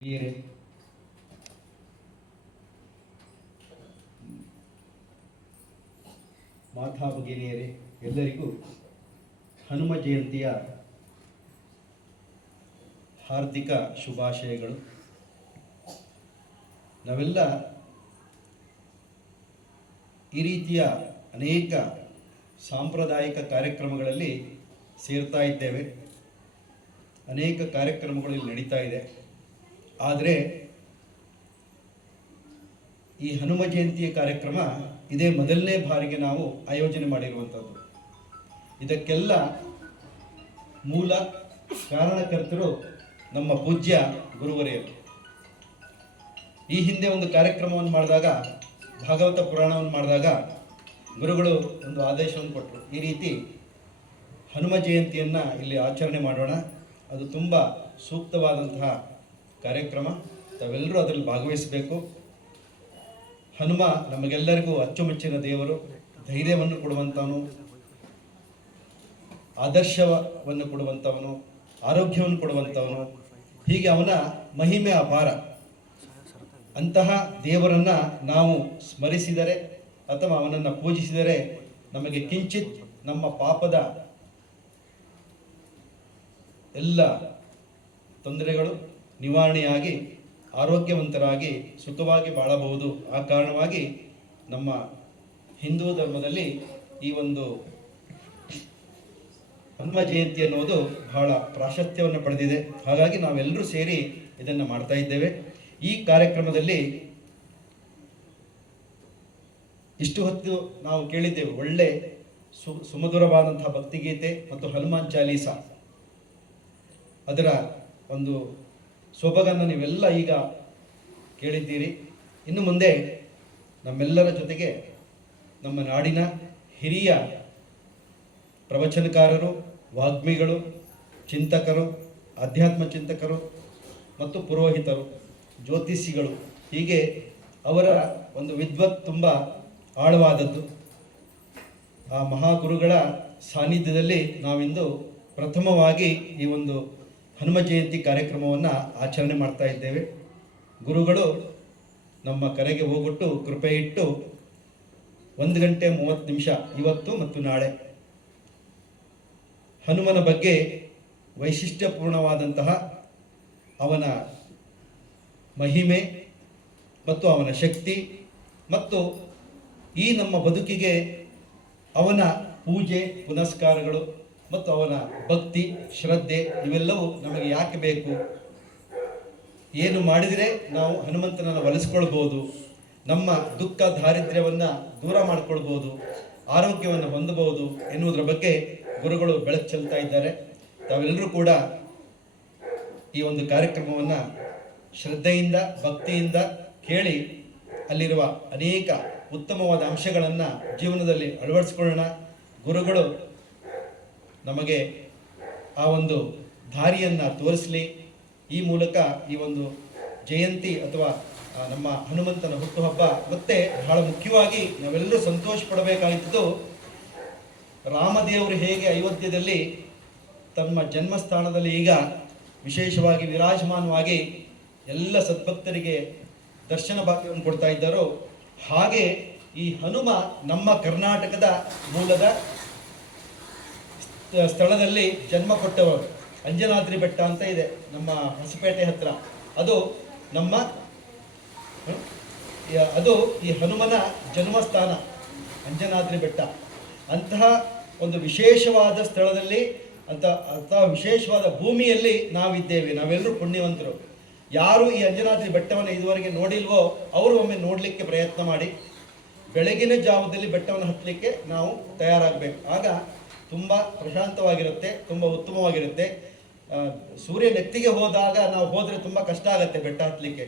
ಹಿರಿಯರೇ, ಮಾತಾ ಭಗಿನಿಯರೇ, ಎಲ್ಲರಿಗೂ ಹನುಮ ಜಯಂತಿಯ ಹಾರ್ದಿಕ ಶುಭಾಶಯಗಳು. ನಾವೆಲ್ಲ ಈ ರೀತಿಯ ಅನೇಕ ಸಾಂಪ್ರದಾಯಿಕ ಕಾರ್ಯಕ್ರಮಗಳಲ್ಲಿ ಸೇರ್ತಾ ಇದ್ದೇವೆ. ಅನೇಕ ಕಾರ್ಯಕ್ರಮಗಳು ಇಲ್ಲಿ ನಡೀತಾ ಇದೆ. ಆದರೆ ಈ ಹನುಮ ಜಯಂತಿಯ ಕಾರ್ಯಕ್ರಮ ಇದೇ ಮೊದಲನೇ ಬಾರಿಗೆ ನಾವು ಆಯೋಜನೆ ಮಾಡಿರುವಂಥದ್ದು. ಇದಕ್ಕೆಲ್ಲ ಮೂಲ ಕಾರಣಕರ್ತರು ನಮ್ಮ ಪೂಜ್ಯ ಗುರುವರೆಯರು. ಈ ಹಿಂದೆ ಒಂದು ಕಾರ್ಯಕ್ರಮವನ್ನು ಮಾಡಿದಾಗ, ಭಾಗವತ ಪುರಾಣವನ್ನು ಮಾಡಿದಾಗ ಗುರುಗಳು ಒಂದು ಆದೇಶವನ್ನು ಕೊಟ್ಟರು, ಈ ರೀತಿ ಹನುಮ ಜಯಂತಿಯನ್ನು ಇಲ್ಲಿ ಆಚರಣೆ ಮಾಡೋಣ, ಅದು ತುಂಬ ಸೂಕ್ತವಾದಂತಹ ಕಾರ್ಯಕ್ರಮ, ತಾವೆಲ್ಲರೂ ಅದರಲ್ಲಿ ಭಾಗವಹಿಸಬೇಕು. ಹನುಮ ನಮಗೆಲ್ಲರಿಗೂ ಅಚ್ಚುಮೆಚ್ಚಿನ ದೇವರು, ಧೈರ್ಯವನ್ನು ಕೊಡುವಂಥವನು, ಆದರ್ಶವನ್ನು ಕೊಡುವಂಥವನು, ಆರೋಗ್ಯವನ್ನು ಕೊಡುವಂಥವನು, ಹೀಗೆ ಅವನ ಮಹಿಮೆ ಅಪಾರ. ಅಂತಹ ದೇವರನ್ನು ನಾವು ಸ್ಮರಿಸಿದರೆ ಅಥವಾ ಅವನನ್ನು ಪೂಜಿಸಿದರೆ ನಮಗೆ ಕಿಂಚಿತ್ ನಮ್ಮ ಪಾಪದ ಎಲ್ಲ ತೊಂದರೆಗಳು ನಿವಾರಣೆಯಾಗಿ ಆರೋಗ್ಯವಂತರಾಗಿ ಸುಖವಾಗಿ ಬಾಳಬಹುದು. ಆ ಕಾರಣವಾಗಿ ನಮ್ಮ ಹಿಂದೂ ಧರ್ಮದಲ್ಲಿ ಈ ಒಂದು ಹನುಮ ಜಯಂತಿ ಅನ್ನೋದು ಬಹಳ ಪ್ರಾಶಸ್ತ್ಯವನ್ನು ಪಡೆದಿದೆ. ಹಾಗಾಗಿ ನಾವೆಲ್ಲರೂ ಸೇರಿ ಇದನ್ನು ಮಾಡ್ತಾ ಇದ್ದೇವೆ. ಈ ಕಾರ್ಯಕ್ರಮದಲ್ಲಿ ಇಷ್ಟು ಹೊತ್ತು ನಾವು ಕೇಳಿದ್ದೇವೆ, ಒಳ್ಳೆ ಸುಮಧುರವಾದಂತಹ ಭಕ್ತಿಗೀತೆ ಮತ್ತು ಹನುಮಾನ್ ಚಾಲೀಸ, ಅದರ ಒಂದು ಸೊಬಗನ್ನು ನೀವೆಲ್ಲ ಈಗ ಕೇಳಿದ್ದೀರಿ. ಇನ್ನು ಮುಂದೆ ನಮ್ಮೆಲ್ಲರ ಜೊತೆಗೆ ನಮ್ಮ ನಾಡಿನ ಹಿರಿಯ ಪ್ರವಚನಕಾರರು, ವಾಗ್ಮಿಗಳು, ಚಿಂತಕರು, ಆಧ್ಯಾತ್ಮ ಚಿಂತಕರು ಮತ್ತು ಪುರೋಹಿತರು, ಜ್ಯೋತಿಷಿಗಳು, ಹೀಗೆ ಅವರ ಒಂದು ವಿದ್ವತ್ ತುಂಬ ಆಳವಾದದ್ದು. ಆ ಮಹಾಗುರುಗಳ ಸಾನ್ನಿಧ್ಯದಲ್ಲಿ ನಾವಿಂದು ಪ್ರಥಮವಾಗಿ ಈ ಒಂದು ಹನುಮ ಜಯಂತಿ ಕಾರ್ಯಕ್ರಮವನ್ನು ಆಚರಣೆ ಮಾಡ್ತಾ ಇದ್ದೇವೆ. ಗುರುಗಳು ನಮ್ಮ ಕರೆಗೆ ಹೋಗೊಟ್ಟು ಕೃಪೆ ಇಟ್ಟು 1 ಗಂಟೆ 30 ನಿಮಿಷ ಇವತ್ತು ಮತ್ತು ನಾಳೆ ಹನುಮನ ಬಗ್ಗೆ ವೈಶಿಷ್ಟ್ಯಪೂರ್ಣವಾದಂತಹ ಅವನ ಮಹಿಮೆ ಮತ್ತು ಅವನ ಶಕ್ತಿ ಮತ್ತು ಈ ನಮ್ಮ ಬದುಕಿಗೆ ಅವನ ಪೂಜೆ ಪುನಸ್ಕಾರಗಳು ಮತ್ತು ಅವನ ಭಕ್ತಿ ಶ್ರದ್ಧೆ ಇವೆಲ್ಲವೂ ನಮಗೆ ಯಾಕೆ ಬೇಕು, ಏನು ಮಾಡಿದರೆ ನಾವು ಹನುಮಂತನನ್ನು ಒಲಿಸ್ಕೊಳ್ಬೋದು, ನಮ್ಮ ದುಃಖ ದಾರಿದ್ರ್ಯವನ್ನು ದೂರ ಮಾಡಿಕೊಳ್ಬೋದು, ಆರೋಗ್ಯವನ್ನು ಹೊಂದಬಹುದು ಎನ್ನುವುದರ ಬಗ್ಗೆ ಗುರುಗಳು ಬೆಳಕು ಚೆಲ್ತಾ ಇದ್ದಾರೆ. ತಾವೆಲ್ಲರೂ ಕೂಡ ಈ ಒಂದು ಕಾರ್ಯಕ್ರಮವನ್ನು ಶ್ರದ್ಧೆಯಿಂದ ಭಕ್ತಿಯಿಂದ ಕೇಳಿ ಅಲ್ಲಿರುವ ಅನೇಕ ಉತ್ತಮವಾದ ಅಂಶಗಳನ್ನು ಜೀವನದಲ್ಲಿ ಅಳವಡಿಸ್ಕೊಳ್ಳೋಣ. ಗುರುಗಳು ನಮಗೆ ಆ ಒಂದು ದಾರಿಯನ್ನು ತೋರಿಸಲಿ. ಈ ಮೂಲಕ ಈ ಒಂದು ಜಯಂತಿ ಅಥವಾ ನಮ್ಮ ಹನುಮಂತನ ಹುಟ್ಟುಹಬ್ಬ, ಮತ್ತೆ ಬಹಳ ಮುಖ್ಯವಾಗಿ ನಾವೆಲ್ಲರೂ ಸಂತೋಷ ಪಡಬೇಕಾಗಿದ್ದು, ರಾಮದೇವರು ಹೇಗೆ ಅಯೋಧ್ಯೆಯಲ್ಲಿ ತಮ್ಮ ಜನ್ಮಸ್ಥಾನದಲ್ಲಿ ಈಗ ವಿಶೇಷವಾಗಿ ವಿರಾಜಮಾನವಾಗಿ ಎಲ್ಲ ಸದ್ಭಕ್ತರಿಗೆ ದರ್ಶನ ಭಾಗ್ಯವನ್ನು ಕೊಡ್ತಾ ಇದ್ದಾರೋ, ಹಾಗೆ ಈ ಹನುಮ ನಮ್ಮ ಕರ್ನಾಟಕದ ಮೂಲದ ಸ್ಥಳದಲ್ಲಿ ಜನ್ಮ ಕೊಟ್ಟವರು. ಅಂಜನಾದ್ರಿ ಬೆಟ್ಟ ಅಂತ ಇದೆ ನಮ್ಮ ಹೊಸಪೇಟೆ ಹತ್ರ, ಅದು ಈ ಹನುಮನ ಜನ್ಮಸ್ಥಾನ ಅಂಜನಾದ್ರಿ ಬೆಟ್ಟ. ಅಂತಹ ಒಂದು ವಿಶೇಷವಾದ ಸ್ಥಳದಲ್ಲಿ ಅಂತಹ ವಿಶೇಷವಾದ ಭೂಮಿಯಲ್ಲಿ ನಾವಿದ್ದೇವೆ. ನಾವೆಲ್ಲರೂ ಪುಣ್ಯವಂತರು. ಯಾರು ಈ ಅಂಜನಾದ್ರಿ ಬೆಟ್ಟವನ್ನು ಇದುವರೆಗೆ ನೋಡಿಲ್ವೋ ಅವರು ಒಮ್ಮೆ ನೋಡಲಿಕ್ಕೆ ಪ್ರಯತ್ನ ಮಾಡಿ. ಬೆಳಗಿನ ಜಾವದಲ್ಲಿ ಬೆಟ್ಟವನ್ನು ಹತ್ತಲಿಕ್ಕೆ ನಾವು ತಯಾರಾಗಬೇಕು. ಆಗ ತುಂಬ ಪ್ರಶಾಂತವಾಗಿರುತ್ತೆ, ತುಂಬ ಉತ್ತಮವಾಗಿರುತ್ತೆ. ಸೂರ್ಯ ನೆತ್ತಿಗೆ ಹೋದಾಗ ನಾವು ಹೋದರೆ ತುಂಬ ಕಷ್ಟ ಆಗುತ್ತೆ ಬೆಟ್ಟ ಹತ್ತಲಿಕ್ಕೆ,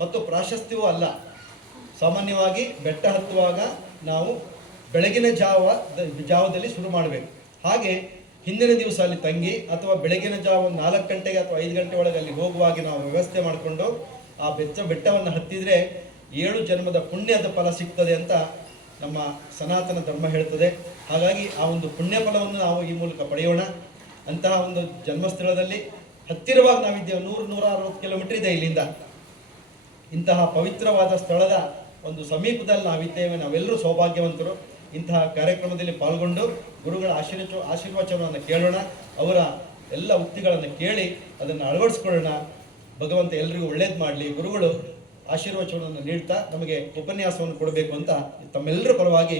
ಮತ್ತು ಪ್ರಾಶಸ್ತ್ಯವೂ ಅಲ್ಲ. ಸಾಮಾನ್ಯವಾಗಿ ಬೆಟ್ಟ ಹತ್ತುವಾಗ ನಾವು ಬೆಳಗಿನ ಜಾವದಲ್ಲಿ ಶುರು ಮಾಡಬೇಕು. ಹಾಗೆ ಹಿಂದಿನ ದಿವಸ ಅಲ್ಲಿ ತಂಗಿ ಅಥವಾ ಬೆಳಗಿನ ಜಾವ 4 ಗಂಟೆಗೆ ಅಥವಾ 5 ಗಂಟೆ ಒಳಗೆ ಅಲ್ಲಿ ಹೋಗುವಾಗ ನಾವು ವ್ಯವಸ್ಥೆ ಮಾಡಿಕೊಂಡು ಆ ಬೆಟ್ಟವನ್ನು ಹತ್ತಿದರೆ 7 ಜನ್ಮದ ಪುಣ್ಯದ ಫಲ ಸಿಗ್ತದೆ ಅಂತ ನಮ್ಮ ಸನಾತನ ಧರ್ಮ ಹೇಳ್ತದೆ. ಹಾಗಾಗಿ ಆ ಒಂದು ಪುಣ್ಯ ಫಲವನ್ನು ನಾವು ಈ ಮೂಲಕ ಪಡೆಯೋಣ. ಅಂತಹ ಒಂದು ಜನ್ಮಸ್ಥಳದಲ್ಲಿ ಹತ್ತಿರವಾಗಿ ನಾವಿದ್ದೇವೆ. 100-160 ಕಿಲೋಮೀಟರ್ ಇದೆ ಇಲ್ಲಿಂದ. ಇಂತಹ ಪವಿತ್ರವಾದ ಸ್ಥಳದ ಒಂದು ಸಮೀಪದಲ್ಲಿ ನಾವಿದ್ದೇವೆ. ನಾವೆಲ್ಲರೂ ಸೌಭಾಗ್ಯವಂತರು. ಇಂತಹ ಕಾರ್ಯಕ್ರಮದಲ್ಲಿ ಪಾಲ್ಗೊಂಡು ಗುರುಗಳ ಆಶೀರ್ವಚನವನ್ನು ಕೇಳೋಣ. ಅವರ ಎಲ್ಲ ಉಕ್ತಿಗಳನ್ನು ಕೇಳಿ ಅದನ್ನು ಅಳವಡಿಸ್ಕೊಳ್ಳೋಣ. ಭಗವಂತ ಎಲ್ಲರಿಗೂ ಒಳ್ಳೇದು ಮಾಡಲಿ. ಗುರುಗಳು ಆಶೀರ್ವಚನವನ್ನು ನೀಡ್ತಾ ನಮಗೆ ಉಪನ್ಯಾಸವನ್ನು ಕೊಡಬೇಕು ಅಂತ ತಮ್ಮೆಲ್ಲರ ಪರವಾಗಿ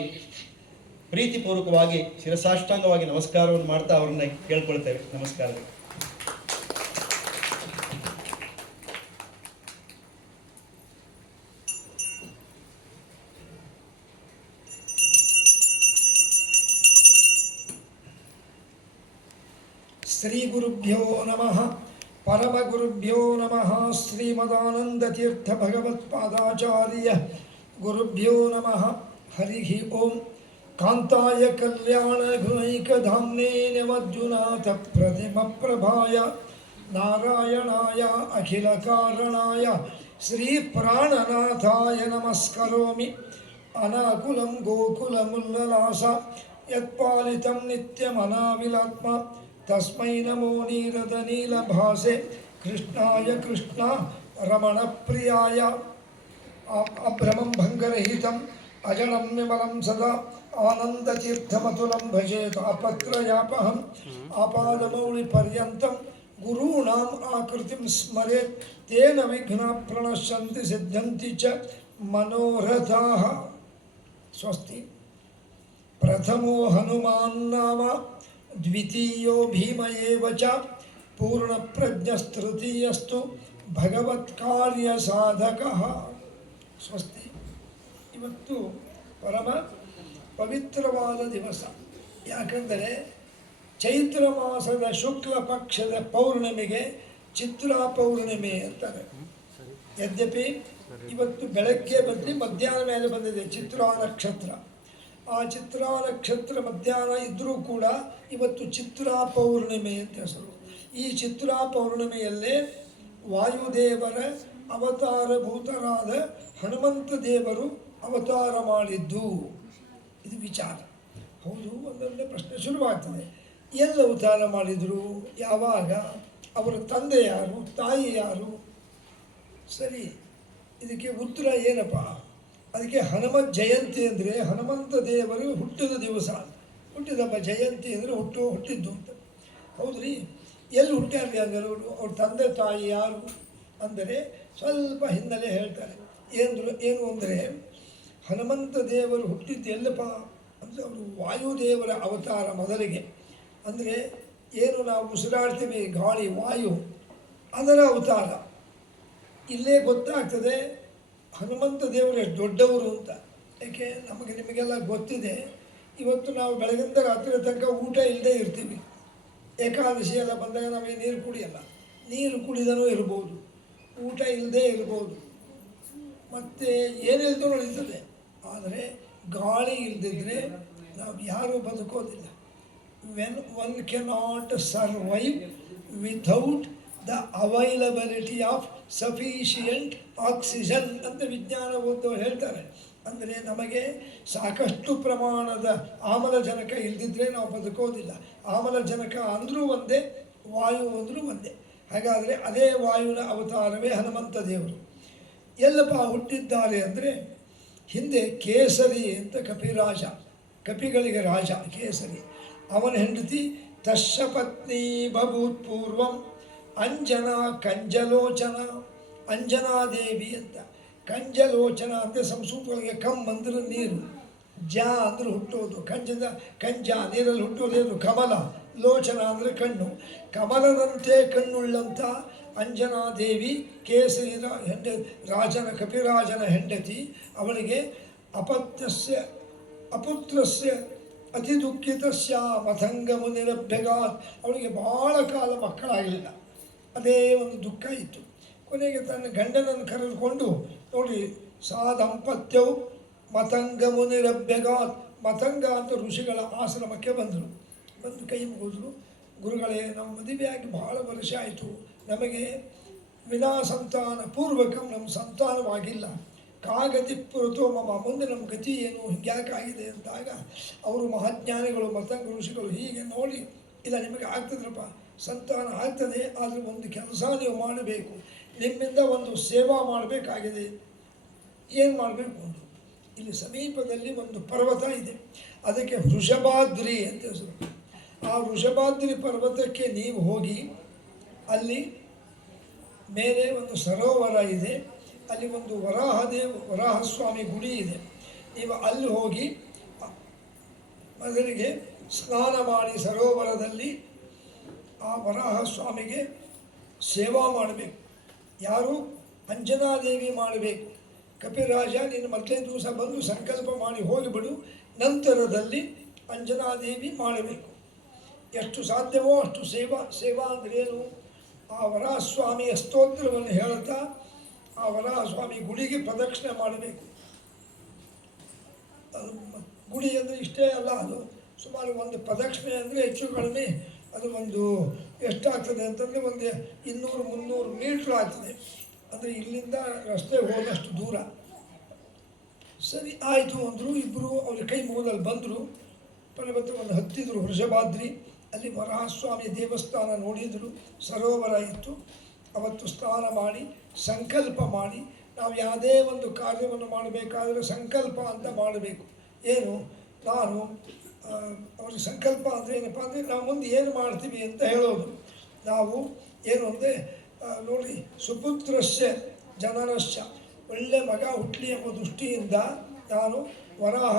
ಪ್ರೀತಿಪೂರ್ವಕವಾಗಿ ಶಿರಸಾಷ್ಟಾಂಗವಾಗಿ ನಮಸ್ಕಾರವನ್ನು ಮಾಡ್ತಾ ಅವರನ್ನ ಕೇಳ್ಕೊಳ್ತೇವೆ. ನಮಸ್ಕಾರಗಳು. ಶ್ರೀ ಗುರುಭ್ಯೋ ನಮಃ. ಪರಮಗುರುಭ್ಯೋ ನಮಃ. ಶ್ರೀಮದಾನಂದತೀರ್ಥ ಭಗವತ್ಪಾದಾಚಾರ್ಯ ಗುರುಭ್ಯೋ ನಮಃ. ಹರಿ ಓಂ. ಕಾಂತಾಯ ಕಲ್ಯಾಣ ಗುಣೈಕಧಾಮ್ನೇ ನಿಮಜ್ಜುನಾಥ ಪ್ರತಿಮ ಪ್ರಭಾಯ ನಾರಾಯಣಾಯ ಅಖಿಲ ಕಾರಣಾಯ ಶ್ರೀ ಪ್ರಾಣನಾಥಾಯ ನಮಸ್ಕರೋಮಿ. ಅನಾಕುಲಂ ಗೋಕುಲಮುಲ್ಲಲಾಸ ಯತ್ಪಾಲಿತಂ ನಿತ್ಯಮನಾವಿಲಾತ್ಮ ತಸ್ಮೈ ನಮೋ ನೀರದ ನೀಲಭಾಸೆ ಕೃಷ್ಣಾಯ ಕೃಷ್ಣ ರಮಣ ಪ್ರಿಯಾಯ ಅಭ್ರಮಂ ಭಂಗರಹಿತಂ ಅಜಡಂ ವಿಮಲಂ ಸದಾ ಆನಂದತೀರ್ಥಮತುಲಂ ಭಜೇತ್ ಅಪತ್ರಯಾಪಹಂ ಆಪಾದಮೌಳಿ ಪರ್ಯಂತಂ ಗುರೂಣಾಂ ಆಕೃತಿಂ ಸ್ಮರೇತ್ ತೇನ ವಿಘ್ನಾಃ ಪ್ರಣಶ್ಯಂತಿ ಸಿದ್ಧಂತಿ ಚ ಮನೋರಥಾಃ. ಸ್ವಸ್ತಿ. ಪ್ರಥಮೋ ಹನುಮಾನ್ ನಾಮ ದ್ವಿತೀಯೋ ಭೀಮ ಏವ ಚ ಪೂರ್ಣಪ್ರಜ್ಞಸ್ತೃತೀಯಸ್ತು ಭಗವತ್ಕಾರ್ಯ ಸಾಧಕಃ. ಸ್ವಸ್ತಿ. ಇವತ್ತು ಪರಮ ಪವಿತ್ರವಾದ ದಿವಸ. ಯಾಕಂದರೆ ಚೈತ್ರ ಮಾಸದ ಶುಕ್ಲ ಪಕ್ಷದ ಪೌರ್ಣಿಮೆಗೆ ಚಿತ್ರಾ ಪೌರ್ಣಿಮೆ ಅಂತಾರೆ. ಯದ್ಯಪಿ ಇವತ್ತು ಬೆಳಗ್ಗೆ ಬಂದು ಮಧ್ಯಾಹ್ನ ಮೇಲೆ ಬಂದಿದೆ ಚಿತ್ರಾ ನಕ್ಷತ್ರ. ಆ ಚಿತ್ರಾ ನಕ್ಷತ್ರ ಮಧ್ಯಾಹ್ನ ಇದ್ದರೂ ಕೂಡ ಇವತ್ತು ಚಿತ್ರಾ ಪೌರ್ಣಿಮೆ ಅಂತ ಹೆಸರು. ಈ ಚಿತ್ರಾ ಪೌರ್ಣಿಮೆಯಲ್ಲೇ ವಾಯುದೇವರ ಅವತಾರಭೂತರಾದ ಹನುಮಂತ ದೇವರು ಅವತಾರ ಮಾಡಿದ್ದು. ಇದು ವಿಚಾರ. ಹೌದು, ಒಂದೊಂದೇ ಪ್ರಶ್ನೆ ಶುರುವಾಗ್ತದೆ. ಎಲ್ಲಿ ಅವತಾರ ಮಾಡಿದರು, ಯಾವಾಗ, ಅವರ ತಂದೆ ಯಾರು, ತಾಯಿ ಯಾರು? ಸರಿ, ಇದಕ್ಕೆ ಉತ್ತರ ಏನಪ್ಪ? ಅದಕ್ಕೆ ಹನುಮ ಜಯಂತಿ ಅಂದರೆ ಹನುಮಂತ ದೇವರು ಹುಟ್ಟಿದ ದಿವಸ, ಹುಟ್ಟಿದಬ್ಬ. ಜಯಂತಿ ಅಂದರೆ ಹುಟ್ಟಿದ್ದು ಅಂತ. ಹೌದ್ರಿ, ಎಲ್ಲಿ ಹುಟ್ಟ್ಯಾರ್ರಿ ಅಂದರೆ ಅವ್ರ ತಂದೆ ತಾಯಿ ಯಾರು ಅಂದರೆ ಸ್ವಲ್ಪ ಹಿನ್ನೆಲೆ ಹೇಳ್ತಾರೆ. ಏನು ಅಂದರೆ ಹನುಮಂತ ದೇವರು ಹುಟ್ಟಿದ್ದು ಎಲ್ಲಪ್ಪ ಅಂದರೆ ಅವರು ವಾಯುದೇವರ ಅವತಾರ ಮೊದಲಿಗೆ. ಅಂದರೆ ಏನು ನಾವು ಉಸಿರಾಡ್ತೀವಿ ಗಾಳಿ ವಾಯು, ಅದರ ಅವತಾರ. ಇಲ್ಲೇ ಗೊತ್ತಾಗ್ತದೆ ಹನುಮಂತ ದೇವರು ಎಷ್ಟು ದೊಡ್ಡವರು ಅಂತ. ಯಾಕೆ ನಿಮಗೆಲ್ಲ ಗೊತ್ತಿದೆ, ಇವತ್ತು ನಾವು ಬೆಳಗಿಂದ ರಾತ್ರಿ ತನಕ ಊಟ ಇಲ್ಲದೆ ಇರ್ತೀವಿ. ಏಕಾದಶಿ ಎಲ್ಲ ಬಂದಾಗ ನಾವೇ ನೀರು ಕುಡಿಯಲ್ಲ. ನೀರು ಕುಡಿದನೂ ಇರ್ಬೋದು, ಊಟ ಇಲ್ಲದೆ ಇರ್ಬೋದು, ಮತ್ತು ಏನಿಲ್ಲದೂ ನಡೀತದೆ. ಆದರೆ ಗಾಳಿ ಇಲ್ಲದಿದ್ದರೆ ನಾವು ಯಾರೂ ಬದುಕೋದಿಲ್ಲ. When one cannot survive without the availability of sufficient oxygen ಅಂತ ವಿಜ್ಞಾನ ಓದೋರು ಹೇಳ್ತಾರೆ. ಅಂದರೆ ನಮಗೆ ಸಾಕಷ್ಟು ಪ್ರಮಾಣದ ಆಮ್ಲಜನಕ ಇಲ್ಲದಿದ್ದರೆ ನಾವು ಬದುಕೋದಿಲ್ಲ. ಆಮ್ಲಜನಕ ಅಂದರೂ ಒಂದೇ, ವಾಯು ಅಂದರೂ ಒಂದೇ. ಹಾಗಾದರೆ ಅದೇ ವಾಯುವಿನ ಅವತಾರವೇ ಹನುಮಂತ ದೇವರು. ಎಲ್ಲಪ್ಪ ಹುಟ್ಟಿದ್ದಾರೆ ಅಂದರೆ ಹಿಂದೆ ಕೇಸರಿ ಅಂತ ಕಪಿರಾಜ, ಕಪಿಗಳಿಗೆ ರಾಜ ಕೇಸರಿ. ಅವನ ಹೆಂಡತಿ ತಸ್ಯ ಪತ್ನಿ ಬಭೂತ್ ಪೂರ್ವಂ ಅಂಜನಾ ಕಂಜಲೋಚನ. ಅಂಜನಾದೇವಿ ಅಂತ. ಕಂಜಲೋಚನ ಅಂದರೆ ಸಂಸ್ಕೃತಗಳಿಗೆ ಕಮ್ ಅಂದ್ರೆ ನೀರು, ಜ ಅಂದರೆ ಹುಟ್ಟೋದು, ಕಂಜ ನೀರಲ್ಲಿ ಹುಟ್ಟೋದೇನು ಕಮಲ, ಲೋಚನ ಅಂದರೆ ಕಣ್ಣು. ಕಮಲದಂತೆ ಕಣ್ಣುಳ್ಳಂಥ ಅಂಜನಾದೇವಿ ಕೇಸರಿ ಕಪಿರಾಜನ ಹೆಂಡತಿ. ಅವಳಿಗೆ ಅಪುತ್ರಸ್ಯ ಅತಿ ದುಃಖಿತಸ್ಯ ಮತಂಗ ಮುನಿರಭ್ಯಗಾತ್. ಅವಳಿಗೆ ಭಾಳ ಕಾಲ ಮಕ್ಕಳಾಗಲಿಲ್ಲ. ಅದೇ ಒಂದು ದುಃಖ ಇತ್ತು. ಕೊನೆಗೆ ತನ್ನ ಗಂಡನನ್ನು ಕರೆದುಕೊಂಡು ನೋಡಿ, ಸಾ ದಂಪತ್ಯವು ಮತಂಗ ಮುನಿರಭ್ಯಗಾತ್. ಮತಂಗ ಅಂತ ಋಷಿಗಳ ಆಶ್ರಮಕ್ಕೆ ಬಂದರು. ಬಂದು ಕೈ ಮುಗಿದ್ರು, ಗುರುಗಳೇ ನಮ್ಮ ಮದುವೆಯಾಗಿ ಭಾಳ ವರ್ಷ ಆಯಿತು, ನಮಗೆ ವಿನಾ ಸಂತಾನ ಪೂರ್ವಕಂ ನಮ್ಮ ಸಂತಾನವಾಗಿಲ್ಲ. ಕಾಗತಿ ಪುರತೋ ಮಮ, ಮುಂದೆ ನಮ್ಮ ಗತಿ ಏನು, ಹೀಗ್ಯಾಕಾಗಿದೆ ಅಂತಾಗ ಅವರು ಮಹಾಜ್ಞಾನಿಗಳು ಮತಂಗ ಋಷಿಗಳು ಹೀಗೆ ನೋಡಿ, ಇಲ್ಲ ನಿಮಗೆ ಆಗ್ತದ್ರಪ್ಪ, ಸಂತಾನ ಆಗ್ತದೆ. ಆದರೆ ಒಂದು ಕೆಲಸ ನೀವು ಮಾಡಬೇಕು, ನಿಮ್ಮಿಂದ ಒಂದು ಸೇವಾ ಮಾಡಬೇಕಾಗಿದೆ. ಏನು ಮಾಡಬೇಕು? ಒಂದು ಇಲ್ಲಿ ಸಮೀಪದಲ್ಲಿ ಒಂದು ಪರ್ವತ ಇದೆ, ಅದಕ್ಕೆ ವೃಷಭಾದ್ರಿ ಅಂತ ಹೆಸರು. ಆ ವೃಷಭಾದ್ರಿ ಪರ್ವತಕ್ಕೆ ನೀವು ಹೋಗಿ, ಅಲ್ಲಿ ಮೇಲೆ ಒಂದು ಸರೋವರ ಇದೆ, ಅಲ್ಲಿ ಒಂದು ವರಾಹಸ್ವಾಮಿ ಗುಡಿ ಇದೆ. ನೀವು ಅಲ್ಲಿ ಹೋಗಿ ಮೊದಲಿಗೆ ಸ್ನಾನ ಮಾಡಿ ಸರೋವರದಲ್ಲಿ ಆ ವರಾಹಸ್ವಾಮಿಗೆ ಸೇವಾ ಮಾಡಬೇಕು. ಯಾರು? ಅಂಜನಾದೇವಿ ಮಾಡಬೇಕು. ಕಪಿರಾಜ ನೀನು ಮೊದಲೇ ದಿವಸ ಬಂದು ಸಂಕಲ್ಪ ಮಾಡಿ ಹೋಗಿಬಿಡು, ನಂತರದಲ್ಲಿ ಅಂಜನಾದೇವಿ ಮಾಡಬೇಕು. ಎಷ್ಟು ಸಾಧ್ಯವೋ ಅಷ್ಟು ಸೇವಾ ಅಂದ್ರೇನು? ಆ ವರಾಹಸ್ವಾಮಿಯ ಸ್ತೋತ್ರವನ್ನು ಹೇಳುತ್ತಾ ಆ ವರಾಹಸ್ವಾಮಿ ಗುಡಿಗೆ ಪ್ರದಕ್ಷಿಣೆ ಮಾಡಬೇಕು. ಅದು ಗುಡಿ ಅಂದರೆ ಇಷ್ಟೇ ಅಲ್ಲ, ಅದು ಸುಮಾರು ಒಂದು ಪ್ರದಕ್ಷಿಣೆ ಅಂದರೆ ಹೆಚ್ಚು ಕಡಿಮೆ ಅದು ಒಂದು ಎಷ್ಟಾಗ್ತದೆ ಅಂತಂದರೆ ಒಂದು 200-300 ಮೀಟ್ರ್ ಆಗ್ತದೆ. ಅಂದರೆ ಇಲ್ಲಿಂದ ರಸ್ತೆ ಹೋದಷ್ಟು ದೂರ. ಸರಿ ಆಯಿತು ಅಂದರು. ಇಬ್ಬರು ಅವ್ರ ಕೈ ಮುಗಿದಲ್ಲಿ ಬಂದರು, ಪರ್ವತವನ್ನು ಹತ್ತಿದ್ರು. ವೃಷಭಾದ್ರಿ ಅಲ್ಲಿ ವರಾಹಸ್ವಾಮಿ ದೇವಸ್ಥಾನ ನೋಡಿದರು, ಸರೋವರ ಇತ್ತು. ಅವತ್ತು ಸ್ನಾನ ಮಾಡಿ ಸಂಕಲ್ಪ ಮಾಡಿ, ನಾವು ಯಾವುದೇ ಒಂದು ಕಾರ್ಯವನ್ನು ಮಾಡಬೇಕಾದರೆ ಸಂಕಲ್ಪ ಅಂತ ಮಾಡಬೇಕು. ಏನು? ನಾನು ಅವ್ರಿಗೆ ಸಂಕಲ್ಪ ಅಂದರೆ ಏನಪ್ಪ ಅಂದರೆ ನಾವು ಮುಂದೆ ಏನು ಮಾಡ್ತೀವಿ ಅಂತ ಹೇಳೋದು. ನಾವು ಏನು ಅಂದರೆ ನೋಡಿ, ಸುಪುತ್ರಸ್ಯ ಜನರಸ್ಯ, ಒಳ್ಳೆ ಮಗ ಹುಟ್ಟಲಿ ಎಂಬ ದೃಷ್ಟಿಯಿಂದ ನಾನು ವರಾಹ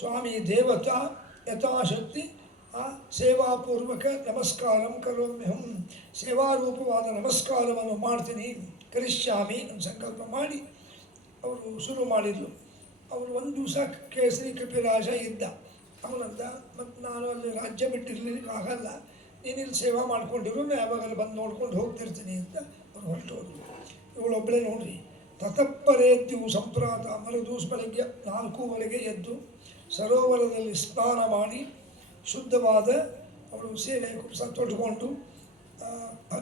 ಸ್ವಾಮಿ ದೇವತಾ ಯಥಾಶಕ್ತಿ ಸೇವಾಪೂರ್ವಕ ನಮಸ್ಕಾರಂ ಕರೋಮ್ಯಹಂ, ಸೇವಾರೂಪವಾದ ನಮಸ್ಕಾರವನ್ನು ಮಾಡ್ತೀನಿ, ಕರಿಷ್ಯಾಮಿ ಅಂತ ಸಂಕಲ್ಪ ಮಾಡಿ ಅವರು ಶುರು ಮಾಡಿದರು. ಅವರು ಒಂದು ದಿವಸ ಕೇಸರಿ ಕಪಿರಾಜ ಇದ್ದ. ಅವನಂದ, ಮತ್ತು ನಾನು ಅಲ್ಲಿ ರಾಜ್ಯ ಬಿಟ್ಟಿರ್ಲಿಕ್ಕೆ ಆಗಲ್ಲ, ನೀನಿಲ್ಲಿ ಸೇವಾ ಮಾಡ್ಕೊಂಡಿರು, ನಾನು ಯಾವಾಗಲ್ಲಿ ಬಂದು ನೋಡ್ಕೊಂಡು ಹೋಗ್ತಿರ್ತೀನಿ ಅಂತ ಅವ್ರು ಹೊರಟೋದು. ಇವಳೊಬ್ಬಳೇ ನೋಡ್ರಿ. ತತಪ್ಪರೇದ್ಯು ಸಂಪ್ರಾತ, ಮರುದಿವಸ ಬೆಳಗ್ಗೆ 4 ಎದ್ದು ಸರೋವರದಲ್ಲಿ ಸ್ನಾನ ಮಾಡಿ ಶುದ್ಧವಾದ ಅವಳು ಸೀರೆ ಕುಪ್ಸ ತೊಟ್ಕೊಂಡು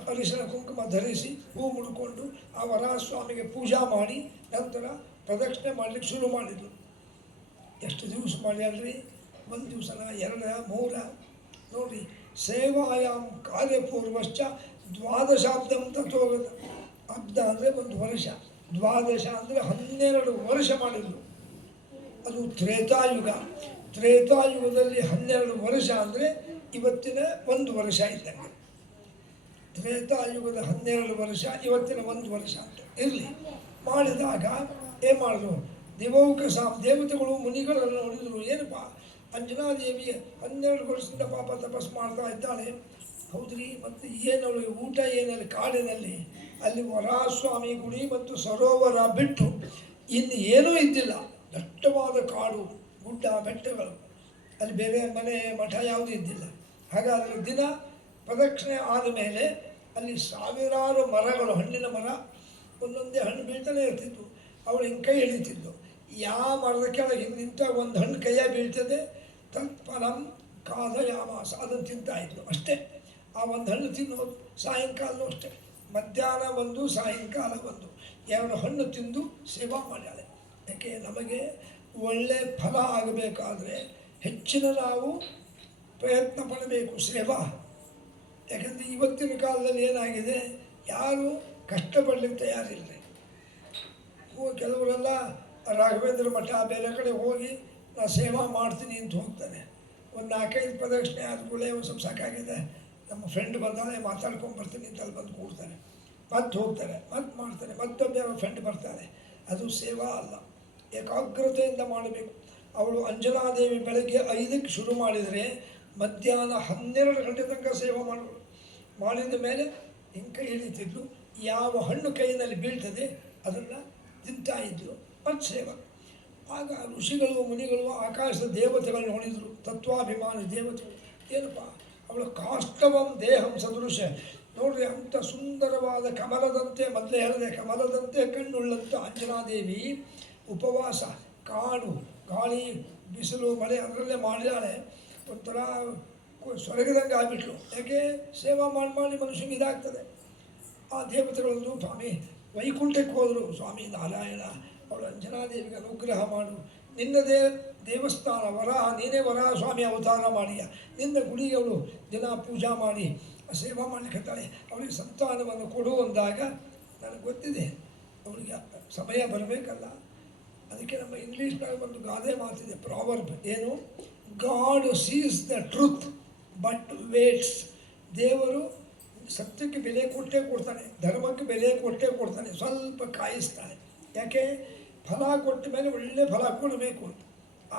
ಅರಿಶಿನ ಕುಂಕುಮ ಧರಿಸಿ ಹೂ ಮುಡ್ಕೊಂಡು ಆ ವರಾಹಸ್ವಾಮಿಗೆ ಪೂಜಾ ಮಾಡಿ ನಂತರ ಪ್ರದಕ್ಷಿಣೆ ಮಾಡಲಿಕ್ಕೆ ಶುರು ಮಾಡಿದ್ರು. ಎಷ್ಟು ದಿವಸ ಮಾಡ್ಯಾಳ್ರಿ? 1 ದಿವಸನ, 2, 3 ನೋಡಿರಿ. ಸೇವಾಯಾಮ್ ಕಾರ್ಯಪೂರ್ವಶ್ಚ 12 ತತ್ವಗತ. ಅಬ್ದ ಅಂದರೆ 1 ವರ್ಷ, 12 ಅಂದರೆ 12 ವರ್ಷ ಮಾಡಿದ್ರು. ಅದು ತ್ರೇತಾಯುಗ. ತ್ರೇತಾಯುಗದಲ್ಲಿ 12 ವರ್ಷ ಅಂದರೆ ಇವತ್ತಿನ 1 ವರ್ಷ ಇದ್ದಂಗೆ. ತ್ರೇತಾಯುಗದ 12 ವರ್ಷ, ಇವತ್ತಿನ 1 ವರ್ಷ ಅಂತ ಇರಲಿ. ಮಾಡಿದಾಗ ಏನು ಮಾಡಿದ್ರು? ದಿವೌಕಸಾಂ, ದೇವತೆಗಳು ಮುನಿಗಳನ್ನು ನೋಡಿದರು. ಏನಪ್ಪ, ಅಂಜನಾದೇವಿ 12 ವರ್ಷದಿಂದ ಪಾಪ ತಪಸ್ಸು ಮಾಡ್ತಾ ಇದ್ದಾಳೆ. ಹೌದ್ರಿ, ಮತ್ತು ಏನವಳಿಗೆ ಊಟ ಏನಲ್ಲಿ ಕಾಡಿನಲ್ಲಿ, ಅಲ್ಲಿ ವರಾಹಸ್ವಾಮಿ ಗುಡಿ ಮತ್ತು ಸರೋವರ ಬಿಟ್ಟು ಇನ್ನು ಏನೂ ಇದ್ದಿಲ್ಲ. ದಟ್ಟವಾದ ಕಾಡು, ಗುಡ್ಡ, ಬೆಟ್ಟಗಳು, ಅಲ್ಲಿ ಬೇರೆ ಮನೆ ಮಠ ಯಾವುದೂ ಇದ್ದಿಲ್ಲ. ಹಾಗಾದರೆ ದಿನ ಪ್ರದಕ್ಷಿಣೆ ಆದ ಮೇಲೆ ಅಲ್ಲಿ ಸಾವಿರಾರು ಮರಗಳು, ಹಣ್ಣಿನ ಮರ, ಒಂದೊಂದೇ ಹಣ್ಣು ಬೀಳ್ತಾನೆ ಇರ್ತಿತ್ತು. ಅವಳು ಹಿಂಗೆ ಕೈ ಹಿಡಿತಿದ್ದು. ಯಾವ ಮರದ ಕೆಳಗೆ ನಿಂತ ಒಂದು ಹಣ್ಣು ಕೈಯ ಬೀಳ್ತದೆ, ತತ್ಫಲಂ ಕಾದಯಾಮಾಸ, ಅದನ್ನು ತಿಂತಾಯಿದ್ಲು ಅಷ್ಟೇ. ಆ ಒಂದು ಹಣ್ಣು ತಿನ್ನೋದು. ಸಾಯಂಕಾಲನೂ ಅಷ್ಟೇ, ಮಧ್ಯಾಹ್ನ 1, ಸಾಯಂಕಾಲ 1, 2 ಹಣ್ಣು ತಿಂದು ಸೇವಾ ಮಾಡ್ಯಾಳೆ. ಯಾಕೆ? ನಮಗೆ ಒಳ್ಳೆ ಫಲ ಆಗಬೇಕಾದ್ರೆ ಹೆಚ್ಚಿನ ನಾವು ಪ್ರಯತ್ನ ಪಡಬೇಕು, ಸೇವಾ. ಯಾಕಂದರೆ ಇವತ್ತಿನ ಕಾಲದಲ್ಲಿ ಏನಾಗಿದೆ, ಯಾರು ಕಷ್ಟಪಡಲಿಕ್ಕೆ ತಯಾರಿಲ್ಲ. ಕೆಲವರೆಲ್ಲ ರಾಘವೇಂದ್ರ ಮಠ ಬೇರೆ ಕಡೆ ಹೋಗಿ ನಾ ಸೇವಾ ಮಾಡ್ತೀನಿ ಅಂತ ಹೋಗ್ತಾರೆ. ಒಂದು 4-5 ಪ್ರದಕ್ಷಿಣೆ ಆದ ಕೂಡಲೇ ಒಂದು ಸ್ವಲ್ಪ ಸಾಕಾಗಿದೆ, ನಮ್ಮ ಫ್ರೆಂಡ್ ಬಂದಾಳೆ ಮಾತಾಡ್ಕೊಂಡು ಬರ್ತೀನಿ ಅಂತ ಅಲ್ಲಿ ಬಂದು ಕೂಡ್ತಾರೆ, ಮತ್ತೆ ಹೋಗ್ತಾರೆ, ಮತ್ತೆ ಮಾಡ್ತಾರೆ, ಮತ್ತೊಬ್ಬ ಯಾರೋ ಫ್ರೆಂಡ್ ಬರ್ತಾರೆ. ಅದು ಸೇವಾ ಅಲ್ಲ, ಏಕಾಗ್ರತೆಯಿಂದ ಮಾಡಬೇಕು. ಅವಳು ಅಂಜನಾದೇವಿ ಬೆಳಗ್ಗೆ 5ಕ್ಕೆ ಶುರು ಮಾಡಿದರೆ ಮಧ್ಯಾಹ್ನ 12 ಗಂಟೆ ತನಕ ಸೇವಾ ಮಾಡೋಳು. ಮಾಡಿದ ಮೇಲೆ ಹಿಂಗೆ ಕೈ ಹಿಡಿತಿದ್ಲು. ಯಾವ ಹಣ್ಣು ಕೈಯಲ್ಲಿ ಬೀಳ್ತದೆ ಅದನ್ನು ತಿಂತಾ ಇದ್ದರು. ಮತ್ತು ಸೇವಾ. ಆಗ ಋಷಿಗಳು ಮುನಿಗಳು ಆಕಾಶದ ದೇವತೆಗಳು ನೋಡಿದರು, ತತ್ವಾಭಿಮಾನಿ ದೇವತೆಗಳು. ಏನಪ್ಪ, ಅವಳು ಕಾಷ್ಟವಂ ದೇಹಂ ಸದೃಶ, ನೋಡ್ರಿ, ಅಂಥ ಸುಂದರವಾದ ಕಮಲದಂತೆ, ಮೊದಲೇ ಹೇಳಿದೆ ಕಮಲದಂತೆ ಕಣ್ಣುಳ್ಳಂಥ ಅಂಜನಾದೇವಿ ಉಪವಾಸ, ಕಾಡು, ಗಾಳಿ, ಬಿಸಿಲು, ಮಳೆ ಅದರಲ್ಲೇ ಮಾಡಿದಾಳೆ. ಒಂಥರ ಸ್ವರ್ಗದಂಗೆ ಆಗಿಬಿಟ್ಲು. ಯಾಕೆ? ಸೇವಾ ಮಾಡಿ ಮನುಷ್ಯನಿಗೆ ಇದಾಗ್ತದೆ. ಆ ದೇವತೆಗಳಂದು, ಸ್ವಾಮಿ ವೈಕುಂಠಕ್ಕೆ ಹೋದರು. ಸ್ವಾಮಿ ನಾರಾಯಣ, ಅವಳು ಅಂಜನಾದೇವಿಗೆ ಅನುಗ್ರಹ ಮಾಡು, ನಿನ್ನದೇ ದೇವಸ್ಥಾನ ವರಾಹ, ನೀನೇ ವರಾಹ ಸ್ವಾಮಿ ಅವತಾರ ಮಾಡಿಯ, ನಿನ್ನ ಗುಡಿಗೆ ಅವಳು ದಿನ ಪೂಜಾ ಮಾಡಿ ಸೇವಾ ಮಾಡಲಿಕ್ಕತ್ತಾಳೆ. ಅವಳಿಗೆ ಸಂತಾನವನ್ನು ಕೊಡು ಅಂದಾಗ ನನಗೆ ಗೊತ್ತಿದೆ ಅವಳಿಗೆ ಸಮಯ ಬರಬೇಕಲ್ಲ. ಅದಕ್ಕೆ ನಮ್ಮ ಇಂಗ್ಲೀಷ್ನಾಗ ಒಂದು ಗಾದೆ ಮಾತಿದೆ, ಪ್ರಾವರ್ಬ್, ಏನು, god seize the truth but weights. ದೇವರು ಸತ್ಯಕ್ಕೆ ಬೆಲೆ ಕೊಟ್ಟೇ ಕೊಡ್ತಾನೆ, ಧರ್ಮಕ್ಕೆ ಬೆಲೆ ಕೊಟ್ಟೇ ಕೊಡ್ತಾನೆ, ಸ್ವಲ್ಪ ಕಾಯಿಸ್ತಾನೆ. ಯಾಕೆ? ಫಲ ಕೊಟ್ಟ ಮೇಲೆ ಒಳ್ಳೆ ಫಲ ಕೊಡಬೇಕು ಅಂತ.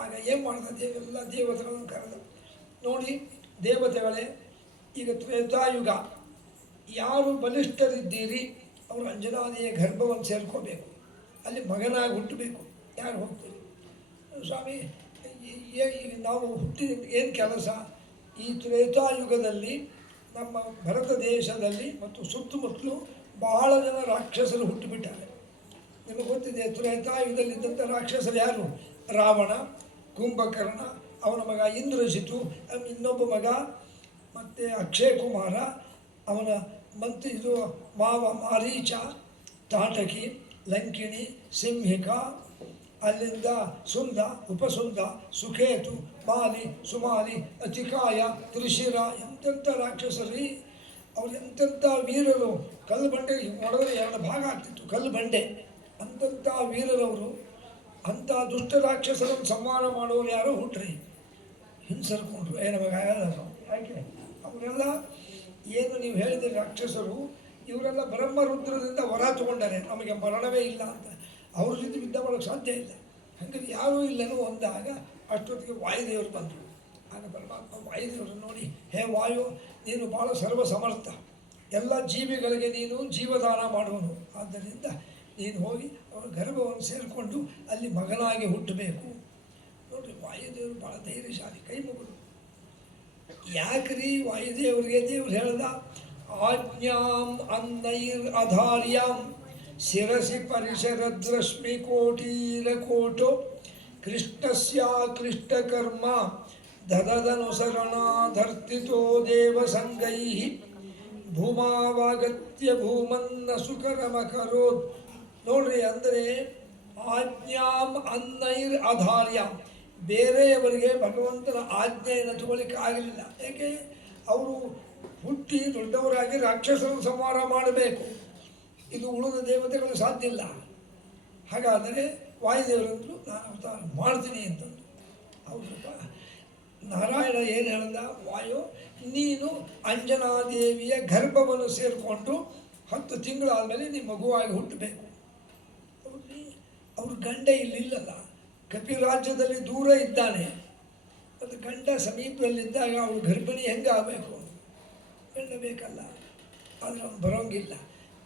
ಆಗ ಏನು ಮಾಡ್ತಾರೆ, ಎಲ್ಲ ದೇವತೆಗಳನ್ನು ಕರೆದ. ನೋಡಿ ದೇವತೆಗಳೇ, ಈಗ ತ್ರೇತಾಯುಗ, ಯಾರು ಬಲಿಷ್ಠರಿದ್ದೀರಿ ಅವರು ಅಂಜನಾದೇವಿಯ ಗರ್ಭವನ್ನು ಸೇರ್ಕೋಬೇಕು, ಅಲ್ಲಿ ಮಗನಾಗಿ ಹುಟ್ಟಬೇಕು. ಯಾರು ಹೋಗ್ತೀರಿ? ಸ್ವಾಮಿ ಈಗ ನಾವು ಹುಟ್ಟಿದ ಏನು ಕೆಲಸ? ಈ ತ್ರೇತಾಯುಗದಲ್ಲಿ ನಮ್ಮ ಭರತ ದೇಶದಲ್ಲಿ ಮತ್ತು ಸುತ್ತಮುತ್ತಲು ಬಹಳ ಜನ ರಾಕ್ಷಸರು ಹುಟ್ಟುಬಿಟ್ಟಾರೆ. ನಿಮಗೆ ಗೊತ್ತಿದೆ, ತ್ರೇತಾಯುಗದಲ್ಲಿದ್ದಂಥ ರಾಕ್ಷಸರು ಯಾರು? ರಾವಣ, ಕುಂಭಕರ್ಣ, ಅವನ ಮಗ ಇಂದ್ರಜಿತು, ಇನ್ನೊಬ್ಬ ಮಗ ಮತ್ತು ಅಕ್ಷಯ ಕುಮಾರ, ಅವನ ಇದು ಮಾವ ಮಾರೀಚ, ತಾಟಕಿ, ಲಂಕಿಣಿ, ಸಿಂಹಿಕ, ಅಲ್ಲಿಂದ ಸುಂದ, ಉಪಸುಂದ, ಸುಖೇತು, ಮಾಲಿ, ಸುಮಾಲಿ, ಅತಿಕಾಯ, ತ್ರಿಶಿರ, ಎಂತೆಂಥ ರಾಕ್ಷಸರಿ. ಅವ್ರು ಎಂತೆಂಥ ವೀರರು. ಕಲ್ಲು ಬಂಡೆ ನೋಡಿದ್ರೆ 2 ಭಾಗ ಆಗ್ತಿತ್ತು, ಕಲ್ಲು ಬಂಡೆ. ಅಂಥ ವೀರರವರು. ಅಂಥ ದುಷ್ಟ ರಾಕ್ಷಸರನ್ನು ಸಂಹಾರ ಮಾಡೋರು ಯಾರೋ ಹುಟ್ಟ್ರಿ, ಹಿಂಸರ್ಕೊಂಡ್ರು. ನಮಗೆ ಆಗಲ್ಲ. ಯಾಕೆ? ಅವರೆಲ್ಲ ಏನು ನೀವು ಹೇಳಿದ ರಾಕ್ಷಸರು, ಇವರೆಲ್ಲ ಬ್ರಹ್ಮರುದ್ರದಿಂದ ವರ ತಗೊಂಡಾರೆ, ನಮಗೆ ಮರಣವೇ ಇಲ್ಲ ಅಂತ. ಅವ್ರ ಜೊತೆ ಯುದ್ಧ ಮಾಡೋಕ್ಕೆ ಸಾಧ್ಯ ಇಲ್ಲ. ಹಾಗಾಗಿ ಯಾರೂ ಇಲ್ಲನೂ ಅಂದಾಗ ಅಷ್ಟೊತ್ತಿಗೆ ವಾಯುದೇವರು ಬಂದರು. ಆಗ ಪರಮಾತ್ಮ ವಾಯುದೇವರನ್ನು ನೋಡಿ, ಹೇ ವಾಯು, ನೀನು ಭಾಳ ಸರ್ವ ಸಮರ್ಥ, ಎಲ್ಲ ಜೀವಿಗಳಿಗೆ ನೀನು ಜೀವದಾನ ಮಾಡುವನು. ಆದ್ದರಿಂದ ನೀನು ಹೋಗಿ ಅವರ ಗರ್ಭವನ್ನು ಸೇರಿಕೊಂಡು ಅಲ್ಲಿ ಮಗನಾಗಿ ಹುಟ್ಟಬೇಕು. ನೋಡಿರಿ, ವಾಯುದೇವರು ಭಾಳ ಧೈರ್ಯಶಾಲಿ, ಕೈ ಮುಗಿದು. ಯಾಕ್ರಿ ವಾಯುದೇವರಿಗೆ ದೇವರು ಹೇಳ್ದ, ಆಜ್ಞಾಂ ಅನ್ನೈರ್ ಅಧಾರ್ಯಾಂ ಶಿರಸಿ ಪರಿಸರದ್ರಶ್ಮಿ ಕೋಟೀರಕೋಟೋ ಕೃಷ್ಣಸ್ಯ ಕೃಷ್ಣಕರ್ಮ ದದದನುಸರಣಾಧರ್ತಿತೋ ದೇವಸಂಗೈ ಭೂಮಾವಾಗತ್ಯ ಭೂಮನ್ನ ಸುಕರಮಕರೋತ್. ನೋಡ್ರಿ, ಅಂದರೆ ಆಜ್ಞಾಂ ಅನ್ನೈರ್ ಅಧಾರ್ಯಾಂ, ಬೇರೆಯವರಿಗೆ ಭಗವಂತನ ಆಜ್ಞೆಯನ್ನು ತಗೊಳ್ಳಿಕ್ಕೆ ಆಗಲಿಲ್ಲ. ಏಕೆ? ಅವರು ಹುಟ್ಟಿ ದೊಡ್ಡವರಾಗಿ ರಾಕ್ಷಸರನ್ನು ಸಂಹಾರ ಮಾಡಬೇಕು. ಇದು ಉಳಿದ ದೇವತೆಗಳು ಸಾಧ್ಯ ಇಲ್ಲ. ಹಾಗಾದರೆ ವಾಯುದೇವರಂತೂ ನಾನು ಅವತಾರ ಮಾಡ್ತೀನಿ ಅಂತಂದು. ಹೌದಪ್ಪ, ನಾರಾಯಣ ಏನು ಹೇಳ್ದ, ವಾಯು ನೀನು ಅಂಜನಾದೇವಿಯ ಗರ್ಭವನ್ನು ಸೇರಿಕೊಂಡು 10 ತಿಂಗಳಾದಮೇಲೆ ನಿಮ್ಮ ಮಗುವಾಗಿ ಹುಟ್ಟಬೇಕು. ಅವ್ರ ಗಂಡ ಇಲ್ಲಿಲ್ಲಲ್ಲ, ಕಪಿರಾಜ್ಯದಲ್ಲಿ ದೂರ ಇದ್ದಾನೆ. ಮತ್ತು ಗಂಡ ಸಮೀಪದಲ್ಲಿದ್ದಾಗ ಅವಳು ಗರ್ಭಿಣಿ ಹೆಂಗೆ ಆಗಬೇಕು? ಗಂಡ ಬೇಕಲ್ಲ, ಆದರೆ ಅವನು ಬರೋಂಗಿಲ್ಲ,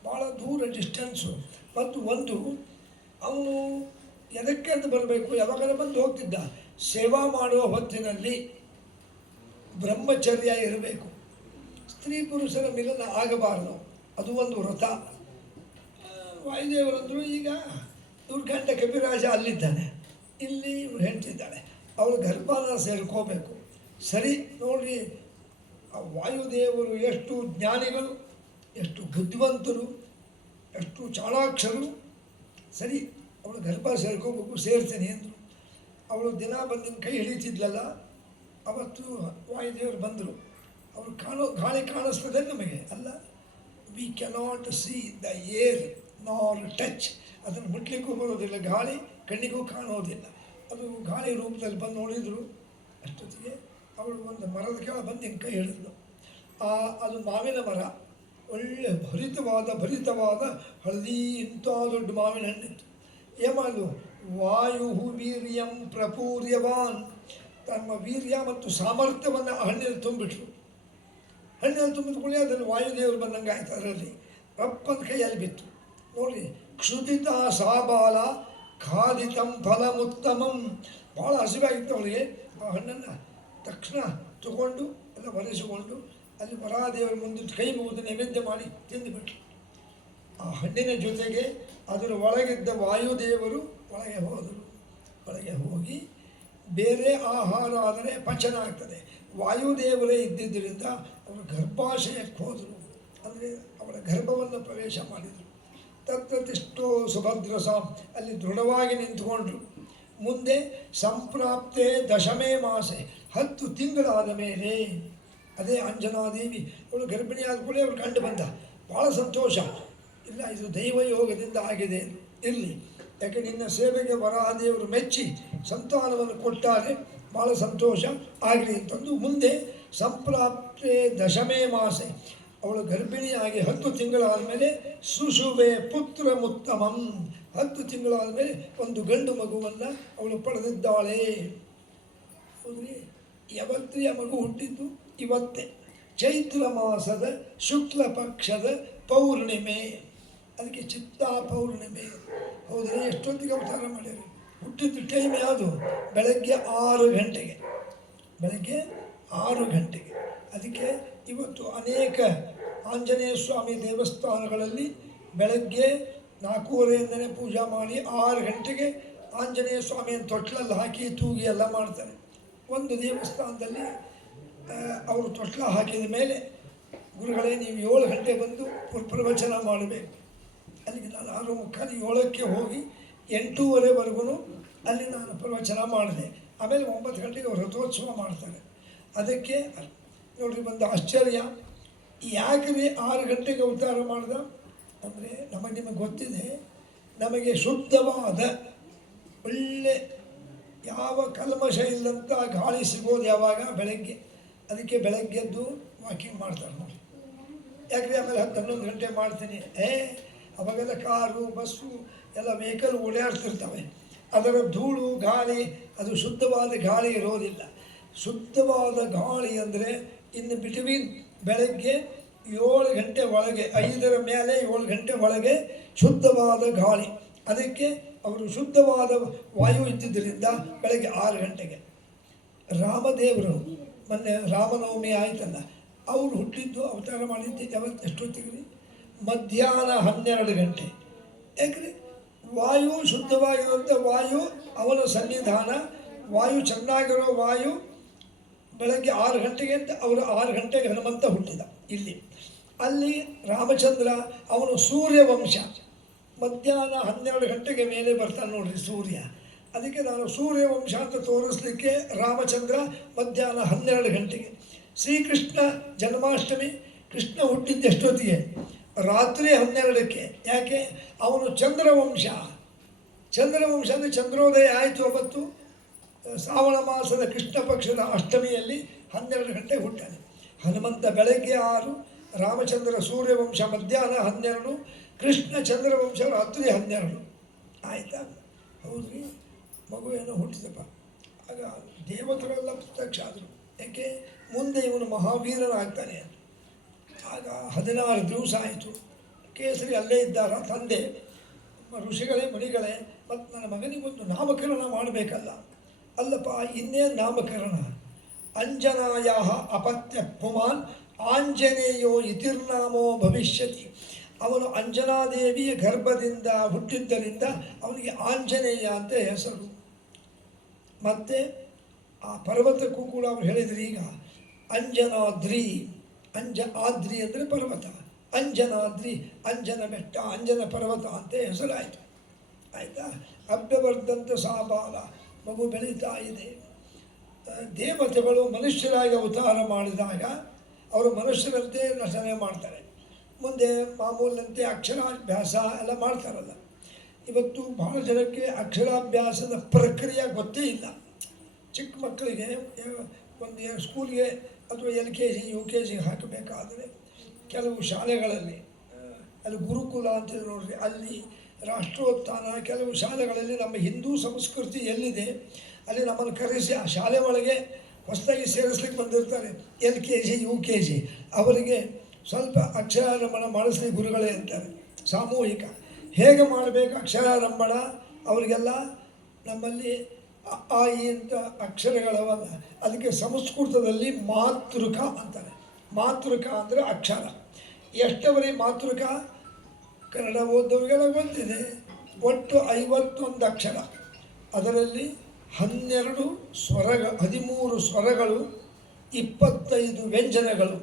ಭಾಳ ದೂರ ಡಿಸ್ಟೆನ್ಸು. ಮತ್ತು ಒಂದು ಅವನು ಎದಕ್ಕೆ ಅಂತ ಬರಬೇಕು, ಯಾವಾಗಲೂ ಬಂದು ಹೋಗ್ತಿದ್ದ. ಸೇವಾ ಮಾಡುವ ಹೊತ್ತಿನಲ್ಲಿ ಬ್ರಹ್ಮಚರ್ಯ ಇರಬೇಕು, ಸ್ತ್ರೀ ಪುರುಷರ ಮಿಲನ ಆಗಬಾರದು, ಅದು ಒಂದು ವ್ರತ. ವಾಯುದೇವರಂದರು, ಈಗ ಇವ್ರ ಗಂಡ ಕಪಿರಾಜ ಅಲ್ಲಿದ್ದಾನೆ, ಇಲ್ಲಿ ಇವ್ರು ಹೇಳ್ತಿದ್ದಾಳೆ, ಅವಳು ಗರ್ಭನ ಸೇರ್ಕೋಬೇಕು. ಸರಿ, ನೋಡ್ರಿ, ಆ ವಾಯುದೇವರು ಎಷ್ಟು ಜ್ಞಾನಿಗಳು, ಎಷ್ಟು ಬುದ್ಧಿವಂತರು, ಎಷ್ಟು ಚಾಣಾಕ್ಷರು. ಸರಿ, ಅವಳು ಗರ್ಭ ಸೇರ್ಕೋಬೇಕು, ಸೇರ್ತೀನಿ ಅಂದರು. ಅವಳು ದಿನ ಬಂದಿನ ಕೈ ಹಿಡಿತಿದ್ಲಲ್ಲ, ಅವತ್ತು ವಾಯುದೇವರು ಬಂದರು. ಅವರು ಗಾಳಿ ಕಾಣಿಸ್ತದೆ ನಮಗೆ ಅಲ್ಲ, we cannot see the air ನಾರ್ ಟಚ್, ಅದನ್ನು ಮುಟ್ಲಿಕ್ಕೂ ಬರೋದಿಲ್ಲ, ಗಾಳಿ ಕಣ್ಣಿಗೂ ಕಾಣೋದಿಲ್ಲ. ಅದು ಗಾಳಿ ರೂಪದಲ್ಲಿ ಬಂದು ನೋಡಿದರು. ಅಷ್ಟೊತ್ತಿಗೆ ಅವಳು ಒಂದು ಮರದ ಕೆಳ ಬಂದು ಹಿಂಗೆ ಕೈ ಹಿಡಿದ್ಲು. ಅದು ಮಾವಿನ ಮರ, ಒಳ್ಳೆ ಭರಿತವಾದ ಹಳದಿ ಇಂಥ ದೊಡ್ಡ ಮಾವಿನ ಹಣ್ಣಿತ್ತು. ಏಮಾಲು ವಾಯು ವೀರ್ಯಂ ಪ್ರಪೂರ್ಯವಾನ್, ತಮ್ಮ ವೀರ್ಯ ಮತ್ತು ಸಾಮರ್ಥ್ಯವನ್ನು ಹಣ್ಣಿನಲ್ಲಿ ತುಂಬಿಟ್ರು. ಹಣ್ಣಿನಲ್ಲಿ ತುಂಬಿದ್ಕೊಳ್ಳಿ, ಅದನ್ನು ವಾಯುದೇವರು ಬಂದಂಗೆ ಆಯ್ತು. ಅದರಲ್ಲಿ ರಪ್ಪನ ಕೈಯಲ್ಲಿ ಬಿತ್ತು. ನೋಡಿ, ಕ್ಷುದಿತ ಸಾಬಾಲ ಖಾದಿತಂ ಫಲಮುತ್ತಮಂ, ಭಾಳ ಹಸಿವಾಗಿತ್ತು ಅವಳಿಗೆ. ಆ ಹಣ್ಣನ್ನು ತಕ್ಷಣ ತಗೊಂಡು ಎಲ್ಲ ಒರೆಸಿಕೊಂಡು ಅಲ್ಲಿ ವರಾದೇವರ ಮುಂದಿಟ್ಟು ಕೈ ಮುಗಿದು ನೈವೇದ್ಯ ಮಾಡಿ ತಿಂದುಬಿಟ್ರು. ಆ ಹಣ್ಣಿನ ಜೊತೆಗೆ ಅದರ ಒಳಗಿದ್ದ ವಾಯುದೇವರು ಒಳಗೆ ಹೋದರು. ಒಳಗೆ ಹೋಗಿ ಬೇರೆ ಆಹಾರ ಆದರೆ ಪಚನ ಆಗ್ತದೆ, ವಾಯುದೇವರೇ ಇದ್ದಿದ್ದರಿಂದ ಅವರು ಗರ್ಭಾಶಯಕ್ಕೆ ಹೋದರು, ಅಂದರೆ ಅವರ ಗರ್ಭವನ್ನು ಪ್ರವೇಶ ಮಾಡಿದರು. ತತ್ರತಿಷ್ಠೋ ಸುಭದ್ರಸಾಂ, ಅಲ್ಲಿ ದೃಢವಾಗಿ ನಿಂತುಕೊಂಡ್ರು. ಮುಂದೆ ಸಂಪ್ರಾಪ್ತೆ 10ನೇ ಮಾಸೆ, 10 ತಿಂಗಳಾದ ಮೇಲೆ ಅದೇ ಅಂಜನಾದೇವಿ ಅವಳು ಗರ್ಭಿಣಿ ಆದ ಕೂಡಲೇ ಅವಳು ಕಂಡು ಬಂದ. ಭಾಳ ಸಂತೋಷ. ಇಲ್ಲ, ಇದು ದೈವ ಯೋಗದಿಂದ ಆಗಿದೆ, ಇರಲಿ, ಯಾಕೆ ನಿನ್ನ ಸೇವೆಗೆ ವರಾಹದೇವರು ಮೆಚ್ಚಿ ಸಂತಾನವನ್ನು ಕೊಟ್ಟಾರೆ, ಭಾಳ ಸಂತೋಷ ಆಗಲಿ ಅಂತಂದು ಮುಂದೆ ಸಂಪ್ರಾಪ್ತೆ ದಶಮೇ ಮಾಸೆ, ಅವಳು ಗರ್ಭಿಣಿಯಾಗಿ 10 ತಿಂಗಳಾದ ಮೇಲೆ ಸುಶುಭೆ ಪುತ್ರ ಮುತ್ತಮಂ, 10 ತಿಂಗಳಾದ ಮೇಲೆ ಒಂದು ಗಂಡು ಮಗುವನ್ನು ಅವಳು ಪಡೆದಿದ್ದಾಳೆ. ಹೌದ್ರಿ, ಯಾವತ್ತೇ ಆ ಮಗು ಹುಟ್ಟಿದ್ದು ಇವತ್ತೇ, ಚೈತ್ರ ಮಾಸದ ಶುಕ್ಲ ಪಕ್ಷದ ಪೌರ್ಣಿಮೆ, ಅದಕ್ಕೆ ಚಿತ್ತಾ ಪೌರ್ಣಿಮೆ. ಹೌದ್ರಿ, ಎಷ್ಟೊತ್ತಿಗೆ ಅವತಾರ ಮಾಡ್ಯಾರ? ಹುಟ್ಟಿದ ಟೈಮ್ ಯಾವುದು? ಬೆಳಗ್ಗೆ 6 ಗಂಟೆಗೆ, ಬೆಳಗ್ಗೆ 6 ಗಂಟೆಗೆ. ಅದಕ್ಕೆ ಇವತ್ತು ಅನೇಕ ಆಂಜನೇಯ ಸ್ವಾಮಿ ದೇವಸ್ಥಾನಗಳಲ್ಲಿ ಬೆಳಗ್ಗೆ 4:30 ಪೂಜೆ ಮಾಡಿ 6 ಗಂಟೆಗೆ ಆಂಜನೇಯ ಸ್ವಾಮಿಯನ್ನು ತೊಟ್ಲಲ್ಲಿ ಹಾಕಿ ತೂಗಿ ಎಲ್ಲ ಮಾಡ್ತಾರೆ. ಒಂದು ದೇವಸ್ಥಾನದಲ್ಲಿ ಅವರು ತೊಟ್ಲ ಹಾಕಿದ ಮೇಲೆ, ಗುರುಗಳೇ ನೀವು 7 ಗಂಟೆ ಬಂದು ಪ್ರವಚನ ಮಾಡಬೇಕು. ಅಲ್ಲಿಗೆ ನಾನು 6:45 7ಕ್ಕೆ ಹೋಗಿ 8:30ವರೆಗೂ ಅಲ್ಲಿ ನಾನು ಪ್ರವಚನ ಮಾಡಿದೆ. ಆಮೇಲೆ 9 ಗಂಟೆಗೆ ಅವರು ರಥೋತ್ಸವ ಮಾಡ್ತಾರೆ. ಅದಕ್ಕೆ ನೋಡ್ರಿ, ಒಂದು ಆಶ್ಚರ್ಯ, ಯಾಕೆ 6 ಗಂಟೆಗೆ ಅವತಾರ ಮಾಡ್ದ ಅಂದರೆ, ನಿಮಗೆ ಗೊತ್ತಿದೆ, ನಮಗೆ ಶುದ್ಧವಾದ ಒಳ್ಳೆ ಯಾವ ಕಲ್ಮಶ ಇಲ್ಲಂತ ಗಾಳಿ ಸಿಗೋದು ಯಾವಾಗ? ಬೆಳಗ್ಗೆ. ಅದಕ್ಕೆ ಬೆಳಗ್ಗೆದ್ದು ವಾಕಿಂಗ್ ಮಾಡ್ತಾರೆ ನೋಡಿ. ಯಾಕ್ರಿ ಆಮೇಲೆ 10-11 ಗಂಟೆ ಮಾಡ್ತೀನಿ? ಅವಾಗೆಲ್ಲ ಕಾರು ಬಸ್ಸು ಎಲ್ಲ ವೆಹಿಕಲ್ ಓಡಾಡ್ತಿರ್ತವೆ, ಅದರ ಧೂಳು ಗಾಳಿ, ಅದು ಶುದ್ಧವಾದ ಗಾಳಿ ಇರೋದಿಲ್ಲ. ಶುದ್ಧವಾದ ಗಾಳಿ ಅಂದರೆ ಇನ್ನು ಬಿಟ್ವೀನ್ ಬೆಳಗ್ಗೆ 7 ಗಂಟೆ ಒಳಗೆ, 5ರ ಮೇಲೆ 7 ಗಂಟೆ ಒಳಗೆ ಶುದ್ಧವಾದ ಗಾಳಿ. ಅದಕ್ಕೆ ಅವರು ಶುದ್ಧವಾದ ವಾಯು ಇದ್ದಿದ್ದರಿಂದ ಬೆಳಗ್ಗೆ 6 ಗಂಟೆಗೆ. ರಾಮದೇವರು ಮೊನ್ನೆ ರಾಮನವಮಿ ಆಯ್ತಲ್ಲ, ಅವರು ಹುಟ್ಟಿದ್ದು ಅವತಾರ ಮಾಡಿದ್ದು ಯಾವತ್ತು ಎಷ್ಟೊತ್ತಿಗೆ? ಮಧ್ಯಾಹ್ನ 12 ಗಂಟೆ. ಯಾಕ್ರಿ? ವಾಯು ಶುದ್ಧವಾಗಿರುವಂಥ ವಾಯು ಅವನ ಸನ್ನಿಧಾನ, ವಾಯು ಚೆನ್ನಾಗಿರೋ ವಾಯು ಬೆಳಗ್ಗೆ 6 ಗಂಟೆಗೆ ಅಂತ ಅವರು 6 ಗಂಟೆಗೆ ಹನುಮಂತ ಹುಟ್ಟಿದ ಇಲ್ಲಿ. ಅಲ್ಲಿ ರಾಮಚಂದ್ರ ಅವನು ಸೂರ್ಯವಂಶ, ಮಧ್ಯಾಹ್ನ 12 ಗಂಟೆಗೆ ಮೇಲೆ ಬರ್ತಾನೆ ನೋಡ್ರಿ ಸೂರ್ಯ. ಅದಕ್ಕೆ ನಾನು ಸೂರ್ಯವಂಶ ಅಂತ ತೋರಿಸ್ಲಿಕ್ಕೆ ರಾಮಚಂದ್ರ ಮಧ್ಯಾಹ್ನ 12 ಗಂಟೆಗೆ. ಶ್ರೀಕೃಷ್ಣ ಜನ್ಮಾಷ್ಟಮಿ, ಕೃಷ್ಣ ಹುಟ್ಟಿದ್ದು ಎಷ್ಟೊತ್ತಿಗೆ? ರಾತ್ರಿ 12ಕ್ಕೆ. ಯಾಕೆ? ಅವನು ಚಂದ್ರವಂಶ. ಚಂದ್ರವಂಶ ಅಂದರೆ ಚಂದ್ರೋದಯ ಆಯಿತು ಅವತ್ತು, ಶ್ರಾವಣ ಮಾಸದ ಕೃಷ್ಣ ಪಕ್ಷದ ಅಷ್ಟಮಿಯಲ್ಲಿ 12 ಗಂಟೆಗೆ ಹುಟ್ಟಾನೆ. ಹನುಮಂತ ಬೆಳಗ್ಗೆ 6, ರಾಮಚಂದ್ರ ಸೂರ್ಯವಂಶ ಮಧ್ಯಾಹ್ನ 12, ಕೃಷ್ಣ ಚಂದ್ರವಂಶ ರಾತ್ರಿ 12. ಆಯಿತಾ? ಹೌದ್ರಿ, ಮಗು ಏನೋ ಹುಟ್ಟಿದಪ್ಪ. ಆಗ ದೇವತೆಗಳೆಲ್ಲ ಪ್ರತ್ಯಕ್ಷ ಆದರು. ಯಾಕೆ? ಮುಂದೆ ಇವನು ಮಹಾವೀರನಾಗ್ತಾನೆ ಅಂತ. ಆಗ 16 ದಿವಸ ಆಯಿತು. ಕೇಸರಿ ಅಲ್ಲೇ ಇದ್ದಾರ ತಂದೆ, ಋಷಿಗಳೇ ಮುನಿಗಳೇ, ಮತ್ತು ನನ್ನ ಮಗನಿಗೊಂದು ನಾಮಕರಣ ಮಾಡಬೇಕಲ್ಲ. ಅಲ್ಲಪ್ಪ, ಇನ್ನೇನು ನಾಮಕರಣ? ಅಂಜನಾಯ ಅಪತ್ಯ ಪುಮಾನ್ ಆಂಜನೇಯೋ ಇತಿರ್ನಾಮೋ ಭವಿಷ್ಯತಿ. ಅವನು ಅಂಜನಾದೇವಿಯ ಗರ್ಭದಿಂದ ಹುಟ್ಟಿದ್ದರಿಂದ ಅವನಿಗೆ ಆಂಜನೇಯ ಅಂತ ಹೆಸರು. ಮತ್ತು ಆ ಪರ್ವತಕ್ಕೂ ಕೂಡ ಅವ್ರು ಹೇಳಿದ್ರು, ಈಗ ಅಂಜನಾದ್ರಿ, ಆದ್ರಿ ಅಂದರೆ ಪರ್ವತ, ಅಂಜನಾದ್ರಿ, ಅಂಜನ ಬೆಟ್ಟ, ಅಂಜನ ಪರ್ವತ ಅಂತ ಹೆಸರಾಯಿತು. ಆಯಿತಾ? ಅಭ್ಯವರ್ಧಂತ ಸಾಬಾಲ, ಮಗು ಬೆಳೀತಾ ಇದೆ. ದೇವತೆಗಳು ಮನುಷ್ಯರಾಗಿ ಅವತಾರ ಮಾಡಿದಾಗ ಅವರು ಮನುಷ್ಯರಂತೆ ನಟನೆ ಮಾಡ್ತಾರೆ. ಮುಂದೆ ಮಾಮೂಲಿನಂತೆ ಅಕ್ಷರಾಭ್ಯಾಸ ಎಲ್ಲ ಮಾಡ್ತಾರಲ್ಲ. ಇವತ್ತು ಭಾಳ ಜನಕ್ಕೆ ಅಕ್ಷರಾಭ್ಯಾಸದ ಪ್ರಕ್ರಿಯೆ ಗೊತ್ತೇ ಇಲ್ಲ. ಚಿಕ್ಕ ಮಕ್ಕಳಿಗೆ ಒಂದು ಸ್ಕೂಲ್ಗೆ ಅಥವಾ LKG UKG ಹಾಕಬೇಕಾದರೆ ಕೆಲವು ಶಾಲೆಗಳಲ್ಲಿ, ಅಲ್ಲಿ ಗುರುಕುಲ ಅಂತ ನೋಡ್ರಿ, ಅಲ್ಲಿ ರಾಷ್ಟ್ರೋತ್ಥಾನ, ಕೆಲವು ಶಾಲೆಗಳಲ್ಲಿ ನಮ್ಮ ಹಿಂದೂ ಸಂಸ್ಕೃತಿ ಎಲ್ಲಿದೆ ಅಲ್ಲಿ ನಮ್ಮನ್ನು ಕರೆಸಿ ಆ ಶಾಲೆ ಒಳಗೆ ಹೊಸದಾಗಿ ಸೇರಿಸ್ಲಿಕ್ಕೆ ಬಂದಿರ್ತಾರೆ LKG UKG, ಅವರಿಗೆ ಸ್ವಲ್ಪ ಅಕ್ಷರಾರಂಭಣ ಮಾಡಿಸ್ಲಿ ಗುರುಗಳೇ ಅಂತಾರೆ. ಸಾಮೂಹಿಕ ಹೇಗೆ ಮಾಡಬೇಕು ಅಕ್ಷರಾರಂಭಣ ಅವರಿಗೆಲ್ಲ ನಮ್ಮಲ್ಲಿ ಆ ಈ ಅಂತ ಅಕ್ಷರಗಳವಲ್ಲ. ಅದಕ್ಕೆ ಸಂಸ್ಕೃತದಲ್ಲಿ ಮಾತೃಕ ಅಂತಾರೆ. ಮಾತೃಕ ಅಂದರೆ ಅಕ್ಷರ. ಎಷ್ಟವರೆ ಮಾತೃಕ? ಕನ್ನಡ ಓದೋರಿಗೆಲ್ಲ ಗೊತ್ತಿದೆ. ಒಟ್ಟು 51 ಅಕ್ಷರ. ಅದರಲ್ಲಿ 13 ಸ್ವರಗಳು, 25 ವ್ಯಂಜನಗಳು.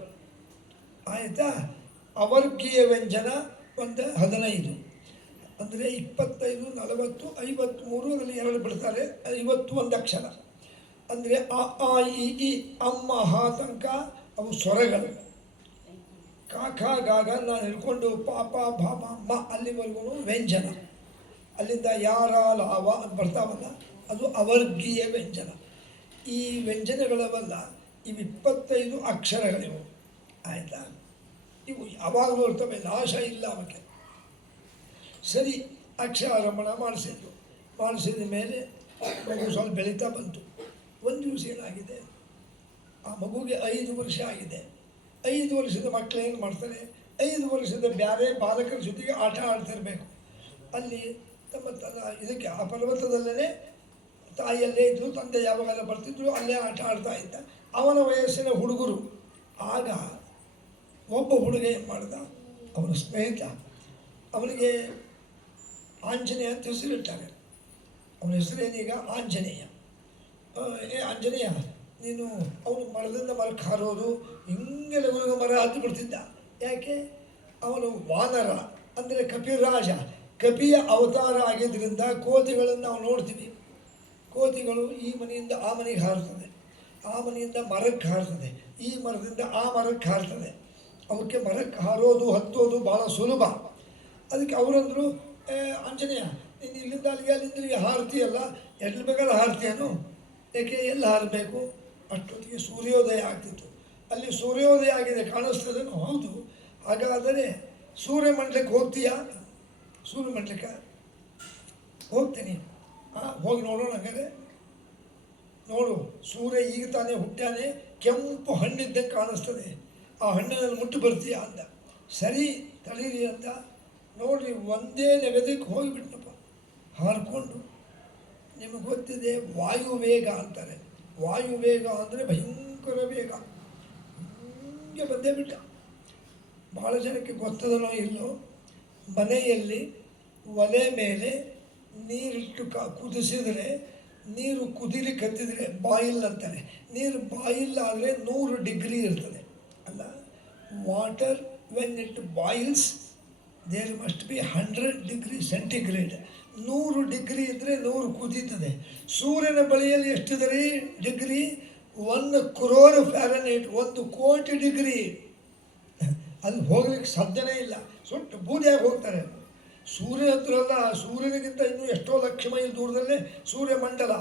ಆಯಿತಾ? ಅವರ್ಗೀಯ ವ್ಯಂಜನ ಒಂದು 15. ಅಂದರೆ 25, 40, 53, ಅದರಲ್ಲಿ 2 ಬಿಡ್ತಾರೆ, 51 ಅಕ್ಷರ. ಅಂದರೆ ಅ ಆ ಇ ಈ ಅಮ್ಮ ಹ ತನಕ ಅವು ಸ್ವರಗಳು. ಕ ಖ ಗ ಗ ನಾನು ಹಿಡ್ಕೊಂಡು ಪಾಪ ಭಾಮ ಮ ಅಲ್ಲಿವರೆಗೂ ವ್ಯಂಜನ. ಅಲ್ಲಿಂದ ಯಾರ ಲಾವ ಅಂತ ಬರ್ತಾವಲ್ಲ, ಅದು ಅವರ್ಗೀಯ ವ್ಯಂಜನ. ಈ ವ್ಯಂಜನಗಳವಲ್ಲ, ಇವು 25 ಅಕ್ಷರಗಳಿವು. ಆಯಿತಾ? ಇವು ಯಾವಾಗಲೂ ಇರ್ತವೆ, ನಾಶ ಇಲ್ಲ ಅವಕ್ಕೆ. ಸರಿ, ಅಕ್ಷರಾರಂಭಣ ಮಾಡಿಸಿದ ಮೇಲೆ ಮಗು ಸ್ವಲ್ಪ ಬೆಳೀತಾ ಬಂತು. ಒಂದು ದಿವಸ ಏನಾಗಿದೆ, ಆ ಮಗುಗೆ 5 ವರ್ಷ ಆಗಿದೆ. 5 ವರ್ಷದ ಮಕ್ಕಳು ಏನು ಮಾಡ್ತಾರೆ, 5 ವರ್ಷದ ಬೇರೆ ಬಾಲಕರ ಜೊತೆಗೆ ಆಟ ಆಡ್ತಿರ್ಬೇಕು. ಅಲ್ಲಿ ಇದಕ್ಕೆ ಆ ಪರ್ವತದಲ್ಲೇ ತಾಯಿಯಲ್ಲೇ ಇದ್ದರು, ತಂದೆ ಯಾವಾಗೆಲ್ಲ ಬರ್ತಿದ್ರು, ಅಲ್ಲೇ ಆಟ ಆಡ್ತಾ ಇದ್ದ. ಅವನ ವಯಸ್ಸಿನ ಹುಡುಗರು. ಆಗ ಒಬ್ಬ ಹುಡುಗ ಏನು ಮಾಡ್ದ, ಅವನ ಸ್ನೇಹಿತ, ಅವನಿಗೆ ಆಂಜನೇಯ ಅಂತ ಹೆಸರಿಟ್ಟಾರೆ. ಅವನ ಹೆಸರೇನೀಗ ಆಂಜನೇಯ. ಆಂಜನೇಯ, ನೀನು ಅವನು ಮರದಿಂದ ಮರಕ್ಕೆ ಹಾರೋದು, ಹಿಂಗೆಲ್ಲ ಮರ ಹತ್ತು ಬಿಡ್ತಿದ್ದ. ಯಾಕೆ? ಅವನು ವಾನರ, ಅಂದರೆ ಕಪಿರಾಜ, ಕಪಿಯ ಅವತಾರ ಆಗಿದ್ದರಿಂದ ಕೋತಿಗಳನ್ನು ನಾವು ನೋಡ್ತೀವಿ. ಕೋತಿಗಳು ಈ ಮನೆಯಿಂದ ಆ ಮನೆಗೆ ಹಾರ್ತದೆ, ಆ ಮನೆಯಿಂದ ಮರಕ್ಕೆ ಹಾರ್ತದೆ, ಈ ಮರದಿಂದ ಆ ಮರಕ್ಕೆ ಹಾರ್ತದೆ. ಅವಕ್ಕೆ ಮರಕ್ಕೆ ಹಾರೋದು ಹತ್ತೋದು ಭಾಳ ಸುಲಭ. ಅದಕ್ಕೆ ಅವರಂದರು, ಆಂಜನೇಯ, ನೀನು ಇಲ್ಲಿಂದ ಅಲ್ಲಿಗೆ ಹಾರ್ತೀಯಲ್ಲ, ಎಲ್ಲಿ ಬೇಕಾದ್ರೆ ಹಾರ್ತೀಯನು? ಏಕೆ, ಎಲ್ಲಿ ಹಾರಬೇಕು? ಅಷ್ಟೊತ್ತಿಗೆ ಸೂರ್ಯೋದಯ ಆಗ್ತಿತ್ತು. ಅಲ್ಲಿ ಸೂರ್ಯೋದಯ ಆಗಿದೆ, ಕಾಣಿಸ್ತದೇನೋ? ಹೌದು. ಹಾಗಾದರೆ ಸೂರ್ಯಮಂಡಲಕ್ಕೆ ಹೋಗ್ತೀಯಾ? ಸೂರ್ಯಮಂಡಲಕ್ಕೆ ಹೋಗ್ತೀನಿ. ಹೋಗಿ ನೋಡೋಣ. ಹಾಗಾದ್ರೆ ನೋಡು, ಸೂರ್ಯ ಈಗ ತಾನೇ ಹುಟ್ಟಾನೆ, ಕೆಂಪು ಹಣ್ಣಿದ್ದಂಗೆ ಕಾಣಿಸ್ತದೆ. ಆ ಹಣ್ಣನ್ನು ಮುಟ್ಟು ಬರ್ತೀಯಾ ಅಂದ. ಸರಿ ತಡೀರಿ ಅಂತ ನೋಡ್ರಿ, ಒಂದೇ ನೆಗದಕ್ಕೆ ಹೋಗಿಬಿಟ್ನಪ್ಪ ಹಾರಿಕೊಂಡು. ನಿಮಗೆ ಗೊತ್ತಿದೆ, ವಾಯುವೇಗ ಅಂತಾರೆ. ವಾಯುವೇಗ ಅಂದರೆ ಭಯಂಕರ ವೇಗ. ಹಿಂಗೆ ಬಂದೇ ಬಿಟ್ಟ. ಭಾಳ ಜನಕ್ಕೆ ಗೊತ್ತದನೋ ಇಲ್ಲೋ, ಮನೆಯಲ್ಲಿ ಒಲೆ ಮೇಲೆ ನೀರಿಟ್ಟು ಕುದಿಸಿದರೆ, ನೀರು ಕುದಿಲಿ ಕತ್ತಿದರೆ ಬಾಯಿಲ್ ಅಂತಾರೆ. ನೀರು ಬಾಯಿಲ್ ಆದರೆ 100 ಡಿಗ್ರಿ ಇರ್ತದೆ ಅಲ್ಲ. Water when it boils there must be 100 degree centigrade. 100 degree ಇದ್ದರೆ 100 ಕುದೀತದೆ. ಸೂರ್ಯನ ಬಳಿಯಲ್ಲಿ ಎಷ್ಟಿದೆ ಡಿಗ್ರಿ? 1 crore ಫ್ಯಾರನೈಟ್, 1 ಕೋಟಿ ಡಿಗ್ರಿ. ಅಲ್ಲಿ ಹೋಗ್ಲಿಕ್ಕೆ ಸಾಧ್ಯನೇ ಇಲ್ಲ. ಸುಟ್ಟು ಬೂದಿಯಾಗಿ ಹೋಗ್ತಾರೆ. ಸೂರ್ಯ ಹತ್ರ ಅಲ್ಲ, ಸೂರ್ಯನಿಗಿಂತ ಇನ್ನೂ ಎಷ್ಟೋ ಲಕ್ಷ ಮೈಲ್ ದೂರದಲ್ಲೇ ಸೂರ್ಯಮಂಡಲ.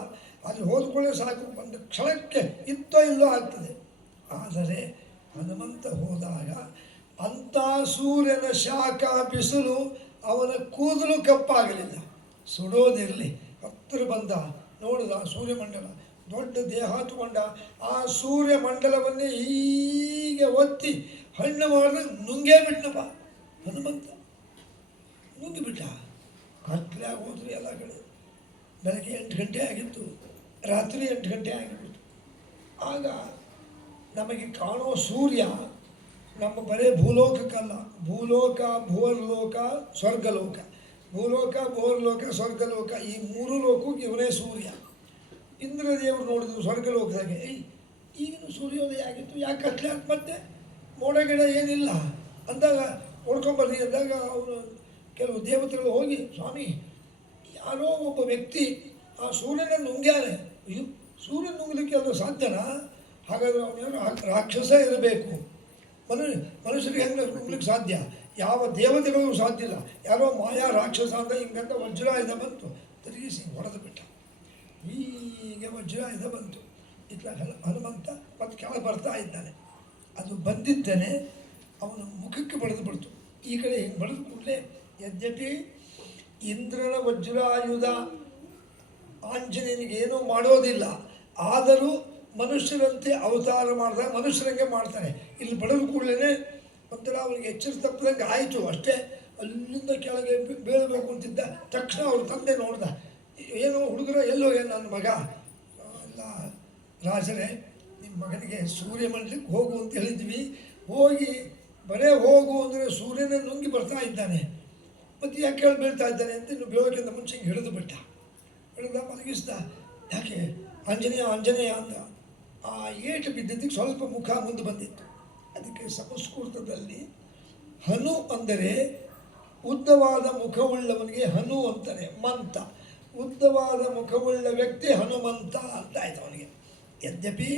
ಅಲ್ಲಿ ಹೋದ್ಕೊಳ್ಳೆ ಸಾಕು, ಒಂದು ಕ್ಷಣಕ್ಕೆ ಇತ್ತೋ ಇಲ್ಲೋ ಆಗ್ತದೆ. ಆದರೆ ಹನುಮಂತ ಹೋದಾಗ ಅಂಥ ಸೂರ್ಯನ ಶಾಖ ಬಿಸಿಲು ಅವನ ಕೂದಲು ಕಪ್ಪಾಗಲಿಲ್ಲ. ಸುಡೋದಿರಲಿ, ಹತ್ತಿರ ಬಂದ, ನೋಡಿದ ಸೂರ್ಯಮಂಡಲ, ದೊಡ್ಡ ದೇಹ ತಗೊಂಡ ಆ ಸೂರ್ಯಮಂಡಲವನ್ನೇ ಹೀಗೆ ಒತ್ತಿ ಹಣ್ಣು ಮಾಡಿದ್ರೆ ನುಂಗೇ ಬಿಟ್ಟನಪ್ಪ ಹನುಮಂತ. ನುಂಗಿಬಿಟ್ಟ. ಕತ್ತಲೆ ಆಗೋದ್ರಿ ಎಲ್ಲ ಕಡೆ. ಬೆಳಗ್ಗೆ 8 ಗಂಟೆ ಆಗಿತ್ತು, ರಾತ್ರಿ 8 ಗಂಟೆ ಆಗಿಬಿಟ್ಟು. ಆಗ ನಮಗೆ ಕಾಣೋ ಸೂರ್ಯ ನಮ್ಮ ಬರೇ ಭೂಲೋಕಕ್ಕಲ್ಲ, ಭೂಲೋಕ, ಭುವರ್ಲೋಕ, ಸ್ವರ್ಗಲೋಕ. ಭೂಲೋಕ, ಭುವರ್ಲೋಕ, ಸ್ವರ್ಗಲೋಕ, ಈ 3 ಲೋಕಕ್ಕೆ ಇವನೇ ಸೂರ್ಯ. ಇಂದ್ರದೇವರು ನೋಡಿದ್ರು ಸ್ವರ್ಗಲೋಕದಾಗೆ, ಈಗಿನ ಸೂರ್ಯೋದಯ ಆಗಿತ್ತು, ಯಾಕೆ ಕತ್ಲೆ ಅಂತ ಮತ್ತೆ ಮೋಡ ಗಿಡ ಏನಿಲ್ಲ ಅಂದಾಗ ನೋಡ್ಕೊಂಬರ್ರಿ ಅಂದಾಗ ಅವರು ಕೆಲವು ದೇವತೆಗಳು ಹೋಗಿ, ಸ್ವಾಮಿ, ಯಾರೋ ಒಬ್ಬ ವ್ಯಕ್ತಿ ಆ ಸೂರ್ಯನ ನುಂಗ್ಯಾನೆ. ಅಯ್ಯೋ, ಸೂರ್ಯನ ನುಂಗಲಿಕ್ಕೆ ಅದು ಸಾಧ್ಯನಾ? ಹಾಗಾದರೆ ಅವನೇನು ರಾಕ್ಷಸ ಇರಬೇಕು. ಮನುಷ್ಯರಿಗೆ ಹೆಂಗೆ ನುಂಗ್ಲಿಕ್ಕೆ ಸಾಧ್ಯ? ಯಾವ ದೇವತೆಗಳಿಗೂ ಸಾಧ್ಯ ಇಲ್ಲ. ಯಾರೋ ಮಾಯಾ ರಾಕ್ಷಸ ಅಂತ ಹಿಂಗಂತ ವಜ್ರಾಯುಧ ಬಂತು, ತಿರುಗಿಸಿ ಹೊಡೆದು ಬಿಟ್ಟ. ಹೀಗೆ ವಜ್ರಾಯುಧ ಬಂತು. ಇತ್ತ ಹನುಮಂತ ಮತ್ತು ಕೆಳಗೆ ಬರ್ತಾ ಇದ್ದಾನೆ. ಅದು ಬಂದಿದ್ದೇನೆ ಅವನ ಮುಖಕ್ಕೆ ಬಡಿದು ಬಿಡ್ತು. ಈ ಕಡೆ ಹಿಂಗೆ ಬಡಿದು ಕೂಡಲೇ, ಯದ್ಯಪಿ ಇಂದ್ರನ ವಜ್ರಾಯುಧ ಆಂಜನೇಯನಿಗೆ ಏನೂ ಮಾಡೋದಿಲ್ಲ, ಆದರೂ ಮನುಷ್ಯರಂತೆ ಅವತಾರ ಮಾಡಿದಾಗ ಮನುಷ್ಯರಂಗೆ ಮಾಡ್ತಾರೆ. ಇಲ್ಲಿ ಬಡಿದು ಕೂಡಲೇ ಒಂಥರ ಅವನಿಗೆ ಎಚ್ಚರ ತಪ್ಪದಂಗೆ ಆಯಿತು ಅಷ್ಟೇ. ಅಲ್ಲಿಂದ ಕೆಳಗೆ ಬೀಳಬೇಕು ಅಂತಿದ್ದ. ತಕ್ಷಣ ಅವ್ರ ತಂದೆ ನೋಡ್ದ, ಏನೋ ಹುಡುಗರ ಎಲ್ಲೋ ಏನು ನನ್ನ ಮಗ ಅಲ್ಲ ರಾಜರೇ, ನಿಮ್ಮ ಮಗನಿಗೆ ಸೂರ್ಯಮಂಡಲಕ್ಕೆ ಹೋಗು ಅಂತ ಹೇಳಿದ್ವಿ, ಹೋಗಿ ಬರೇ ಹೋಗು ಅಂದರೆ ಸೂರ್ಯನ ನುಂಗಿ ಬರ್ತಾ ಇದ್ದಾನೆ, ಮತ್ತು ಯಾಕೆ ಹೇಳಿ ಬೀಳ್ತಾ ಇದ್ದಾನೆ ಅಂತ ಇನ್ನು ಬೀಳೋಕ್ಕಿಂತ ಮುಂಚೆ ಹಿಂಗೆ ಹಿಡಿದು ಬಿಟ್ಟ. ಹಿಡಿದ ಮಲಗಿಸ್ದ. ಯಾಕೆ ಆಂಜನೇಯ ಆಂಜನೇಯ ಅಂದ. ಆ ಏಟು ಬಿದ್ದಿದ್ದಕ್ಕೆ ಸ್ವಲ್ಪ ಮುಖ ಮುಂದೆ ಬಂದಿತ್ತು. ಅದಕ್ಕೆ ಸಂಸ್ಕೃತದಲ್ಲಿ ಹನು ಅಂದರೆ ಉದ್ದವಾದ ಮುಖವುಳ್ಳವನಿಗೆ ಹನು ಅಂತಾರೆ, ಮಂತ. ಉದ್ದವಾದ ಮುಖವುಳ್ಳ ವ್ಯಕ್ತಿ ಹನುಮಂತ ಅಂತ ಆಯ್ತು ಅವನಿಗೆ. ಯದ್ಯಪಿ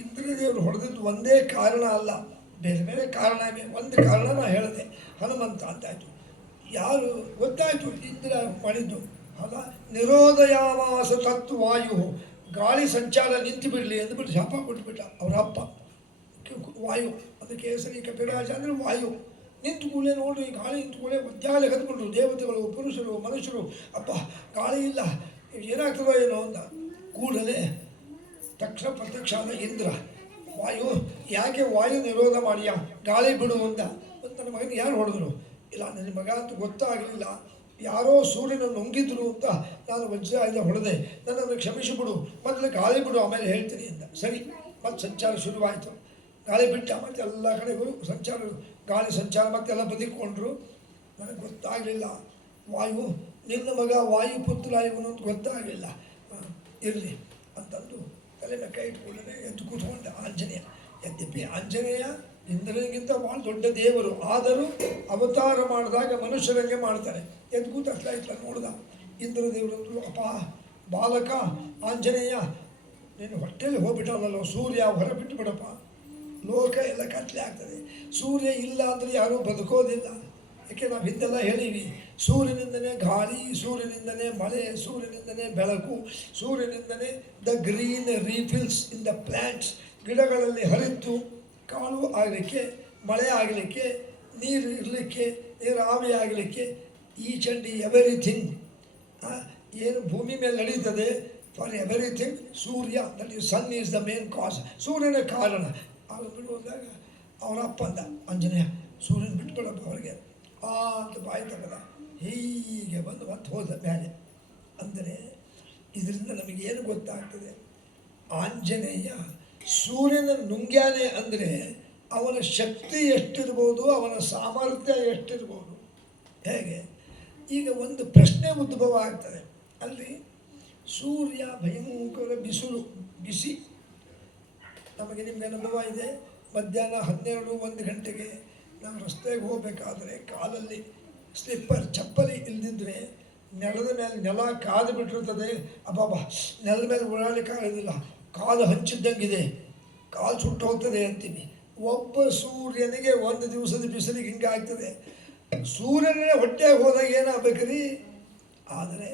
ಇಂದ್ರದೇವರು ಹೊಡೆದದ್ದು ಒಂದೇ ಕಾರಣ ಅಲ್ಲ, ಬೇರೆ ಬೇರೆ ಕಾರಣ ಇವೆ. ಒಂದು ಕಾರಣ ನಾ ಹೇಳಿದೆ, ಹನುಮಂತ ಅಂತಾಯಿತು. ಯಾರು ಗೊತ್ತಾಯಿತು ಇಂದ್ರ ಮಾಡಿದ್ದು ಅಲ್ಲ, ನಿರೋಧಯಾಮಾಸ ತತ್ವ ವಾಯು, ಗಾಳಿ ಸಂಚಾರ ನಿಂತು ಬಿಡಲಿ ಅಂದ್ಬಿಟ್ಟು ಶಾಪ ಕೊಟ್ಬಿಟ್ಟ ಅವರ ಅಪ್ಪ. ವಾಯು ಅದಕ್ಕೆ ಹೆಸರಿ ಕಪಿರಾಜ ಅಂದರೆ ವಾಯು. ನಿಂತು ಕೂಡಲೇ ನೋಡ್ರಿ, ಗಾಳಿ ನಿಂತು ಕೂಡಲೇ ಒದ್ದಾಲೆ ಕದ್ಬಿಟ್ರು ದೇವತೆಗಳು, ಪುರುಷರು, ಮನುಷ್ಯರು. ಅಪ್ಪ ಗಾಳಿ ಇಲ್ಲ, ಏನಾಗ್ತದೋ ಏನೋ ಅಂತ ಕೂಡಲೇ ತಕ್ಷಣ ಪ್ರತ್ಯಕ್ಷ ಆದ ಇಂದ್ರ. ವಾಯು ಯಾಕೆ ವಾಯು ನಿರೋಧ ಮಾಡಿಯ, ಗಾಳಿ ಬಿಡು ಅಂತ. ನನ್ನ ಮಗನಿಗೆ ಯಾರು ಹೊಡೆದ್ರು? ಇಲ್ಲ, ನನ್ನ ಮಗ ಅಂತ ಗೊತ್ತಾಗಲಿಲ್ಲ, ಯಾರೋ ಸೂರ್ಯನ ನುಂಗಿದ್ರು ಅಂತ ನಾನು ವಜ್ರದಿಂದ ಹೊಡೆದೆ, ನನ್ನನ್ನು ಕ್ಷಮಿಸಿಬಿಡು, ಮೊದಲು ಗಾಳಿ ಬಿಡು ಆಮೇಲೆ ಹೇಳ್ತೀನಿ ಅಂತ. ಸರಿ, ಮತ್ತೆ ಸಂಚಾರ ಶುರುವಾಯಿತು. ಗಾಳಿ ಬಿಟ್ಟ, ಮತ್ತೆ ಎಲ್ಲ ಕಡೆಗೂ ಸಂಚಾರ, ಗಾಳಿ ಸಂಚಾರ ಮತ್ತೆಲ್ಲ ಬದುಕೊಂಡ್ರು. ನನಗೆ ಗೊತ್ತಾಗಲಿಲ್ಲ, ವಾಯು ನಿನ್ನ ಮಗ ವಾಯುಪುತ್ರ ಇವನು ಅಂತ ಗೊತ್ತಾಗಲಿಲ್ಲ. ಇರಲಿ ಅಂತಂದು ತಲೆ ಮೇಲೆ ಕೈ ಇಟ್ಕೊಳ್ಳೆ ಎದ್ದು ಕೂತ್ಕೊಂಡೆ ಆಂಜನೇಯ. ಯದ್ಯಪಿ ಆಂಜನೇಯ ಇಂದ್ರನಿಗಿಂತ ಭಾಳ ದೊಡ್ಡ ದೇವರು, ಆದರೂ ಅವತಾರ ಮಾಡಿದಾಗ ಮನುಷ್ಯರಂಗೆ ಮಾಡ್ತಾರೆ. ಎದ್ದು ಕೂತ ಇಟ್ಲ ನೋಡ್ದ ಇಂದ್ರದೇವರಂದ್ರು, ಅಪ್ಪ ಬಾಲಕ ಆಂಜನೇಯ, ನೀನು ಹೊಟ್ಟೆಯಲ್ಲಿ ಹೋಗ್ಬಿಟ್ಟವಲ್ಲ, ಸೂರ್ಯ ಹೊರ ಬಿಟ್ಟು ಬಿಡಪ್ಪ, ಲೋಕ ಎಲ್ಲ ಕತ್ಲೆ ಆಗ್ತದೆ. ಸೂರ್ಯ ಇಲ್ಲ ಅಂದರೆ ಯಾರೂ ಬದುಕೋದಿಲ್ಲ. ಯಾಕೆ ನಾವು ಹಿಂದೆಲ್ಲ ಹೇಳೀವಿ, ಸೂರ್ಯನಿಂದನೇ ಗಾಳಿ, ಸೂರ್ಯನಿಂದನೇ ಮಳೆ, ಸೂರ್ಯನಿಂದನೇ ಬೆಳಕು, ಸೂರ್ಯನಿಂದನೇ the green refills in the plants, ಗಿಡಗಳಲ್ಲಿ ಹರಿತು ಕಾಳು ಆಗಲಿಕ್ಕೆ, ಮಳೆ ಆಗಲಿಕ್ಕೆ, ನೀರು ಇರಲಿಕ್ಕೆ, ನೀರು ಆವಿ ಆಗಲಿಕ್ಕೆ, ಈಚ್ ಆ್ಯಂಡ್ ಎವರಿಥಿಂಗ್ ಏನು ಭೂಮಿ ಮೇಲೆ ನಡೀತದೆ, ಫಾರ್ ಎವರಿಥಿಂಗ್ ಸೂರ್ಯ, that is sun is the main cause, ಸೂರ್ಯನ ಕಾರಣ. ಆಗ ಬಿಡುವಾಗ ಅವರ ಅಪ್ಪ ಅಂದ ಆಂಜನೇಯ, ಸೂರ್ಯನ ಬಿಟ್ಬಿಡಪ್ಪ ಅವ್ರಿಗೆ ಅಂತ ಬಾಯಿ ತಗದ, ಹೀಗೆ ಬಂದು ಮತ್ತೆ ಹೋದ ಮೇಲೆ. ಅಂದರೆ ಇದರಿಂದ ನಮಗೇನು ಗೊತ್ತಾಗ್ತದೆ, ಆಂಜನೇಯ ಸೂರ್ಯನ ನುಂಗ್ಯಾನೆ ಅಂದರೆ ಅವನ ಶಕ್ತಿ ಎಷ್ಟಿರ್ಬೋದು, ಅವನ ಸಾಮರ್ಥ್ಯ ಎಷ್ಟಿರ್ಬೋದು. ಹೇಗೆ ಈಗ ಒಂದು ಪ್ರಶ್ನೆ ಉದ್ಭವ ಆಗ್ತದೆ, ಅಲ್ಲಿ ಸೂರ್ಯ ಭಯಂಕರ ಬಿಸಿ. ನಮಗೆ ನಿಮಗೆ ಅನುಭವ ಇದೆ, ಮಧ್ಯಾಹ್ನ 12-1 ಗಂಟೆಗೆ ನಾವು ರಸ್ತೆಗೆ ಹೋಗಬೇಕಾದ್ರೆ ಕಾಲಲ್ಲಿ ಸ್ಲಿಪ್ಪರ್ ಚಪ್ಪಲಿ ಇಲ್ಲದಿದ್ದರೆ ನೆಲದ ಮೇಲೆ ನೆಲ ಕಾದು ಬಿಟ್ಟಿರ್ತದೆ. ಅಬ್ಬಬ್ಬ, ನೆಲದ ಮೇಲೆ ಓಡಾಡಲಿಕ್ಕಾಗೋದಿಲ್ಲ, ಕಾಲು ಹಂಚಿದ್ದಂಗಿದೆ, ಕಾಲು ಸುಟ್ಟು ಹೋಗ್ತದೆ ಅಂತೀವಿ. ಒಬ್ಬ ಸೂರ್ಯನಿಗೆ ಒಂದು ದಿವಸದ ಬಿಸಿಲಿಗೆ ಹಿಂಗಾಗ್ತದೆ. ಸೂರ್ಯನೇ ಹೊಟ್ಟೆಗೆ ಹೋದಾಗ ಏನಾಗಬೇಕ್ರಿ? ಆದರೆ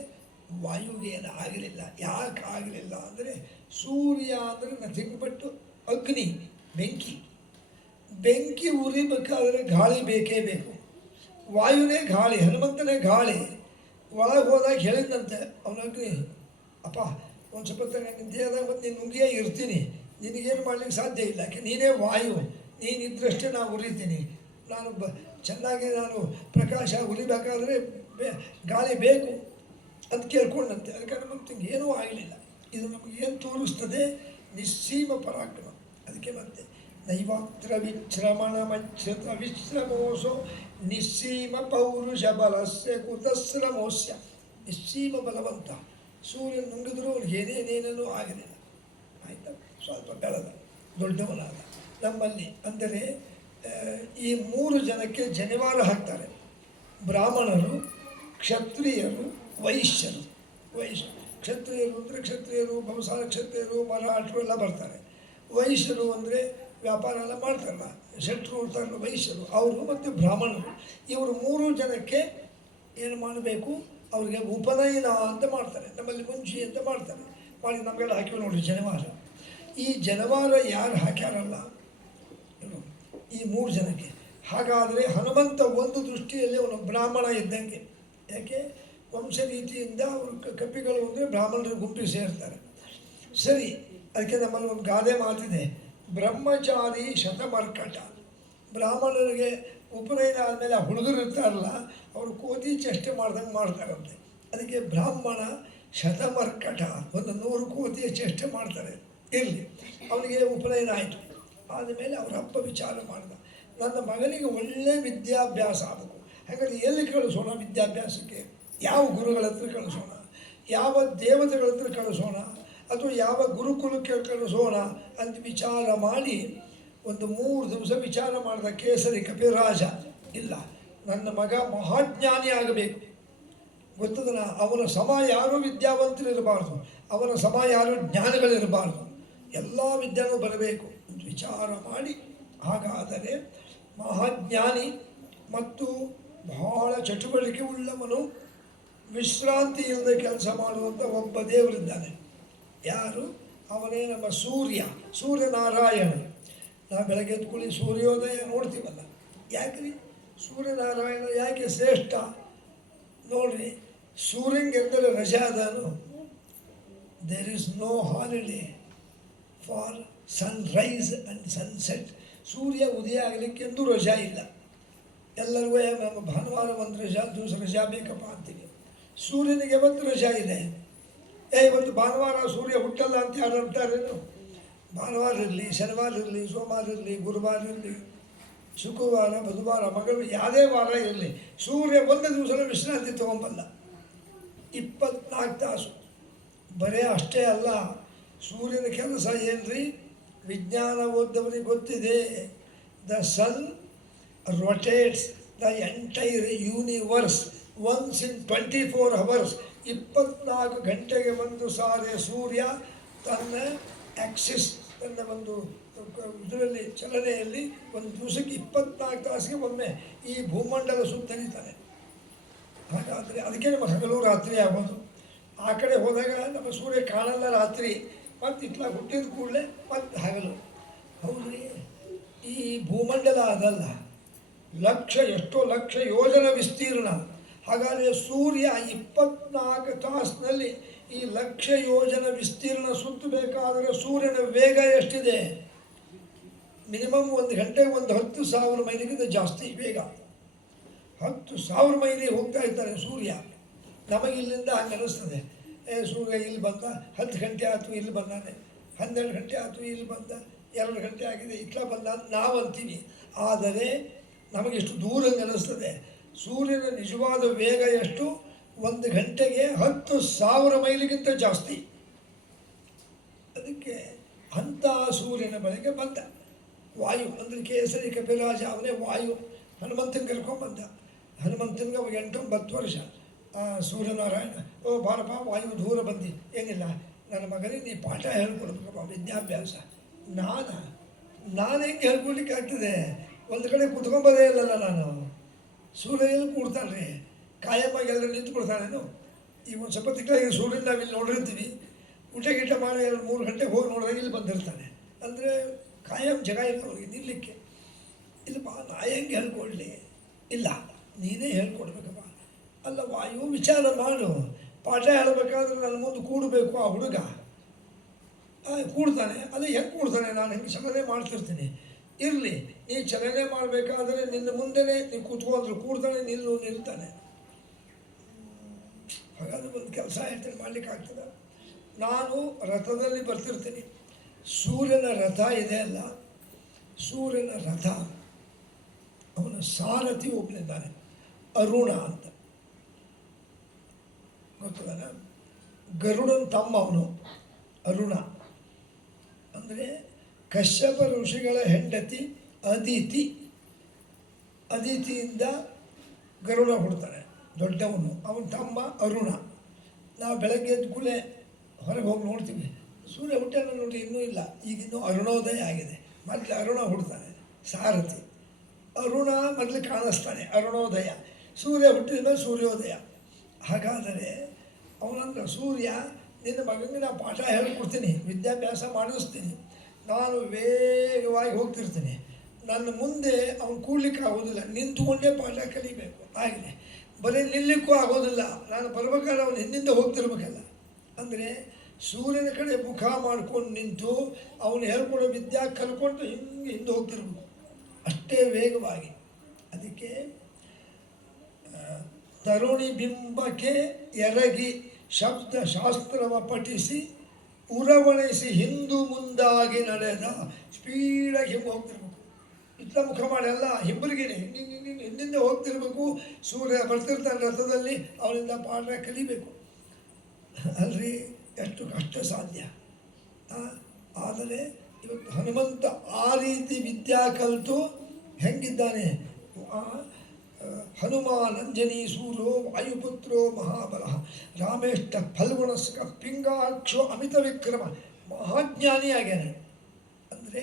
ವಾಯುಗೆ ಏನು ಆಗಲಿಲ್ಲ. ಯಾಕೆ ಆಗಲಿಲ್ಲ ಅಂದರೆ, ಸೂರ್ಯ ಅಂದರೆ ನಥಿಂಗ್ ಬಟ್ ಅಗ್ನಿ, ಬೆಂಕಿ. ಬೆಂಕಿ ಉರಿಬೇಕಾದ್ರೆ ಗಾಳಿ ಬೇಕೇ ಬೇಕು. ವಾಯುನೇ ಗಾಳಿ, ಹನುಮಂತನೇ ಗಾಳಿ. ಒಳಗೆ ಹೋದಾಗ ಹೇಳಿದಂತೆ ಅವನ ಅಗ್ನಿ, ಅಪ್ಪ ಒಂದು ಸ್ವಲ್ಪ ನನ್ನ ದೇಹದಾಗ ಬಂದು ನೀನು ನುಂಗಿಯೇ ಇರ್ತೀನಿ, ನಿನಗೇನು ಮಾಡಲಿಕ್ಕೆ ಸಾಧ್ಯ ಇಲ್ಲ, ಯಾಕೆ ನೀನೇ ವಾಯು, ನೀನಿದ್ದರಷ್ಟೇ ನಾನು ಉರಿತೀನಿ. ನಾನು ಚೆನ್ನಾಗಿ ನಾನು ಪ್ರಕಾಶ ಉರಿಬೇಕಾದ್ರೆ ಗಾಳಿ ಬೇಕು ಅಂತ ಕೇಳ್ಕೊಂಡಂತೆ. ಅದಕ್ಕೆ ಹನುಮಂತಂಗೆ ಏನೂ ಆಗಲಿಲ್ಲ. ಇದು ನಮಗೇನು ತೋರಿಸ್ತದೆ? ನಿಸ್ಸೀಮ ಪರಾಕ್ರಮ. ಅದಕ್ಕೆ ಮತ್ತೆ ನೈವಾತ್ರ ವಿಶ್ರಮಣ ಮಚ್ಛತ ವಿಶ್ರಮೋಸೋ ನಿಸ್ಸೀಮ ಪೌರುಷ ಬಲಸ್ಯ ಕುತಶ್ರಮೋಸ್ಯ. ನಿಸ್ಸೀಮ ಬಲವಂತ, ಸೂರ್ಯನ ನುಂಗಿದ್ರೂ ಅವ್ನಿಗೆ ಏನೇನೇನೂ ಆಗಲಿಲ್ಲ. ಆಯಿತಾ? ಸ್ವಲ್ಪ ಬೆಳೆದ, ದೊಡ್ಡವನಾದ. ನಮ್ಮಲ್ಲಿ ಅಂದರೆ ಈ 3 ಜನಕ್ಕೆ ಜನಿವಾರ ಹಾಕ್ತಾರೆ: ಬ್ರಾಹ್ಮಣರು, ಕ್ಷತ್ರಿಯರು, ವೈಶ್ಯರು. ಕ್ಷತ್ರಿಯರು ಅಂದರೆ ಕ್ಷತ್ರಿಯರು, ಬಹುಸಾರ ಕ್ಷತ್ರಿಯರು, ಮರಾಠರು ಎಲ್ಲ ಬರ್ತಾರೆ. ವೈಶ್ಯರು ಅಂದರೆ ವ್ಯಾಪಾರ ಎಲ್ಲ ಮಾಡ್ತಾರಲ್ಲ, ಶೆಟ್ರು ಇರ್ತಾರಲ್ಲ ವೈಶ್ಯರು, ಅವರು ಮತ್ತು ಬ್ರಾಹ್ಮಣರು. ಇವರು 3 ಜನಕ್ಕೆ ಏನು ಮಾಡಬೇಕು? ಅವ್ರಿಗೆ ಉಪನಯನ ಅಂತ ಮಾಡ್ತಾರೆ, ನಮ್ಮಲ್ಲಿ ಮುಂಚಿ ಅಂತ ಮಾಡ್ತಾರೆ. ಮಾಡಿ ನಮಗೆಲ್ಲ ಹಾಕಿವಿ ನೋಡಿರಿ ಜನಿವಾರ. ಈ ಜನಿವಾರ ಯಾರು ಹಾಕ್ಯಾರಲ್ಲ ಈ 3 ಜನಕ್ಕೆ. ಹಾಗಾದರೆ ಹನುಮಂತ ಒಂದು ದೃಷ್ಟಿಯಲ್ಲಿ ಅವನು ಬ್ರಾಹ್ಮಣ ಇದ್ದಂಗೆ. ಯಾಕೆ? ವಂಶ ರೀತಿಯಿಂದ ಅವರು ಕಪಿಗಳು ಅಂದರೆ ಬ್ರಾಹ್ಮಣರ ಗುಂಪಿಗೆ ಸೇರ್ತಾರೆ. ಸರಿ, ಅದಕ್ಕೆ ನಮ್ಮಲ್ಲಿ ಒಂದು ಗಾದೆ ಮಾತಿದೆ, ಬ್ರಹ್ಮಚಾರಿ ಶತಮರ್ಕಟ. ಬ್ರಾಹ್ಮಣರಿಗೆ ಉಪನಯನ ಆದಮೇಲೆ ಆ ಹುಡುಗರು ಇರ್ತಾರಲ್ಲ, ಅವರು ಕೋತಿ ಚೇಷ್ಟೆ ಮಾಡ್ದಂಗೆ ಮಾಡ್ತಾರಂತೆ. ಅದಕ್ಕೆ ಬ್ರಾಹ್ಮಣ ಶತಮರ್ಕಟ, ಒಂದು 100 ಕೋತಿಯ ಚೇಷ್ಟೆ ಮಾಡ್ತಾರೆ. ಇರಲಿ, ಅವನಿಗೆ ಉಪನಯನ ಆಯಿತು. ಆದಮೇಲೆ ಅವರ ಅಪ್ಪ ವಿಚಾರ ಮಾಡಿದ, ನನ್ನ ಮಗನಿಗೆ ಒಳ್ಳೆಯ ವಿದ್ಯಾಭ್ಯಾಸ ಆಗಬೇಕು. ಹಾಗಾದರೆ ಎಲ್ಲಿ ಕಳಿಸೋಣ ವಿದ್ಯಾಭ್ಯಾಸಕ್ಕೆ? ಯಾವ ಗುರುಗಳ ಹತ್ರ ಕಳಿಸೋಣ? ಯಾವ ದೇವತೆಗಳ ಹತ್ರ ಕಳಿಸೋಣ? ಅಥವಾ ಯಾವ ಗುರುಕುಲಕ್ಕೆ ಕಳಿಸೋಣ ಅಂತ ವಿಚಾರ ಮಾಡಿ ಒಂದು 3 ದಿವಸ ವಿಚಾರ ಮಾಡಿದ ಕೇಸರಿ ಕಪಿರಾಜ. ಇಲ್ಲ, ನನ್ನ ಮಗ ಮಹಾಜ್ಞಾನಿ ಆಗಬೇಕು. ಗೊತ್ತದಲ್ಲ, ಅವನ ಸಮ ಯಾರೂ ವಿದ್ಯಾವಂತರಿರಬಾರ್ದು, ಅವನ ಸಮ ಯಾರೂ ಜ್ಞಾನಿಗಳಿರಬಾರ್ದು. ಎಲ್ಲ ವಿದ್ಯೆನೂ ಬರಬೇಕು ಅಂತ ವಿಚಾರ ಮಾಡಿ, ಹಾಗಾದರೆ ಮಹಾಜ್ಞಾನಿ ಮತ್ತು ಬಹಳ ಚಟುವಟಿಕೆ ಉಳ್ಳವನು, ವಿಶ್ರಾಂತಿ ಇಲ್ಲದೆ ಕೆಲಸ ಮಾಡುವಂಥ ಒಬ್ಬ ದೇವರಿದ್ದಾನೆ. ಯಾರು? ಅವನೇ ನಮ್ಮ ಸೂರ್ಯನಾರಾಯಣ. ನಾವು ಬೆಳಗ್ಗೆ ಎದ್ಕೊಳ್ಳಿ ಸೂರ್ಯೋದಯ ನೋಡ್ತೀವಲ್ಲ, ಯಾಕ್ರಿ ಸೂರ್ಯನಾರಾಯಣ ಯಾಕೆ ಶ್ರೇಷ್ಠ ನೋಡ್ರಿ. ಸೂರ್ಯಂಗೆಂದರೆ ರಜೆ ಅದಾನು. There is no holiday for sunrise and sunset. ಸೂರ್ಯ ಉದಯ ಆಗಲಿಕ್ಕೆಂದೂ ರಜಾ ಇಲ್ಲ. ಎಲ್ಲರಿಗೂ ನಮ್ಮ ಭಾನುವಾರ ಒಂದು ರಜಾ, ದಿವಸ ರಜಾ ಬೇಕಪ್ಪ ಅಂತೀವಿ. ಸೂರ್ಯನಿಗೆ ಯಾವತ್ತು ರಜಾ ಇದೆ? ಇವತ್ತು ಭಾನುವಾರ ಸೂರ್ಯ ಹುಟ್ಟಲ್ಲ ಅಂತ ಯಾರು ಅಂತಾರೇನು? ಭಾನುವಾರ ಇರಲಿ, ಶನಿವಾರ ಇರಲಿ, ಸೋಮವಾರ ಇರಲಿ, ಗುರುವಾರ ಇರಲಿ, ಶುಕ್ರವಾರ, ಬುಧವಾರ, ಮಂಗಳವಾರ, ಯಾವುದೇ ವಾರ ಇರಲಿ, ಸೂರ್ಯ ಒಂದು ದಿವಸನೂ ವಿಶ್ರಾಂತಿ ತೊಗೊಂಬಲ್ಲ. 24 ತಾಸು. ಬರೇ ಅಷ್ಟೇ ಅಲ್ಲ, ಸೂರ್ಯನ ಕೆಲಸ ಏನ್ರಿ? ವಿಜ್ಞಾನ ಓದ್ದವರಿಗೆ ಗೊತ್ತಿದೆ. The sun rotates the entire universe once in 24 hours. 24 ಗಂಟೆಗೆ ಒಂದು ಸಾರಿ ಸೂರ್ಯ ತನ್ನ ಆಕ್ಸಿಸ್, ತನ್ನ ಒಂದು ಇದರಲ್ಲಿ ಚಲನೆಯಲ್ಲಿ ಒಂದು ದಿವಸಕ್ಕೆ 24 ತಾಸಿಗೆ ಒಮ್ಮೆ ಈ ಭೂಮಂಡಲ ಸುತ್ತರಿತಾನೆ. ಹಾಗಾದರೆ ಅದಕ್ಕೆ ನಮ್ಮ ಹಗಲು ರಾತ್ರಿ ಆಗೋದು. ಆ ಕಡೆ ಹೋದಾಗ ನಮ್ಮ ಸೂರ್ಯ ಕಾಣಲ್ಲ ರಾತ್ರಿ, ಮತ್ತು ಇಟ್ಲ ಹುಟ್ಟಿದ ಕೂಡಲೇ ಮತ್ತು ಹಗಲು. ಹೌದ್ರಿ, ಈ ಭೂಮಂಡಲ ಅದಲ್ಲ, ಎಷ್ಟೋ ಲಕ್ಷ ಯೋಜನ ವಿಸ್ತೀರ್ಣ. ಹಾಗಾದರೆ ಸೂರ್ಯ 24 ತಾಸಿನಲ್ಲಿ ಈ 1,00,000 ಯೋಜನ ವಿಸ್ತೀರ್ಣ ಸುತ್ತಬೇಕಾದರೆ ಸೂರ್ಯನ ವೇಗ ಎಷ್ಟಿದೆ? ಮಿನಿಮಮ್ 1 ಗಂಟೆಗೆ 10,000 ಮೈಲಿಗಿಂತ ಜಾಸ್ತಿ ವೇಗ. 10,000 ಮೈಲಿ ಹೋಗ್ತಾ ಇರ್ತಾನೆ ಸೂರ್ಯ. ನಮಗಿಲ್ಲಿಂದ ಹಂಗೆ ಅನ್ನಿಸ್ತದೆ, ಸೂರ್ಯ ಇಲ್ಲಿ ಬಂದ, 10 ಗಂಟೆ ಆಯಿತು ಇಲ್ಲಿ ಬಂದಾನೆ, 12 ಗಂಟೆ ಆಯಿತು ಇಲ್ಲಿ ಬಂದ, 2 ಗಂಟೆ ಆಗಿದೆ ಇಟ್ಲ ಬಂದ ಅಂತ ನಾವು ಅಂತೀವಿ. ಆದರೆ ನಮಗೆಷ್ಟು ದೂರ ಅನ್ನಿಸ್ತದೆ. ಸೂರ್ಯನ ನಿಜವಾದ ವೇಗ ಎಷ್ಟು? 1 ಗಂಟೆಗೆ 10,000 ಮೈಲಿಗಿಂತ ಜಾಸ್ತಿ. ಅದಕ್ಕೆ ಅಂಥ ಸೂರ್ಯನ ಬಳಿಗೆ ಬಂದ ವಾಯು, ಅಂದರೆ ಕೇಸರಿ ಕಪಿರಾಜ, ಅವನೇ ವಾಯು. ಹನುಮಂತನ ಕರ್ಕೊಂಡ್ಬಂದ. ಹನುಮಂತನಿಗೆ ಅವಾಗ 8-9 ವರ್ಷ. ಸೂರ್ಯನಾರಾಯಣ, ಬಾರಪ್ಪ ವಾಯು ದೂರ ಬಂದು, ಏನಿಲ್ಲ ನನ್ನ ಮಗನಿಗೆ ನೀ ಪಾಠ ಹೇಳ್ಕೊಡ್ಬೇಕಪ್ಪ, ವಿದ್ಯಾಭ್ಯಾಸ. ನಾನು ಹೆಂಗೆ ಹೇಳ್ಕೊಡ್ಲಿಕ್ಕೆ ಆಗ್ತದೆ? ಒಂದು ಕಡೆ ಕುತ್ಕೊಂಬೋದೇ ಇಲ್ಲಲ್ಲ ನಾನು. ಸೂರ್ಯ ಎಲ್ಲಿ ಕೂಡ್ತಾನೆ ರೀ? ಕಾಯಮ್ಮಾಗಿ ಎಲ್ಲರೂ ನಿಂತು ಕೊಡ್ತಾನೇನು? ಈಗ ಒಂದು ಸ್ವಲ್ಪ ತಿಂಗಳಿಗೆ ಸೂರ್ಯನ ನಾವು ಇಲ್ಲಿ ನೋಡಿರ್ತೀವಿ, ಊಟ ಗೀಟ ಮಾಡಿ 2-3 ಗಂಟೆಗೆ ಹೋಗಿ ನೋಡಿದಾಗ ಇಲ್ಲಿ ಬಂದಿರ್ತಾನೆ. ಅಂದರೆ ಕಾಯಂ ಜಾಗ ಇಲ್ಲ ಅವ್ರಿಗೆ ನಿಲ್ಲಕ್ಕೆ. ಇಲ್ಲಪ್ಪ ನಾ ಹೆಂಗೆ ಹೇಳ್ಕೊಡ್ಲಿ? ಇಲ್ಲ, ನೀನೇ ಹೇಳ್ಕೊಡ್ಬೇಕಪ್ಪ. ಅಲ್ಲ ವಾಯು, ವಿಚಾರ ಮಾಡು. ಪಾಠ ಹೇಳಬೇಕಾದ್ರೆ ನನ್ನ ಮುಂದೆ ಕೂಡಬೇಕು ಆ ಹುಡುಗ. ಕೂಡ್ತಾನೆ, ಅದೇ ಹೆಂಗೆ ಕೂಡ್ತಾನೆ? ನಾನು ಹೆಂಗೆ ಚಲನೆ ಮಾಡ್ತಿರ್ತೀನಿ. ಇರಲಿ, ನೀ ಚಲನೆ ಮಾಡಬೇಕಾದ್ರೆ ನಿನ್ನ ಮುಂದೆನೇ ನೀವು ಕೂತ್ಕೊಂಡ್ರು ಕೂಡ್ತಾನೆ, ನಿಲ್ತಾನೆ. ಹಾಗಾದ್ರೆ ಒಂದು ಕೆಲಸ ಹೇಳ್ತೀನಿ, ಮಾಡಲಿಕ್ಕಾಗ್ತದೆ. ನಾನು ರಥದಲ್ಲಿ ಬರ್ತಿರ್ತೀನಿ. ಸೂರ್ಯನ ರಥ ಇದೆ ಅಲ್ಲ, ಸೂರ್ಯನ ರಥ, ಅವನ ಸಾರಥಿ ಒಬ್ಬನಿದ್ದಾನೆ, ಅರುಣ ಅಂತ. ಗೊತ್ತದಲ್ಲ? ಗರುಡನ ತಮ್ಮ ಅವನು ಅರುಣ. ಅಂದರೆ ಕಶ್ಯಪ ಋಷಿಗಳ ಹೆಂಡತಿ ಅದಿತಿ. ಅದಿತಿಯಿಂದ ಗರುಡ ಹುಡ್ತಾನೆ, ದೊಡ್ಡವನು. ಅವನ ತಮ್ಮ ಅರುಣ. ನಾವು ಬೆಳಗ್ಗೆ ಎದ್ದು ಕೂಡಲೇ ಹೊರಗೆ ಹೋಗಿ ನೋಡ್ತೀವಿ, ಸೂರ್ಯ ಹುಟ್ಟಾನ ನೋಡಿ, ಇನ್ನೂ ಇಲ್ಲ, ಈಗಿನ್ನೂ ಅರುಣೋದಯ ಆಗಿದೆ. ಮೊದಲು ಅರುಣ ಹುಡ್ತಾನೆ, ಸಾರಥಿ. ಅರುಣ ಮೊದಲು ಕಾಣಿಸ್ತಾನೆ, ಅರುಣೋದಯ. ಸೂರ್ಯ ಹುಟ್ಟಿದ ಮೇಲೆ ಸೂರ್ಯೋದಯ. ಹಾಗಾದರೆ ಅವನಂದ್ರೆ ಸೂರ್ಯ, ನಿನ್ನ ಮಗನಿಗೆ ನಾನು ಪಾಠ ಹೇಳಿಕೊಡ್ತೀನಿ, ವಿದ್ಯಾಭ್ಯಾಸ ಮಾಡಿಸ್ತೀನಿ, ನಾನು ವೇಗವಾಗಿ ಹೋಗ್ತಿರ್ತೀನಿ, ನನ್ನ ಮುಂದೆ ಅವನು ಕೂಡ್ಲಿಕ್ಕೆ ಆಗೋದಿಲ್ಲ, ನಿಂತುಕೊಂಡೇ ಪಾಠ ಕಲಿಬೇಕು. ಆಗಲಿ, ಬರೀ ನಿಲ್ಲಕ್ಕೂ ಆಗೋದಿಲ್ಲ, ನಾನು ಬರ್ಬೇಕಾದ್ರೆ ಅವನು ಹಿಂದಿಂದ ಹೋಗ್ತಿರ್ಬೇಕಲ್ಲ. ಅಂದರೆ ಸೂರ್ಯನ ಕಡೆ ಮುಖ ಮಾಡ್ಕೊಂಡು ನಿಂತು ಅವನು ಹೇಳ್ಕೊಡೋ ವಿದ್ಯಾ ಕಲ್ಕೊಂಡು ಹಿಂದೆ ಹೋಗ್ತಿರ್ಬೇಕು, ಅಷ್ಟೇ ವೇಗವಾಗಿ. ಅದಕ್ಕೆ ತರುಣಿ ಬಿಂಬಕ್ಕೆ ಎರಗಿ ಶಬ್ದ ಶಾಸ್ತ್ರವ ಪಠಿಸಿ ಉರವಣಿಸಿ ಹಿಂದು ಮುಂದಾಗಿ ನಡೆದ. ಸ್ಪೀಡಾಗಿ ಹಿಂಗೆ ಹೋಗ್ತಿರ್ಬೇಕು, ಇತ್ತ ಮುಖ ಮಾಡಿ ಎಲ್ಲ ಹಿಂಬರಿಗೇನೆ ಹಿಂದಿಂದ ಹೋಗ್ತಿರ್ಬೇಕು. ಸೂರ್ಯ ಬರ್ತಿರ್ತಾನೆ ರಥದಲ್ಲಿ, ಅವನಿಂದ ಪಾಠ ಕಲಿಬೇಕು. ಅಲ್ರಿ, ಎಷ್ಟು ಕಷ್ಟ ಸಾಧ್ಯ. ಆದರೆ ಇವತ್ತು ಹನುಮಂತ ಆ ರೀತಿ ವಿದ್ಯಾ ಕಲಿತು ಹೆಂಗಿದ್ದಾನೆ? ಹನುಮಾನಂಜನಿ ಸೂರೋ ವಾಯುಪುತ್ರೋ ಮಹಾಬಲ ರಾಮೇಷ್ಟ ಫಲ್ಗುಣಸ್ಕ ಪಿಂಗಾಕ್ಷೋ ಅಮಿತ ವಿಕ್ರಮ. ಮಹಾಜ್ಞಾನಿ ಆಗ್ಯಾನ. ಅಂದರೆ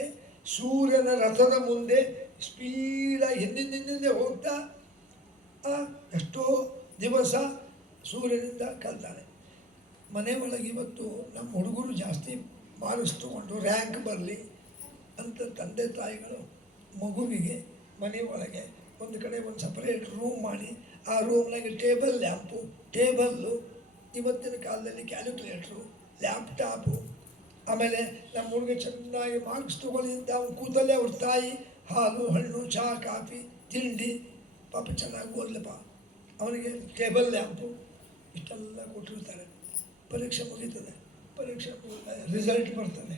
ಸೂರ್ಯನ ರಥದ ಮುಂದೆ ಸ್ಪೀಡಾಗಿ ಹಿಂದಿಂದೆ ಹೋಗ್ತಾ ಎಷ್ಟೋ ದಿವಸ ಸೂರ್ಯನಿಂದ ಕಲ್ತಾನೆ. ಮನೆ ಒಳಗೆ ಇವತ್ತು ನಮ್ಮ ಹುಡುಗರು ಜಾಸ್ತಿ ಮಾರ್ಕ್ಸ್ ತಗೊಂಡು ರ್ಯಾಂಕ್ ಬರಲಿ ಅಂತ ತಂದೆ ತಾಯಿಗಳು ಮಗುವಿಗೆ ಮನೆ ಒಳಗೆ ಒಂದು ಕಡೆ ಒಂದು ಸಪ್ರೇಟ್ ರೂಮ್ ಮಾಡಿ ಆ ರೂಮ್ನಾಗೆ ಟೇಬಲ್ ಲ್ಯಾಂಪು, ಟೇಬಲ್ಲು, ಇವತ್ತಿನ ಕಾಲದಲ್ಲಿ ಕ್ಯಾಲ್ಕುಲೇಟ್ರು, ಲ್ಯಾಪ್ಟಾಪು, ಆಮೇಲೆ ನಮ್ಮ ಹುಡುಗ ಚೆನ್ನಾಗಿ ಮಾರ್ಕ್ಸ್ ತೊಗೊಳ್ಳಿ ಅಂತ ಅವ್ನು ಕೂತಲ್ಲೇ ಅವ್ರ ತಾಯಿ ಹಾಲು ಹಣ್ಣು ಚಹಾ ಕಾಫಿ ತಿಂಡಿ ಪಾಪ ಚೆನ್ನಾಗಿ ಓದಲಪ್ಪ ಅವನಿಗೆ ಟೇಬಲ್ ಲ್ಯಾಂಪು ಇಷ್ಟೆಲ್ಲ ಕೊಟ್ಟಿರ್ತಾರೆ. ಪರೀಕ್ಷೆ ಮುಗೀತದೆ, ಪರೀಕ್ಷೆ ರಿಸಲ್ಟ್ ಬರ್ತದೆ,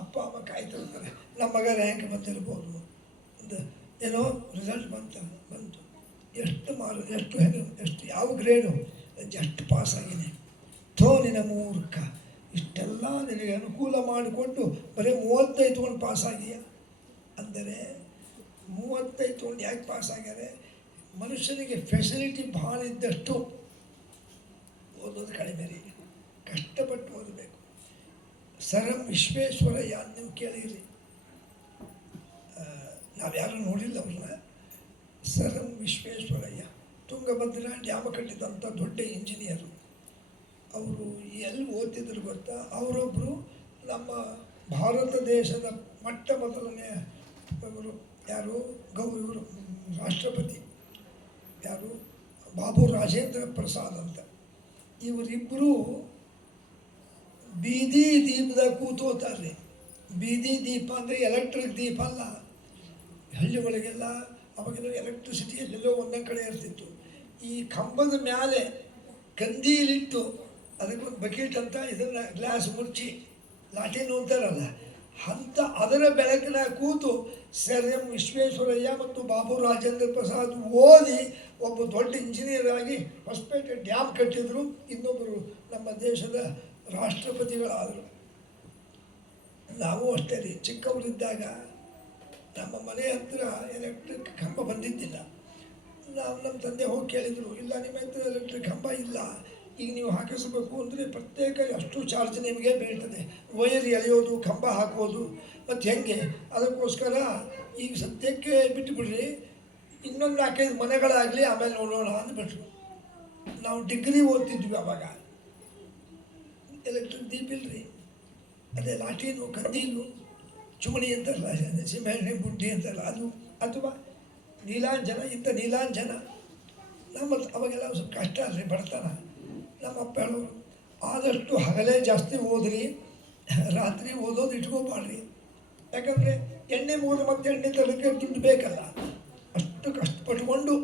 ಅಪ್ಪ ಅಮ್ಮ ಕಾಯ್ತಿರ್ತಾರೆ ನಮ್ಮ ಮಗ ರ್ಯಾಂಕ್ ಬಂದಿರ್ಬೋದು ಅಂತ. ಏನೋ ರಿಸಲ್ಟ್ ಬಂತು, ಎಷ್ಟು ಯಾವ ಗ್ರೇಡು, ಜಸ್ಟ್ ಪಾಸ್ ಆಗಿದೆ. ನಿನ್ನ ಮೂರ್ಖ, ಇಷ್ಟೆಲ್ಲ ನಿನಗೆ ಅನುಕೂಲ ಮಾಡಿಕೊಂಡು ಬರೀ 35 ತೊಗೊಂಡು ಪಾಸ್ ಆಗಿಯಾ ಅಂದರೆ 35 ತೊಗೊಂಡು ಯಾಕೆ ಪಾಸ್ ಆಗ್ಯಾರೆ? ಮನುಷ್ಯನಿಗೆ ಫೆಸಿಲಿಟಿ ಭಾಳ ಇದ್ದಷ್ಟು ಓದೋದು ಕಡಿಮೆ ರೀ, ಕಷ್ಟಪಟ್ಟು ಓದಬೇಕು. ಸರ್ ಎಂ ವಿಶ್ವೇಶ್ವರಯ್ಯ ನೀವು ಕೇಳಿರಿ, ನಾವ್ಯಾರೂ ನೋಡಿಲ್ಲ ಅವ್ರನ್ನ. Sir M Visvesvaraya Tungabhadra dam ಕಟ್ಟಿದಂಥ ದೊಡ್ಡ ಇಂಜಿನಿಯರು. ಅವರು ಎಲ್ಲಿ ಓದ್ತಿದ್ರು ಗೊತ್ತಾ? ಅವರೊಬ್ಬರು ನಮ್ಮ ಭಾರತ ದೇಶದ ಮೊಟ್ಟ ಮೊದಲನೇ ಇವರು ಯಾರು ಇವರು ರಾಷ್ಟ್ರಪತಿ ಯಾರು ಬಾಬು ರಾಜೇಂದ್ರ ಪ್ರಸಾದ್ ಅಂತ. ಇವರಿಬ್ಬರು ಬೀದಿ ದೀಪದಾಗ ಕೂತೋತಾರೆ. ಬೀದಿ ದೀಪ ಅಂದರೆ ಎಲೆಕ್ಟ್ರಿಕ್ ದೀಪ ಅಲ್ಲ. ಹಳ್ಳಿ ಒಳಗೆಲ್ಲ ಅವಾಗೆಲ್ಲ ಎಲೆಕ್ಟ್ರಿಸಿಟಿ ಎಲ್ಲೆಲ್ಲೋ ಒಂದೊಂದು ಕಡೆ ಇರ್ತಿತ್ತು. ಈ ಕಂಬದ ಮೇಲೆ ಕಂದೀಲಿಟ್ಟು ಅದಕ್ಕೊಂದು ಬಕೆಟ್ ಅಂತ ಇದನ್ನು ಗ್ಲಾಸ್ ಮುಚ್ಚಿ ಲಾಟಿನು ಅಂತಾರಲ್ಲ ಅಂತ ಅದರ ಬೆಳಕಿನ ಕೂತು ಸರ್ ಎಂ ವಿಶ್ವೇಶ್ವರಯ್ಯ ಮತ್ತು ಬಾಬು ರಾಜೇಂದ್ರ ಪ್ರಸಾದ್ ಓದಿ ಒಬ್ಬ ದೊಡ್ಡ ಇಂಜಿನಿಯರ್ ಆಗಿ ಹೊಸಪೇಟೆ ಡ್ಯಾಮ್ ಕಟ್ಟಿದ್ರು. ಇನ್ನೊಬ್ಬರು ನಮ್ಮ ದೇಶದ ರಾಷ್ಟ್ರಪತಿಗಳಾದರು. ನಾವು ಅಷ್ಟೇ ರೀ, ಚಿಕ್ಕವರಿದ್ದಾಗ ನಮ್ಮ ಮನೆ ಹತ್ರ ಎಲೆಕ್ಟ್ರಿಕ್ ಕಂಬ ಬಂದಿದ್ದಿಲ್ಲ. ನಮ್ಮ ತಂದೆ ಹೋಗಿ ಕೇಳಿದರು, ಇಲ್ಲ ನಿಮ್ಮ ಹತ್ರ ಎಲೆಕ್ಟ್ರಿಕ್ ಕಂಬ ಇಲ್ಲ, ಈಗ ನೀವು ಹಾಕಿಸಬೇಕು ಅಂದರೆ ಪ್ರತ್ಯೇಕ ಅಷ್ಟು ಚಾರ್ಜ್ ನಿಮಗೆ ಬೀಳ್ತದೆ, ವೈರ್ ಎಳೆಯೋದು, ಕಂಬ ಹಾಕೋದು, ಮತ್ತು ಹೆಂಗೆ, ಅದಕ್ಕೋಸ್ಕರ ಈಗ ಸದ್ಯಕ್ಕೆ ಬಿಟ್ಟುಬಿಡ್ರಿ, ಇನ್ನೊಂದು 4-5 ಮನೆಗಳಾಗಲಿ ಆಮೇಲೆ ನೋಡೋಣ ಅಂದ್ಬಿಟ್ರು. ನಾವು ಡಿಗ್ರಿ ಓದ್ತಿದ್ವಿ ಆವಾಗ. ಎಲೆಕ್ಟ್ರಿಕ್ ದೀಪ ಇಲ್ಲರಿ, ಅದೇ ಲಾಟೀನು ಕಂದೀಲು ಚುಮಣಿ ಅಂತಾರಲ್ಲ, ಸಿಮೆಣ್ಣೆ ಬುಡ್ಡಿ ಅಂತಾರಲ್ಲ ಅದು, ಅಥವಾ ನೀಲಾಂಜನ, ಇಂಥ ನೀಲಾಂಜನ. ನಮ್ಮ ಅವಾಗೆಲ್ಲ ಸ್ವಲ್ಪ ಕಷ್ಟ ಅಲ್ರಿ, ಬಡತನ. ನಮ್ಮ ಅಪ್ಪ ಹೇಳೋರು, ಆದಷ್ಟು ಹಗಲೇ ಜಾಸ್ತಿ ಓದ್ರಿ, ರಾತ್ರಿ ಓದೋದು ಇಟ್ಕೋಬಾಡ್ರಿ, ಯಾಕಂದರೆ ಎಣ್ಣೆ ಮುಗಿದು ಮತ್ತೆ ಎಣ್ಣೆ ತರಲಿಕ್ಕೆ ದುಡ್ಡು ಬೇಕಲ್ಲ. ಅಷ್ಟು ಕಷ್ಟಪಟ್ಟುಕೊಂಡು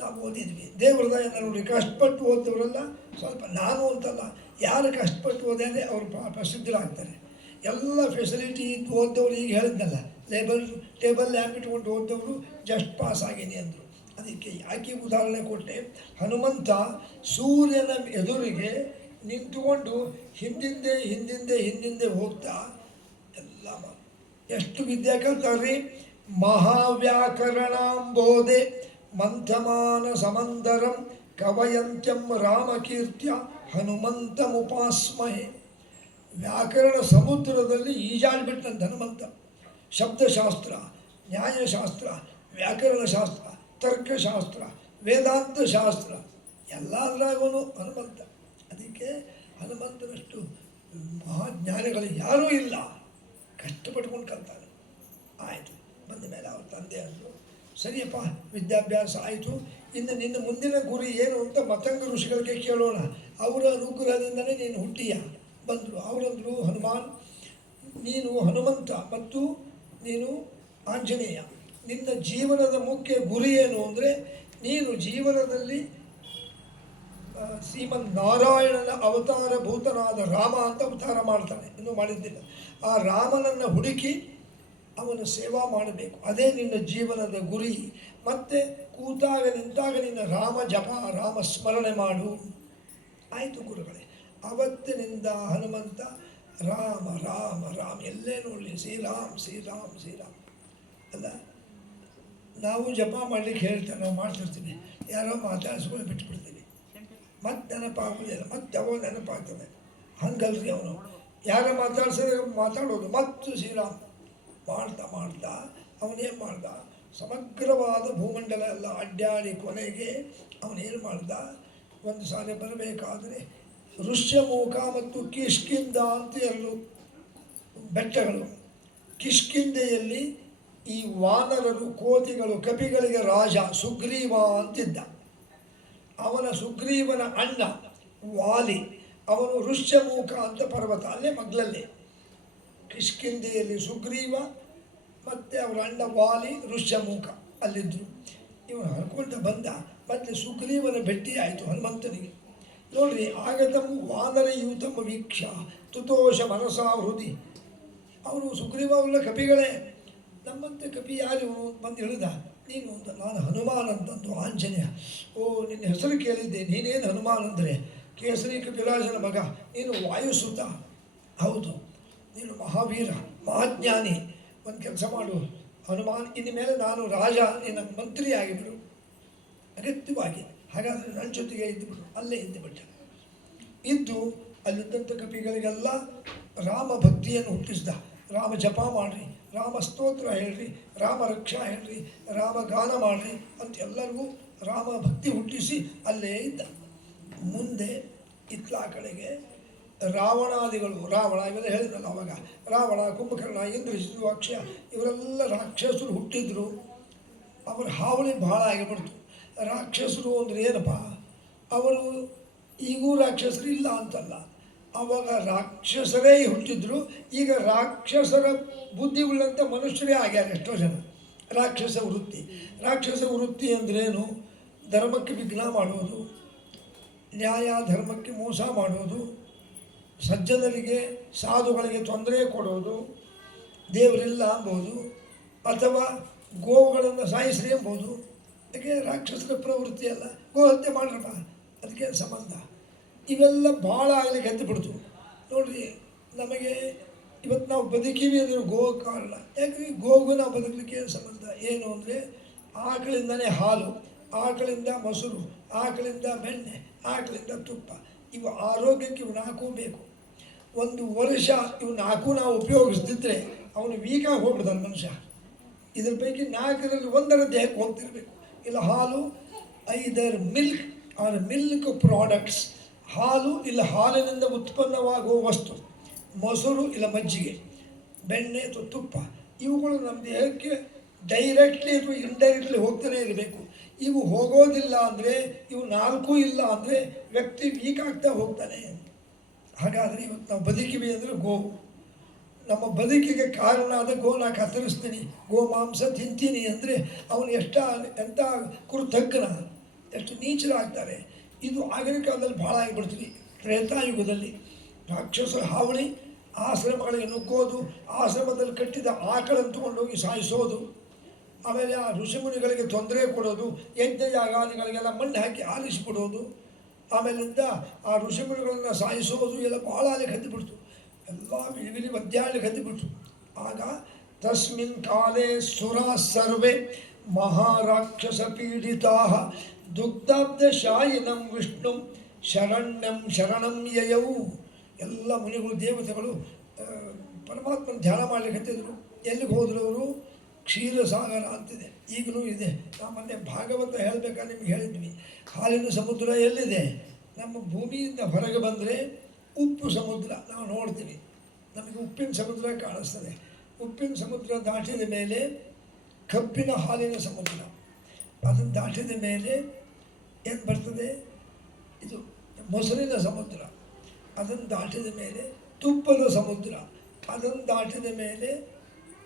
ನಾವು ಓದಿದ್ವಿ. ದೇವ್ರದಾಯ ನೋಡಿ, ಕಷ್ಟಪಟ್ಟು ಓದಿದವರೆಲ್ಲ ಸ್ವಲ್ಪ, ನಾನು ಅಂತಲ್ಲ, ಯಾರು ಕಷ್ಟಪಟ್ಟು ಓದಿದ್ರೆ ಅವರು ಪ್ರಸಿದ್ಧರಾಗ್ತಾರೆ. ಎಲ್ಲ ಫೆಸಿಲಿಟಿ ಇದ್ದು ಓದ್ದವ್ರು, ಈಗ ಹೇಳಿದ್ನಲ್ಲ ಟೇಬಲ್ ಲ್ಯಾಂಪ್ ಇಟ್ಕೊಂಡು ಓದ್ದವರು ಜಸ್ಟ್ ಪಾಸ್ ಆಗೀನಿ ಅಂದರು. ಅದಕ್ಕೆ ಯಾಕೆ ಉದಾಹರಣೆ ಕೊಟ್ಟೆ? ಹನುಮಂತ ಸೂರ್ಯನ ಎದುರಿಗೆ ನಿಂತುಕೊಂಡು ಹಿಂದಿಂದೆ ಹೋಗ್ತಾ ಎಲ್ಲ ಎಷ್ಟು ವಿದ್ಯೆ ಕಲ್ತಾರ್ರಿ. ಮಹಾವ್ಯಾಕರಣಾಂಬೋಧೆ ಮಂಥಮಾನ ಸಮಂದರಂ ಕವಯಂತ್ಯಂ ರಾಮಕೀರ್ತ್ಯ ಹನುಮಂತಮುಪಾಸ್ಮಹೆ. ವ್ಯಾಕರಣ ಸಮುದ್ರದಲ್ಲಿ ಈಜಾಡ್ಬಿಟ್ಟಂತ ಹನುಮಂತ. ಶಬ್ದಶಾಸ್ತ್ರ, ನ್ಯಾಯಶಾಸ್ತ್ರ, ವ್ಯಾಕರಣಶಾಸ್ತ್ರ, ತರ್ಕಶಾಸ್ತ್ರ, ವೇದಾಂತ ಶಾಸ್ತ್ರ ಎಲ್ಲದರಾಗೂ ಹನುಮಂತ. ಅದಕ್ಕೆ ಹನುಮಂತನಷ್ಟು ಮಹಾಜ್ಞಾನಿಗಳು ಯಾರೂ ಇಲ್ಲ, ಕಷ್ಟಪಟ್ಕೊಂಡು ಕಲ್ತಾನೆ. ಆಯಿತು, ಬಂದ ಮೇಲೆ ಅವ್ರ ತಂದೆ ಅಂದರು, ಸರಿಯಪ್ಪ ವಿದ್ಯಾಭ್ಯಾಸ ಆಯಿತು, ಇನ್ನು ನಿನ್ನ ಮುಂದಿನ ಗುರಿ ಏನು ಅಂತ ಮತಂಗ ಋಷಿಗಳಿಗೆ ಕೇಳೋಣ, ಅವರ ಅನುಗ್ರಹದಿಂದಲೇ ನೀನು ಹುಟ್ಟಿಯ ಬಂದರು. ಅವರಂದರು, ಹನುಮಾನ್, ನೀನು ಹನುಮಂತ ಮತ್ತು ನೀನು ಆಂಜನೇಯ, ನಿನ್ನ ಜೀವನದ ಮುಖ್ಯ ಗುರಿ ಏನು ಅಂದರೆ, ನೀನು ಜೀವನದಲ್ಲಿ ಶ್ರೀಮನ್ ನಾರಾಯಣನ ಅವತಾರ ಭೂತನಾದ ರಾಮ ಅಂತ ಅವತಾರ ಮಾಡ್ತಾನೆ, ಇನ್ನೂ ಮಾಡಿದ್ದಿಲ್ಲ. ಆ ರಾಮನನ್ನು ಹುಡುಕಿ ಅವನ ಸೇವಾ ಮಾಡಬೇಕು, ಅದೇ ನಿನ್ನ ಜೀವನದ ಗುರಿ. ಮತ್ತು ಕೂತಾಗ ನಿಂತಾಗ ನಿನ್ನ ರಾಮ ಜಪ, ರಾಮ ಸ್ಮರಣೆ ಮಾಡು. ಆಯಿತು ಗುರುಗಳೇ. ಅವತ್ತಿನಿಂದ ಹನುಮಂತ ರಾಮ ರಾಮ ರಾಮ, ಎಲ್ಲೇ ನೋಡಲಿ ಶ್ರೀರಾಮ್ ಶ್ರೀರಾಮ್ ಶ್ರೀರಾಮ್ ಅಲ್ಲ. ನಾವು ಜಪ ಮಾಡಲಿಕ್ಕೆ ಹೇಳ್ತಾರೆ, ನಾವು ಮಾಡ್ತಿರ್ತೀವಿ, ಯಾರೋ ಮಾತಾಡಿಸ್ಕೊಂಡು ಬಿಟ್ಬಿಡ್ತೀವಿ, ಮತ್ತೆ ನೆನಪಾಗೋದಿಲ್ಲ, ಮತ್ತೆ ಅವಾಗ ನೆನಪಾಗ್ತದೆ. ಹಂಗಲ್ರಿ ಅವನು ಯಾರ ಮಾತಾಡ್ಸಿದ್ರೆ ಮಾತಾಡೋದು. ಮತ್ತು ಶ್ರೀರಾಮ ಮಾಡ್ತಾ ಮಾಡ್ತಾ ಅವನೇನು ಮಾಡ್ದ, ಸಮಗ್ರವಾದ ಭೂಮಂಡಲ ಎಲ್ಲ ಅಡ್ಡಾಡಿ ಕೊನೆಗೆ ಅವನೇನು ಮಾಡ್ದ, ಒಂದು ಸಾರಿ ಬರಬೇಕಾದರೆ ಋಷ್ಯಮುಖ ಮತ್ತು ಕಿಷ್ಕಿಂದ ಅಂತ ಎರಡು ಬೆಟ್ಟಗಳು. ಕಿಷ್ಕಿಂದೆಯಲ್ಲಿ ಈ ವಾನರರು, ಕೋತಿಗಳು, ಕಪಿಗಳಿಗೆ ರಾಜ ಸುಗ್ರೀವ ಅಂತಿದ್ದ. ಅವನ ಸುಗ್ರೀವನ ಅಣ್ಣ ವಾಲಿ, ಅವನು ಋಷ್ಯಮುಖ ಅಂತ ಪರ್ವತ ಅಲ್ಲೇ ಮಗ್ಲಲ್ಲೇ. ಕಿಷ್ಕಿಂದೆಯಲ್ಲಿ ಸುಗ್ರೀವ ಮತ್ತು ಅವರ ಅಣ್ಣ ವಾಲಿ ಋಷ್ಯಮುಖ ಅಲ್ಲಿದ್ದರು. ಇವನು ಹರ್ಕೊಂಡು ಬಂದ. ಮತ್ತು ಸುಗ್ರೀವನ ಭೇಟಿ ಆಯಿತು ಹನುಮಂತನಿಗೆ. ನೋಡ್ರಿ, ಆಗತಂ ವಾನರಯೂತಂ ವೀಕ್ಷ ತುತೋಷ ಮನಸಾ ಹೃದಿ. ಅವರು ಸುಗ್ರೀವ ಅವರ ಕಪಿಗಳೇ, ನಮ್ಮಂತೆ ಕಪಿ ಯಾರು ಬಂದು ಹೇಳಿದ, ನೀನು ಅಂತ. ನಾನು ಹನುಮಾನ್ ಅಂತಂದು ಆಂಜನೇಯ. ಓ, ನಿನ್ನ ಹೆಸರು ಕೇಳಿದ್ದೆ, ನೀನೇನು ಹನುಮಾನ್ ಅಂದರೆ? ಕೇಸರಿ ಕಪಿರಾಜನ ಮಗ, ನೀನು ವಾಯುಸುತ. ಹೌದು, ನೀನು ಮಹಾವೀರ, ಮಹಾಜ್ಞಾನಿ. ಒಂದು ಕೆಲಸ ಮಾಡು ಹನುಮಾನ್, ಇನ್ನು ಮೇಲೆ ನಾನು ರಾಜ, ನಿನ್ನ ಮಂತ್ರಿ ಆಗಿಬಿಡು ಅಗತ್ಯವಾಗಿ. ಹಾಗಾದರೆ ನನ್ನ ಜೊತೆಗೆ ಇದ್ದುಬಿಡು. ಅಲ್ಲೇ ಇದ್ದುಬಿಟ್ಟ. ಇದ್ದು ಅಲ್ಲಿದ್ದಂಥ ಕಪಿಗಳಿಗೆಲ್ಲ ರಾಮ ಭಕ್ತಿಯನ್ನು ಹುಟ್ಟಿಸ್ದ. ರಾಮ ಜಪ ಮಾಡಿರಿ, ರಾಮ ಸ್ತೋತ್ರ ಹೇಳ್ರಿ, ರಾಮ ರಕ್ಷಾ ಹೇಳ್ರಿ, ರಾಮ ಗಾನ ಮಾಡಿರಿ ಅಂತ ಎಲ್ಲರಿಗೂ ರಾಮ ಭಕ್ತಿ ಹುಟ್ಟಿಸಿ ಅಲ್ಲೇ ಇದ್ದ. ಮುಂದೆ ಇತ್ಲಾ ಕಡೆಗೆ ರಾವಣಾದಿಗಳು, ರಾವಣ ಇವೆಲ್ಲ ಹೇಳಿದ್ನಲ್ಲ ಅವಾಗ, ರಾವಣ, ಕುಂಭಕರ್ಣ, ಇಂದ್ರಜಿತು, ಅಕ್ಷಯ ಇವರೆಲ್ಲ ರಾಕ್ಷಸರು ಹುಟ್ಟಿದ್ರು. ಅವರ ಹಾವಳಿ ಭಾಳ ಆಗಿಬಿಡ್ತು. ರಾಕ್ಷಸರು ಅಂದರೆ ಏನಪ್ಪ, ಅವರು ಈಗೂ ರಾಕ್ಷಸರು ಇಲ್ಲ ಅಂತಲ್ಲ, ಆವಾಗ ರಾಕ್ಷಸರೇ ಹುಟ್ಟಿದ್ರು. ಈಗ ರಾಕ್ಷಸರ ಬುದ್ಧಿಗಳಂತ ಮನುಷ್ಯರೇ ಆಗ್ಯಾರ ಎಷ್ಟೋ ಜನ. ರಾಕ್ಷಸ ವೃತ್ತಿ ಅಂದ್ರೇನು? ಧರ್ಮಕ್ಕೆ ವಿಘ್ನ ಮಾಡೋದು, ನ್ಯಾಯ ಧರ್ಮಕ್ಕೆ ಮೋಸ ಮಾಡೋದು, ಸಜ್ಜನರಿಗೆ ಸಾಧುಗಳಿಗೆ ತೊಂದರೆ ಕೊಡೋದು, ದೇವರಿಲ್ಲ ಅಂಬೋದು, ಅಥವಾ ಗೋವುಗಳನ್ನು ಸಾಯಿಸ್ರಿ ಎಂಬೋದು. ಅದಕ್ಕೆ ರಾಕ್ಷಸರ ಪ್ರವೃತ್ತಿ ಅಲ್ಲ. ಗೋಹತ್ಯೆ ಮಾಡ್ರಪ್ಪ, ಅದಕ್ಕೆ ಸಂಬಂಧ. ಇವೆಲ್ಲ ಭಾಳ ಆಗಲಿಕ್ಕೆ ಎದ್ದುಬಿಡ್ತು. ನೋಡಿರಿ, ನಮಗೆ ಇವತ್ತು ನಾವು ಬದುಕೀವಿ ಅಂದರೆ ಗೋ ಕಾರಣ. ಯಾಕಂದರೆ ಗೋಗೂ ನಾವು ಬದುಕಲಿಕ್ಕೆ ಏನು ಸಂಬಂಧ? ಏನು ಅಂದರೆ ಆಕಳಿಂದನೇ ಹಾಲು, ಆಕಳಿಂದ ಮೊಸರು, ಆಕಳಿಂದ ಬೆಣ್ಣೆ, ಆಕಳಿಂದ ತುಪ್ಪ. ಇವು ಆರೋಗ್ಯಕ್ಕೆ ಇವು ನಾಲ್ಕು ಬೇಕು. ಒಂದು ವರ್ಷ ಇವು ನಾಲ್ಕು ನಾವು ಉಪಯೋಗಿಸ್ತಿದ್ರೆ ಅವನು ವೀಕಾಗಿ ಹೋಗ್ಬಿಡ್ತಾನೆ ಮನುಷ್ಯ. ಇದ್ರ ಪೈಕಿ 4ರಲ್ಲಿ 1 ದೇಹಕ್ಕೆ ಹೋಗ್ತಿರ್ಬೇಕು. ಇಲ್ಲ ಹಾಲು, ಐದರ್ ಮಿಲ್ಕ್ ಆರ್ ಮಿಲ್ಕ್ ಪ್ರಾಡಕ್ಟ್ಸ್, ಹಾಲು ಇಲ್ಲ ಹಾಲಿನಿಂದ ಉತ್ಪನ್ನವಾಗುವ ವಸ್ತು, ಮೊಸರು ಇಲ್ಲ ಮಜ್ಜಿಗೆ, ಬೆಣ್ಣೆ ಅಥವಾ ತುಪ್ಪ, ಇವುಗಳು ನಮ್ಮ ದೇಹಕ್ಕೆ ಡೈರೆಕ್ಟ್ಲಿ ಅಥವಾ ಇಂಡೈರೆಕ್ಟ್ಲಿ ಹೋಗ್ತಾನೆ ಇರಬೇಕು. ಇವು ಹೋಗೋದಿಲ್ಲ ಅಂದರೆ, ಇವು 4 ಇಲ್ಲ ಅಂದರೆ ವ್ಯಕ್ತಿ ವೀಕ್ ಆಗ್ತಾ ಹೋಗ್ತಾನೆ. ಹಾಗಾದರೆ ಇವತ್ತು ನಾವು ಬದುಕಿವಿ ಅಂದರೆ ಗೋವು. ನಮ್ಮ ಬದುಕಿಗೆ ಕಾರಣ ಆದ ಗೋನ ಕತ್ತರಿಸ್ತೀನಿ, ಗೋ ಮಾಂಸ ತಿಂತೀನಿ ಅಂದರೆ ಅವನು ಎಂಥ ಕೃತಜ್ಞನ, ಎಷ್ಟು ನೀಚರಾಗ್ತಾರೆ. ಇದು ಆಗಿನ ಕಾಲದಲ್ಲಿ ಭಾಳ ಆಗಿಬಿಡ್ತೀವಿ. ತ್ರೇತಾಯುಗದಲ್ಲಿ ರಾಕ್ಷಸರ ಹಾವಳಿ, ಆಶ್ರಮಗಳಿಗೆ ನುಗ್ಗೋದು, ಆಶ್ರಮದಲ್ಲಿ ಕಟ್ಟಿದ ಆಕಳನ್ನು ತೊಗೊಂಡೋಗಿ ಸಾಯಿಸೋದು, ಆಮೇಲೆ ಆ ಋಷಿಮುನಿಗಳಿಗೆ ತೊಂದರೆ ಕೊಡೋದು, ಯಜ್ಞ ಯಾಗಾದಿಗಳಿಗೆಲ್ಲ ಮಣ್ಣು ಹಾಕಿ ಆಲಿಸಿಬಿಡೋದು, ಆಮೇಲಿಂದ ಆ ಋಷಿಮುನಿಗಳನ್ನು ಸಾಯಿಸೋದು ಎಲ್ಲ ಭಾಳ ಅಲ್ಲಿ ಹತ್ತಿಬಿಡ್ತು. ಎಲ್ಲ ವಿಲಿ ಒದ್ದಾಡಲಿಕ್ಕೆ ಹತ್ತಿಬಿಟ್ರು. ಆಗ ತಸ್ಮಿನ್ ಕಾಲೇ ಸುರಾ ಸರ್ವೇ ಮಹಾರಾಕ್ಷಸ ಪೀಡಿತಾ ದುಗ್ಧಾಬ್ಧ ಶಾಯಿನಂ ವಿಷ್ಣು ಶರಣಂ ಯಯೌ. ಎಲ್ಲ ಮುನಿಗಳು, ದೇವತೆಗಳು ಪರಮಾತ್ಮನ ಧ್ಯಾನ ಮಾಡಲಿಕ್ಕೆ ಹತ್ತಿದ್ರು. ಎಲ್ಲಿಗೆ ಹೋದ್ರು ಅವರು? ಕ್ಷೀರಸಾಗರ ಅಂತಿದೆ, ಈಗಲೂ ಇದೆ. ನಾವು ಮೊನ್ನೆ ಭಾಗವತ ಹೇಳಬೇಕಾದ್ರೆ ನಿಮ್ಗೆ ಹೇಳಿದ್ವಿ. ಹಾಲಿನ ಸಮುದ್ರ ಎಲ್ಲಿದೆ? ನಮ್ಮ ಭೂಮಿಯಿಂದ ಹೊರಗೆ ಬಂದರೆ ಉಪ್ಪು ಸಮುದ್ರ ನಾವು ನೋಡ್ತೀವಿ, ನಮಗೆ ಉಪ್ಪಿನ ಸಮುದ್ರ ಕಾಣಿಸ್ತದೆ. ಉಪ್ಪಿನ ಸಮುದ್ರ ದಾಟಿದ ಮೇಲೆ ಕಬ್ಬಿನ ಹಾಲಿನ ಸಮುದ್ರ, ಅದನ್ನು ದಾಟಿದ ಮೇಲೆ ಏನು ಬರ್ತದೆ? ಇದು ಮೊಸರಿನ ಸಮುದ್ರ. ಅದನ್ನು ದಾಟಿದ ಮೇಲೆ ತುಪ್ಪದ ಸಮುದ್ರ. ಅದನ್ನು ದಾಟಿದ ಮೇಲೆ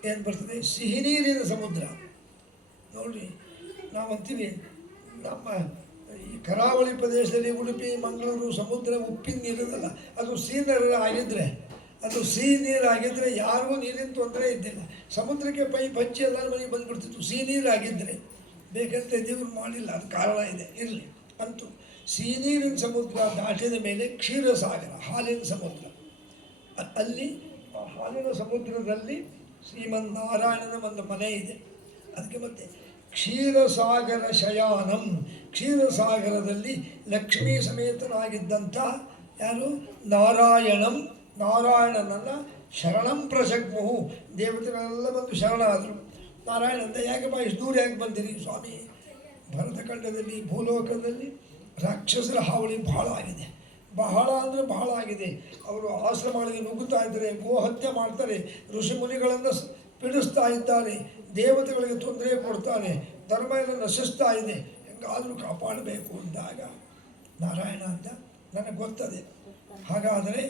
ಏನು ಬರ್ತದೆ? ಸಿಹಿ ನೀರಿನ ಸಮುದ್ರ. ನೋಡಿರಿ, ನಾವು ಅಂತೀವಿ ನಮ್ಮ ಈ ಕರಾವಳಿ ಪ್ರದೇಶದಲ್ಲಿ ಉಡುಪಿ, ಮಂಗಳೂರು ಸಮುದ್ರ ಉಪ್ಪಿನ ನೀರಿರಲ್ಲ. ಅದು ಸಿಹಿ ಆಗಿದ್ದರೆ, ಅದು ಸಿಹಿ ನೀರಾಗಿದ್ದರೆ ಯಾರಿಗೂ ನೀರಿನ ತೊಂದರೆ ಇದ್ದಿಲ್ಲ. ಸಮುದ್ರಕ್ಕೆ ಪೈಪ್ ಹಚ್ಚಿ ಎಲ್ಲರ ಮನೆಗೆ ಬಂದುಬಿಡ್ತಿತ್ತು ಸಿಹಿ ನೀರಾಗಿದ್ದರೆ. ಬೇಕಂತ ದೇವರು ಮಾಡಿಲ್ಲ, ಅದು ಕಾರಣ ಇದೆ, ಇರಲಿ. ಅಂತೂ ಸಿಹಿ ನೀರಿನ ಸಮುದ್ರ ದಾಟಿದ ಮೇಲೆ ಕ್ಷೀರಸಾಗರ, ಹಾಲಿನ ಸಮುದ್ರ. ಅಲ್ಲಿ ಆ ಹಾಲಿನ ಸಮುದ್ರದಲ್ಲಿ ಶ್ರೀಮನ್ನಾರಾಯಣನ ಒಂದು ಮನೆ ಇದೆ. ಅದಕ್ಕೆ ಮತ್ತೆ ಕ್ಷೀರಸಾಗರ ಶಯಾನಂ, ಕ್ಷೀರಸಾಗರದಲ್ಲಿ ಲಕ್ಷ್ಮೀ ಸಮೇತನಾಗಿದ್ದಂಥ ಯಾರು? ನಾರಾಯಣಂ ನಾರಾಯಣನನ್ನು ಶರಣಂ ಪ್ರಸಗ್ಮುಹು. ದೇವತೆಗಳೆಲ್ಲ ಬಂದು ಶರಣಾದರು. ನಾರಾಯಣ ಅಂತ ಯಾಕೆ ಇಷ್ಟು ದೂರ ಯಾಕೆ ಬಂದಿರಿ ಸ್ವಾಮಿ? ಭರತಖಂಡದಲ್ಲಿ ಭೂಲೋಕದಲ್ಲಿ ರಾಕ್ಷಸರ ಹಾವಳಿ ಬಹಳ ಆಗಿದೆ, ಬಹಳ ಅಂದರೆ ಬಹಳ ಆಗಿದೆ. ಅವರು ಆಶ್ರಮಗಳಿಗೆ ನುಗ್ಗುತ್ತಾ ಇದ್ದಾರೆ, ಗೋಹತ್ಯೆ ಮಾಡ್ತಾರೆ, ಋಷಿ ಮುನಿಗಳನ್ನು ಪೀಡಿಸ್ತಾ ಇದ್ದಾರೆ, ದೇವತೆಗಳಿಗೆ ತೊಂದರೆ ಕೊಡ್ತಾರೆ, ಧರ್ಮ ಎಲ್ಲ ನಶಿಸ್ತಾ ಇದೆ, ಹೆಂಗಾದರೂ ಕಾಪಾಡಬೇಕು ಅಂದಾಗ ನಾರಾಯಣ ಅಂತ ನನಗೆ ಗೊತ್ತದೆ. ಹಾಗಾದರೆ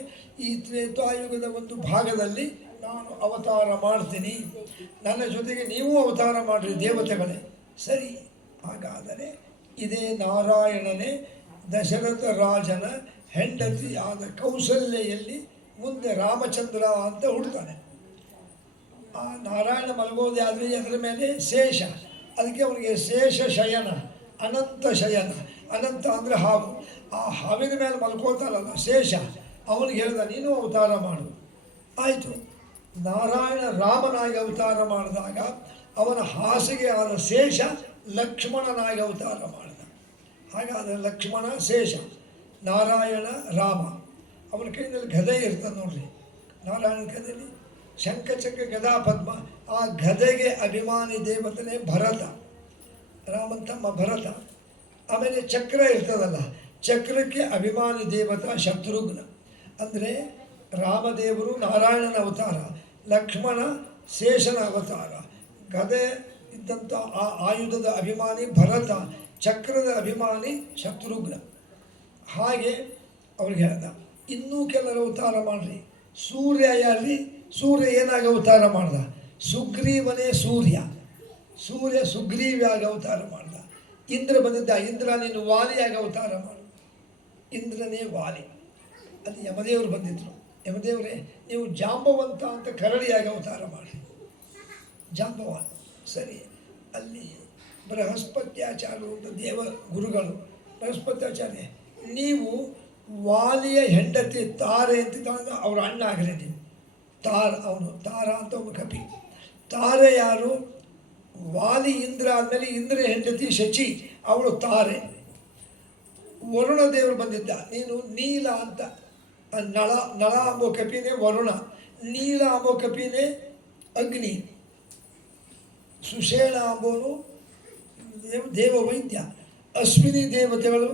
ಈ ತ್ರೇತಾಯುಗದ ಒಂದು ಭಾಗದಲ್ಲಿ ನಾನು ಅವತಾರ ಮಾಡ್ತೀನಿ, ನನ್ನ ಜೊತೆಗೆ ನೀವು ಅವತಾರ ಮಾಡಿರಿ ದೇವತೆಗಳೇ. ಸರಿ, ಹಾಗಾದರೆ ಇದೇ ನಾರಾಯಣನೇ ದಶರಥ ರಾಜನ ಹೆಂಡತಿ ಆದ ಕೌಸಲ್ಯಲ್ಲಿ ಮುಂದೆ ರಾಮಚಂದ್ರ ಅಂತ ಹುಡ್ತಾನೆ. ಆ ನಾರಾಯಣ ಮಲಗೋದೇ ಆದರೆ ಅದರ ಮೇಲೆ ಶೇಷ, ಅದಕ್ಕೆ ಅವನಿಗೆ ಶೇಷ ಶಯನ, ಅನಂತ ಶಯನ. ಅನಂತ ಅಂದರೆ ಹಾವು, ಆ ಹಾವಿನ ಮೇಲೆ ಮಲ್ಕೋತಾರಲ್ಲ ಶೇಷ, ಅವನಿಗೆ ಹೇಳ್ದ ನೀನು ಅವತಾರ ಮಾಡು. ಆಯಿತು, ನಾರಾಯಣ ರಾಮನಾಗಿ ಅವತಾರ ಮಾಡಿದಾಗ ಅವನ ಹಾಸಿಗೆ ಆದ ಶೇಷ ಲಕ್ಷ್ಮಣನಾಗಿ ಅವತಾರ ಮಾಡಿದ. ಹಾಗಾದರೆ ಲಕ್ಷ್ಮಣ ಶೇಷ, ನಾರಾಯಣ ರಾಮ. ಅವನ ಕೈಯಲ್ಲಿ ಗದೆ ಇರ್ತದೆ ನೋಡ್ರಿ, ನಾರಾಯಣನ ಕೈಯಲ್ಲಿ ಶಂಖಚಕ್ರ ಗದಾ ಪದ್ಮ. ಆ ಗದೆಗೆ ಅಭಿಮಾನಿ ದೇವತನೇ ಭರತ, ರಾಮನ ತಮ್ಮ ಭರತ. ಆಮೇಲೆ ಚಕ್ರ ಇರ್ತದಲ್ಲ, ಚಕ್ರಕ್ಕೆ ಅಭಿಮಾನಿ ದೇವತ ಶತ್ರುಘ್ನ. ಅಂದರೆ ರಾಮದೇವರು ನಾರಾಯಣನ ಅವತಾರ, ಲಕ್ಷ್ಮಣ ಶೇಷನ ಅವತಾರ, ಗದೆ ಇದ್ದಂಥ ಆ ಆಯುಧದ ಅಭಿಮಾನಿ ಭರತ, ಚಕ್ರದ ಅಭಿಮಾನಿ ಶತ್ರುಘ್ನ. ಹಾಗೆ ಅವ್ರಿಗೆ ಹೇಳ್ದ ಇನ್ನೂ ಕೆಲವರು ಅವತಾರ ಮಾಡ್ರಿ. ಸೂರ್ಯ ಯಾರ್ರಿ? ಸೂರ್ಯ ಏನಾಗಿ ಅವತಾರ ಮಾಡ್ದ? ಸುಗ್ರೀವನೇ ಸೂರ್ಯ, ಸೂರ್ಯ ಸುಗ್ರೀವಿಯಾಗಿ ಅವತಾರ ಮಾಡ್ದ. ಇಂದ್ರ ಬಂದಿದ್ದ, ಇಂದ್ರ ನೀನು ವಾಲಿಯಾಗಿ ಅವತಾರ ಮಾಡು, ಇಂದ್ರನೇ ವಾಲಿ. ಅಲ್ಲಿ ಯಮದೇವರು ಬಂದಿದ್ದರು, ಯಮದೇವರೇ ನೀವು ಜಾಂಬವಂತ ಅಂತ ಕರಡಿಯಾಗಿ ಅವತಾರ ಮಾಡಿ, ಜಾಂಬವಾನ್. ಸರಿ, ಅಲ್ಲಿ ಬೃಹಸ್ಪತ್ಯಾಚಾರ್ಯರು ಅಂತ ದೇವ ಗುರುಗಳು, ಬೃಹಸ್ಪತ್ಯಾಚಾರ್ಯ ನೀವು ವಾಲಿಯ ಹೆಂಡತಿ ತಾರೆ ಅಂತ ಅವ್ರ ಅಣ್ಣ ಆಗಲಿ ನೀವು. ಅವನು ತಾರ ಅಂತ ಒಬ್ಬ ಕಪಿ. ತಾರೆ ಯಾರು? ವಾಲಿ ಇಂದ್ರ ಆದಮೇಲೆ ಇಂದ್ರ ಹೆಂಡತಿ ಶಚಿ, ಅವಳು ತಾರೆ. ವರುಣ ದೇವರು ಬಂದಿದ್ದ, ನೀನು ನೀಲ ಅಂತ. ನಳ, ನಳ ಅಂಬೋ ಕಪಿನೇ ವರುಣ, ನೀಲ ಅಂಬೋ ಕಪಿನೇ ಅಗ್ನಿ, ಸುಷೇಣ ಅಂಬೋನು ದೇವ ವೈದ್ಯ, ಅಶ್ವಿನಿ ದೇವತೆಗಳು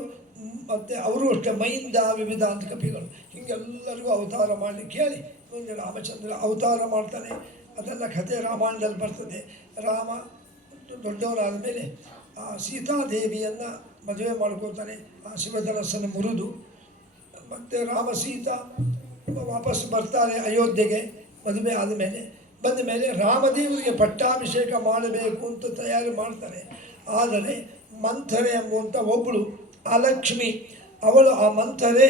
ಮತ್ತು ಅವರು ಅಷ್ಟೇ ಮೈಂದ ವಿವಿಧ ಅಂತ ಕಪಿಗಳು. ಹೀಗೆಲ್ಲರಿಗೂ ಅವತಾರ ಮಾಡಲಿಕ್ಕೆ ಹೇಳಿ ಮುಂದೆ ರಾಮಚಂದ್ರ ಅವತಾರ ಮಾಡ್ತಾನೆ. ಅದೆಲ್ಲ ಕಥೆ ರಾಮಾಯಣದಲ್ಲಿ ಬರ್ತದೆ. ರಾಮ ದೊಡ್ಡವರಾದ ಮೇಲೆ ಆ ಸೀತಾದೇವಿಯನ್ನು ಮದುವೆ ಮಾಡ್ಕೋತಾನೆ, ಆ ಶಿವಧನಸ್ಸನ್ನು ಮುರಿದು. ಮತ್ತು ರಾಮ ಸೀತಾ ವಾಪಸ್ ಬರ್ತಾರೆ ಅಯೋಧ್ಯೆಗೆ ಮದುವೆ ಆದಮೇಲೆ. ಬಂದ ಮೇಲೆ ರಾಮದೇವರಿಗೆ ಪಟ್ಟಾಭಿಷೇಕ ಮಾಡಬೇಕು ಅಂತ ತಯಾರಿ ಮಾಡ್ತಾರೆ. ಆದರೆ ಮಂಥರೆ ಎಂಬುವಂಥ ಒಬ್ಬಳು ಅಲಕ್ಷ್ಮಿ, ಅವಳು ಆ ಮಂಥರೆ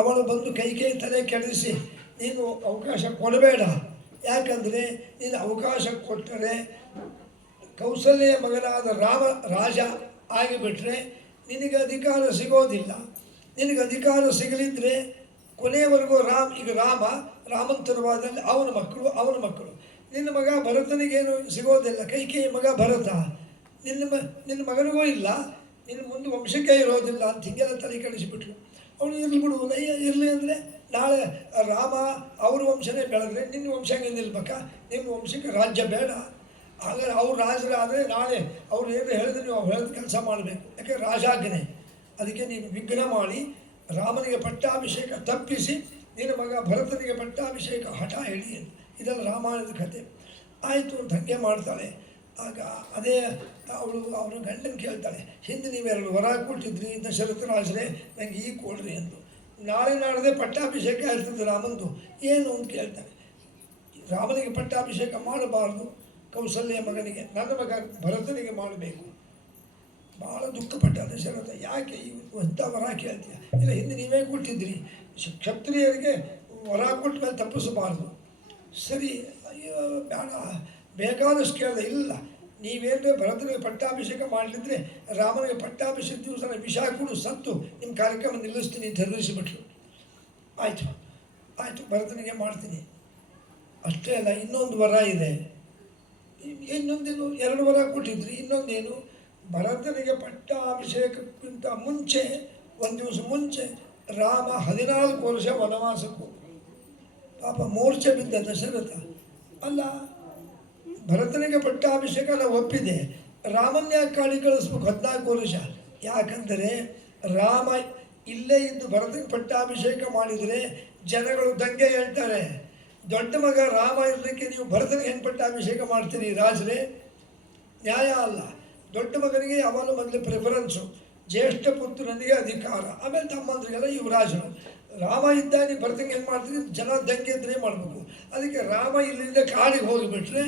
ಅವಳು ಬಂದು ಕೈ ತಲೆ ಕೆಡಿಸಿ ನೀನು ಅವಕಾಶ ಕೊಡಬೇಡ, ಯಾಕಂದರೆ ನೀನು ಅವಕಾಶ ಕೊಟ್ಟರೆ ಕೌಸಲ್ಯ ಮಗನಾದ ರಾಮ ರಾಜ ಆಗಿಬಿಟ್ರೆ ನಿನಗೆ ಅಧಿಕಾರ ಸಿಗೋದಿಲ್ಲ. ನಿನಗೆ ಅಧಿಕಾರ ಸಿಗಲಿದ್ದರೆ ಕೊನೆಯವರೆಗೂ ಈಗ ರಾಮಂತರವಾದಲ್ಲಿ ಅವನ ಮಕ್ಕಳು ನಿನ್ನ ಮಗ ಭರತನಿಗೇನು ಸಿಗೋದಿಲ್ಲ. ಕೈಕೇಯಿ ಮಗ ಭರತ, ನಿನ್ನ ಮಗನಿಗೂ ಇಲ್ಲ, ನಿನ್ನ ಮುಂದೆ ವಂಶಕ್ಕೆ ಇರೋದಿಲ್ಲ ಅಂತ ಹಿಂಗೆಲ್ಲ ತಲೆ ಕೆಡಿಸಿಬಿಟ್ರು. ಅವನು ಇರಲಿ ಬಿಡು, ಇರಲಿ ಅಂದರೆ ನಾಳೆ ರಾಮ ಅವ್ರ ವಂಶನೇ ಬೆಳೆದ್ರೆ ನಿನ್ನ ವಂಶಕ್ಕೆ ನಿಲ್ಬೇಕಾ? ನಿಮ್ಮ ವಂಶಕ್ಕೆ ರಾಜ್ಯ ಬೇಡ. ಹಾಗಾದ್ರೆ ಅವ್ರು ರಾಜರಾದರೆ ನಾಳೆ ಅವ್ರು ಏನು ಹೇಳಿದ್ರೆ ನೀವು ಅವ್ರು ಹೇಳಿದ ಕೆಲಸ ಮಾಡಬೇಕು, ಯಾಕೆ ರಾಜಾಜ್ಞೆ. ಅದಕ್ಕೆ ನೀನು ವಿಘ್ನ ಮಾಡಿ ರಾಮನಿಗೆ ಪಟ್ಟಾಭಿಷೇಕ ತಪ್ಪಿಸಿ ನಿನ್ನ ಮಗ ಭರತನಿಗೆ ಪಟ್ಟಾಭಿಷೇಕ ಹಠ ಹೇಳಿ ಅಂತ. ಇದೆಲ್ಲ ರಾಮಾಯಣದ ಕಥೆ. ಆಯಿತು ಅಂತ ಹಾಗೆ ಮಾಡ್ತಾಳೆ. ಆಗ ಅದೇ ಅವರ ಗಂಡನ ಕೇಳ್ತಾಳೆ, ಹಿಂದೆ ನೀವೆರಡು ವರ ಕೊಟ್ಟಿದ್ರಿ ದಶರಥ ರಾಜರೇ, ನನಗೆ ಈಗ ಕೊಡ್ರಿ ಎಂದು. ನಾಳೆ ನಾಡದೆ ಪಟ್ಟಾಭಿಷೇಕ ಇರ್ತದೆ ರಾಮಂದು, ಏನು ಅಂತ ಕೇಳ್ತಾನೆ. ರಾಮನಿಗೆ ಪಟ್ಟಾಭಿಷೇಕ ಮಾಡಬಾರ್ದು, ಕೌಸಲ್ಯ ಮಗನಿಗೆ, ನನ್ನ ಮಗ ಭರತನಿಗೆ ಮಾಡಬೇಕು. ಭಾಳ ದುಃಖಪಟ್ಟ ದಶರಥ. ಯಾಕೆ ಇಂಥ ವರ ಕೇಳ್ತೀಯ? ಇಲ್ಲ, ಹಿಂದೆ ನೀವೇ ಕೊಟ್ಟಿದ್ರಿ, ಕ್ಷತ್ರಿಯರಿಗೆ ವರ ಕೊಟ್ಟ ಮೇಲೆ ತಪ್ಪಿಸಬಾರ್ದು. ಸರಿ, ಅಯ್ಯೋ ಬೇಡ, ಬೇಕಾದಷ್ಟು ಕೇಳಿದೆ. ಇಲ್ಲ, ನೀವೇನು ಭರತನಿಗೆ ಪಟ್ಟಾಭಿಷೇಕ ಮಾಡಲಿದ್ರೆ ರಾಮನಿಗೆ ಪಟ್ಟಾಭಿಷೇಕ ದಿವಸ ವಿಷ ಕೊಡು, ಸತ್ತು ನಿಮ್ಮ ಕಾರ್ಯಕ್ರಮ ನಿಲ್ಲಿಸ್ತೀನಿ ಅಂತ ಹೆದರಿಸಿಬಿಟ್ರು. ಆಯಿತು ಭರತನಿಗೆ ಮಾಡ್ತೀನಿ. ಅಷ್ಟೇ ಅಲ್ಲ, ಇನ್ನೊಂದು ವರ ಇದೆ. ಇನ್ನೊಂದೇನು? 2 ವರ ಕೊಟ್ಟಿದ್ರಿ, ಇನ್ನೊಂದೇನು? ಭರತನಿಗೆ ಪಟ್ಟಾಭಿಷೇಕಕ್ಕಿಂತ ಮುಂಚೆ 1 ದಿವಸ ಮುಂಚೆ ರಾಮ 14 ವರ್ಷ ವನವಾಸಕ್ಕೂ ಪಾಪ ಮೂರ್ಛೆ ಬಿದ್ದ ದಶರಥ. ಅಲ್ಲ, ಭರತನಿಗೆ ಪಟ್ಟಾಭಿಷೇಕ ನಾವು ಒಪ್ಪಿದೆ, ರಾಮನ್ಯ ಕಾಡಿ ಕಳಿಸ್ಬೇಕು 14 ವರ್ಷ. ಯಾಕಂದರೆ ರಾಮ ಇಲ್ಲೇ ಇದ್ದು ಭರತನಿಗೆ ಪಟ್ಟಾಭಿಷೇಕ ಮಾಡಿದರೆ ಜನಗಳು ದಂಗೆ ಹೇಳ್ತಾರೆ. ದೊಡ್ಡ ಮಗ ರಾಮ ಇರಲಿಕ್ಕೆ ನೀವು ಭರತನಿಗೆ ಹೆಂಗೆ ಪಟ್ಟಾಭಿಷೇಕ ಮಾಡ್ತೀರಿ ರಾಜರೇ? ನ್ಯಾಯ ಅಲ್ಲ. ದೊಡ್ಡ ಮಗನಿಗೆ ಯಾವಾಗಲೂ ಮೊದಲು ಪ್ರಿಫರೆನ್ಸು, ಜ್ಯೇಷ್ಠ ಪುತ್ರನಿಗೆ ಅಧಿಕಾರ, ಆಮೇಲೆ ತಮ್ಮಂದ್ರಿಗೆಲ್ಲ ಯುವರಾಜರು. ರಾಮ ಇದ್ದಾನೆ ಭರತನಿಗೆ ಹೆಂಗೆ ಮಾಡ್ತೀರಿ? ಜನ ದಂಗೆ ಇದ್ರೆ ಮಾಡಬೇಕು. ಅದಕ್ಕೆ ರಾಮ ಇಲ್ಲಿಂದ ಕಾಡಿಗೆ ಹೋಗಿಬಿಟ್ರೆ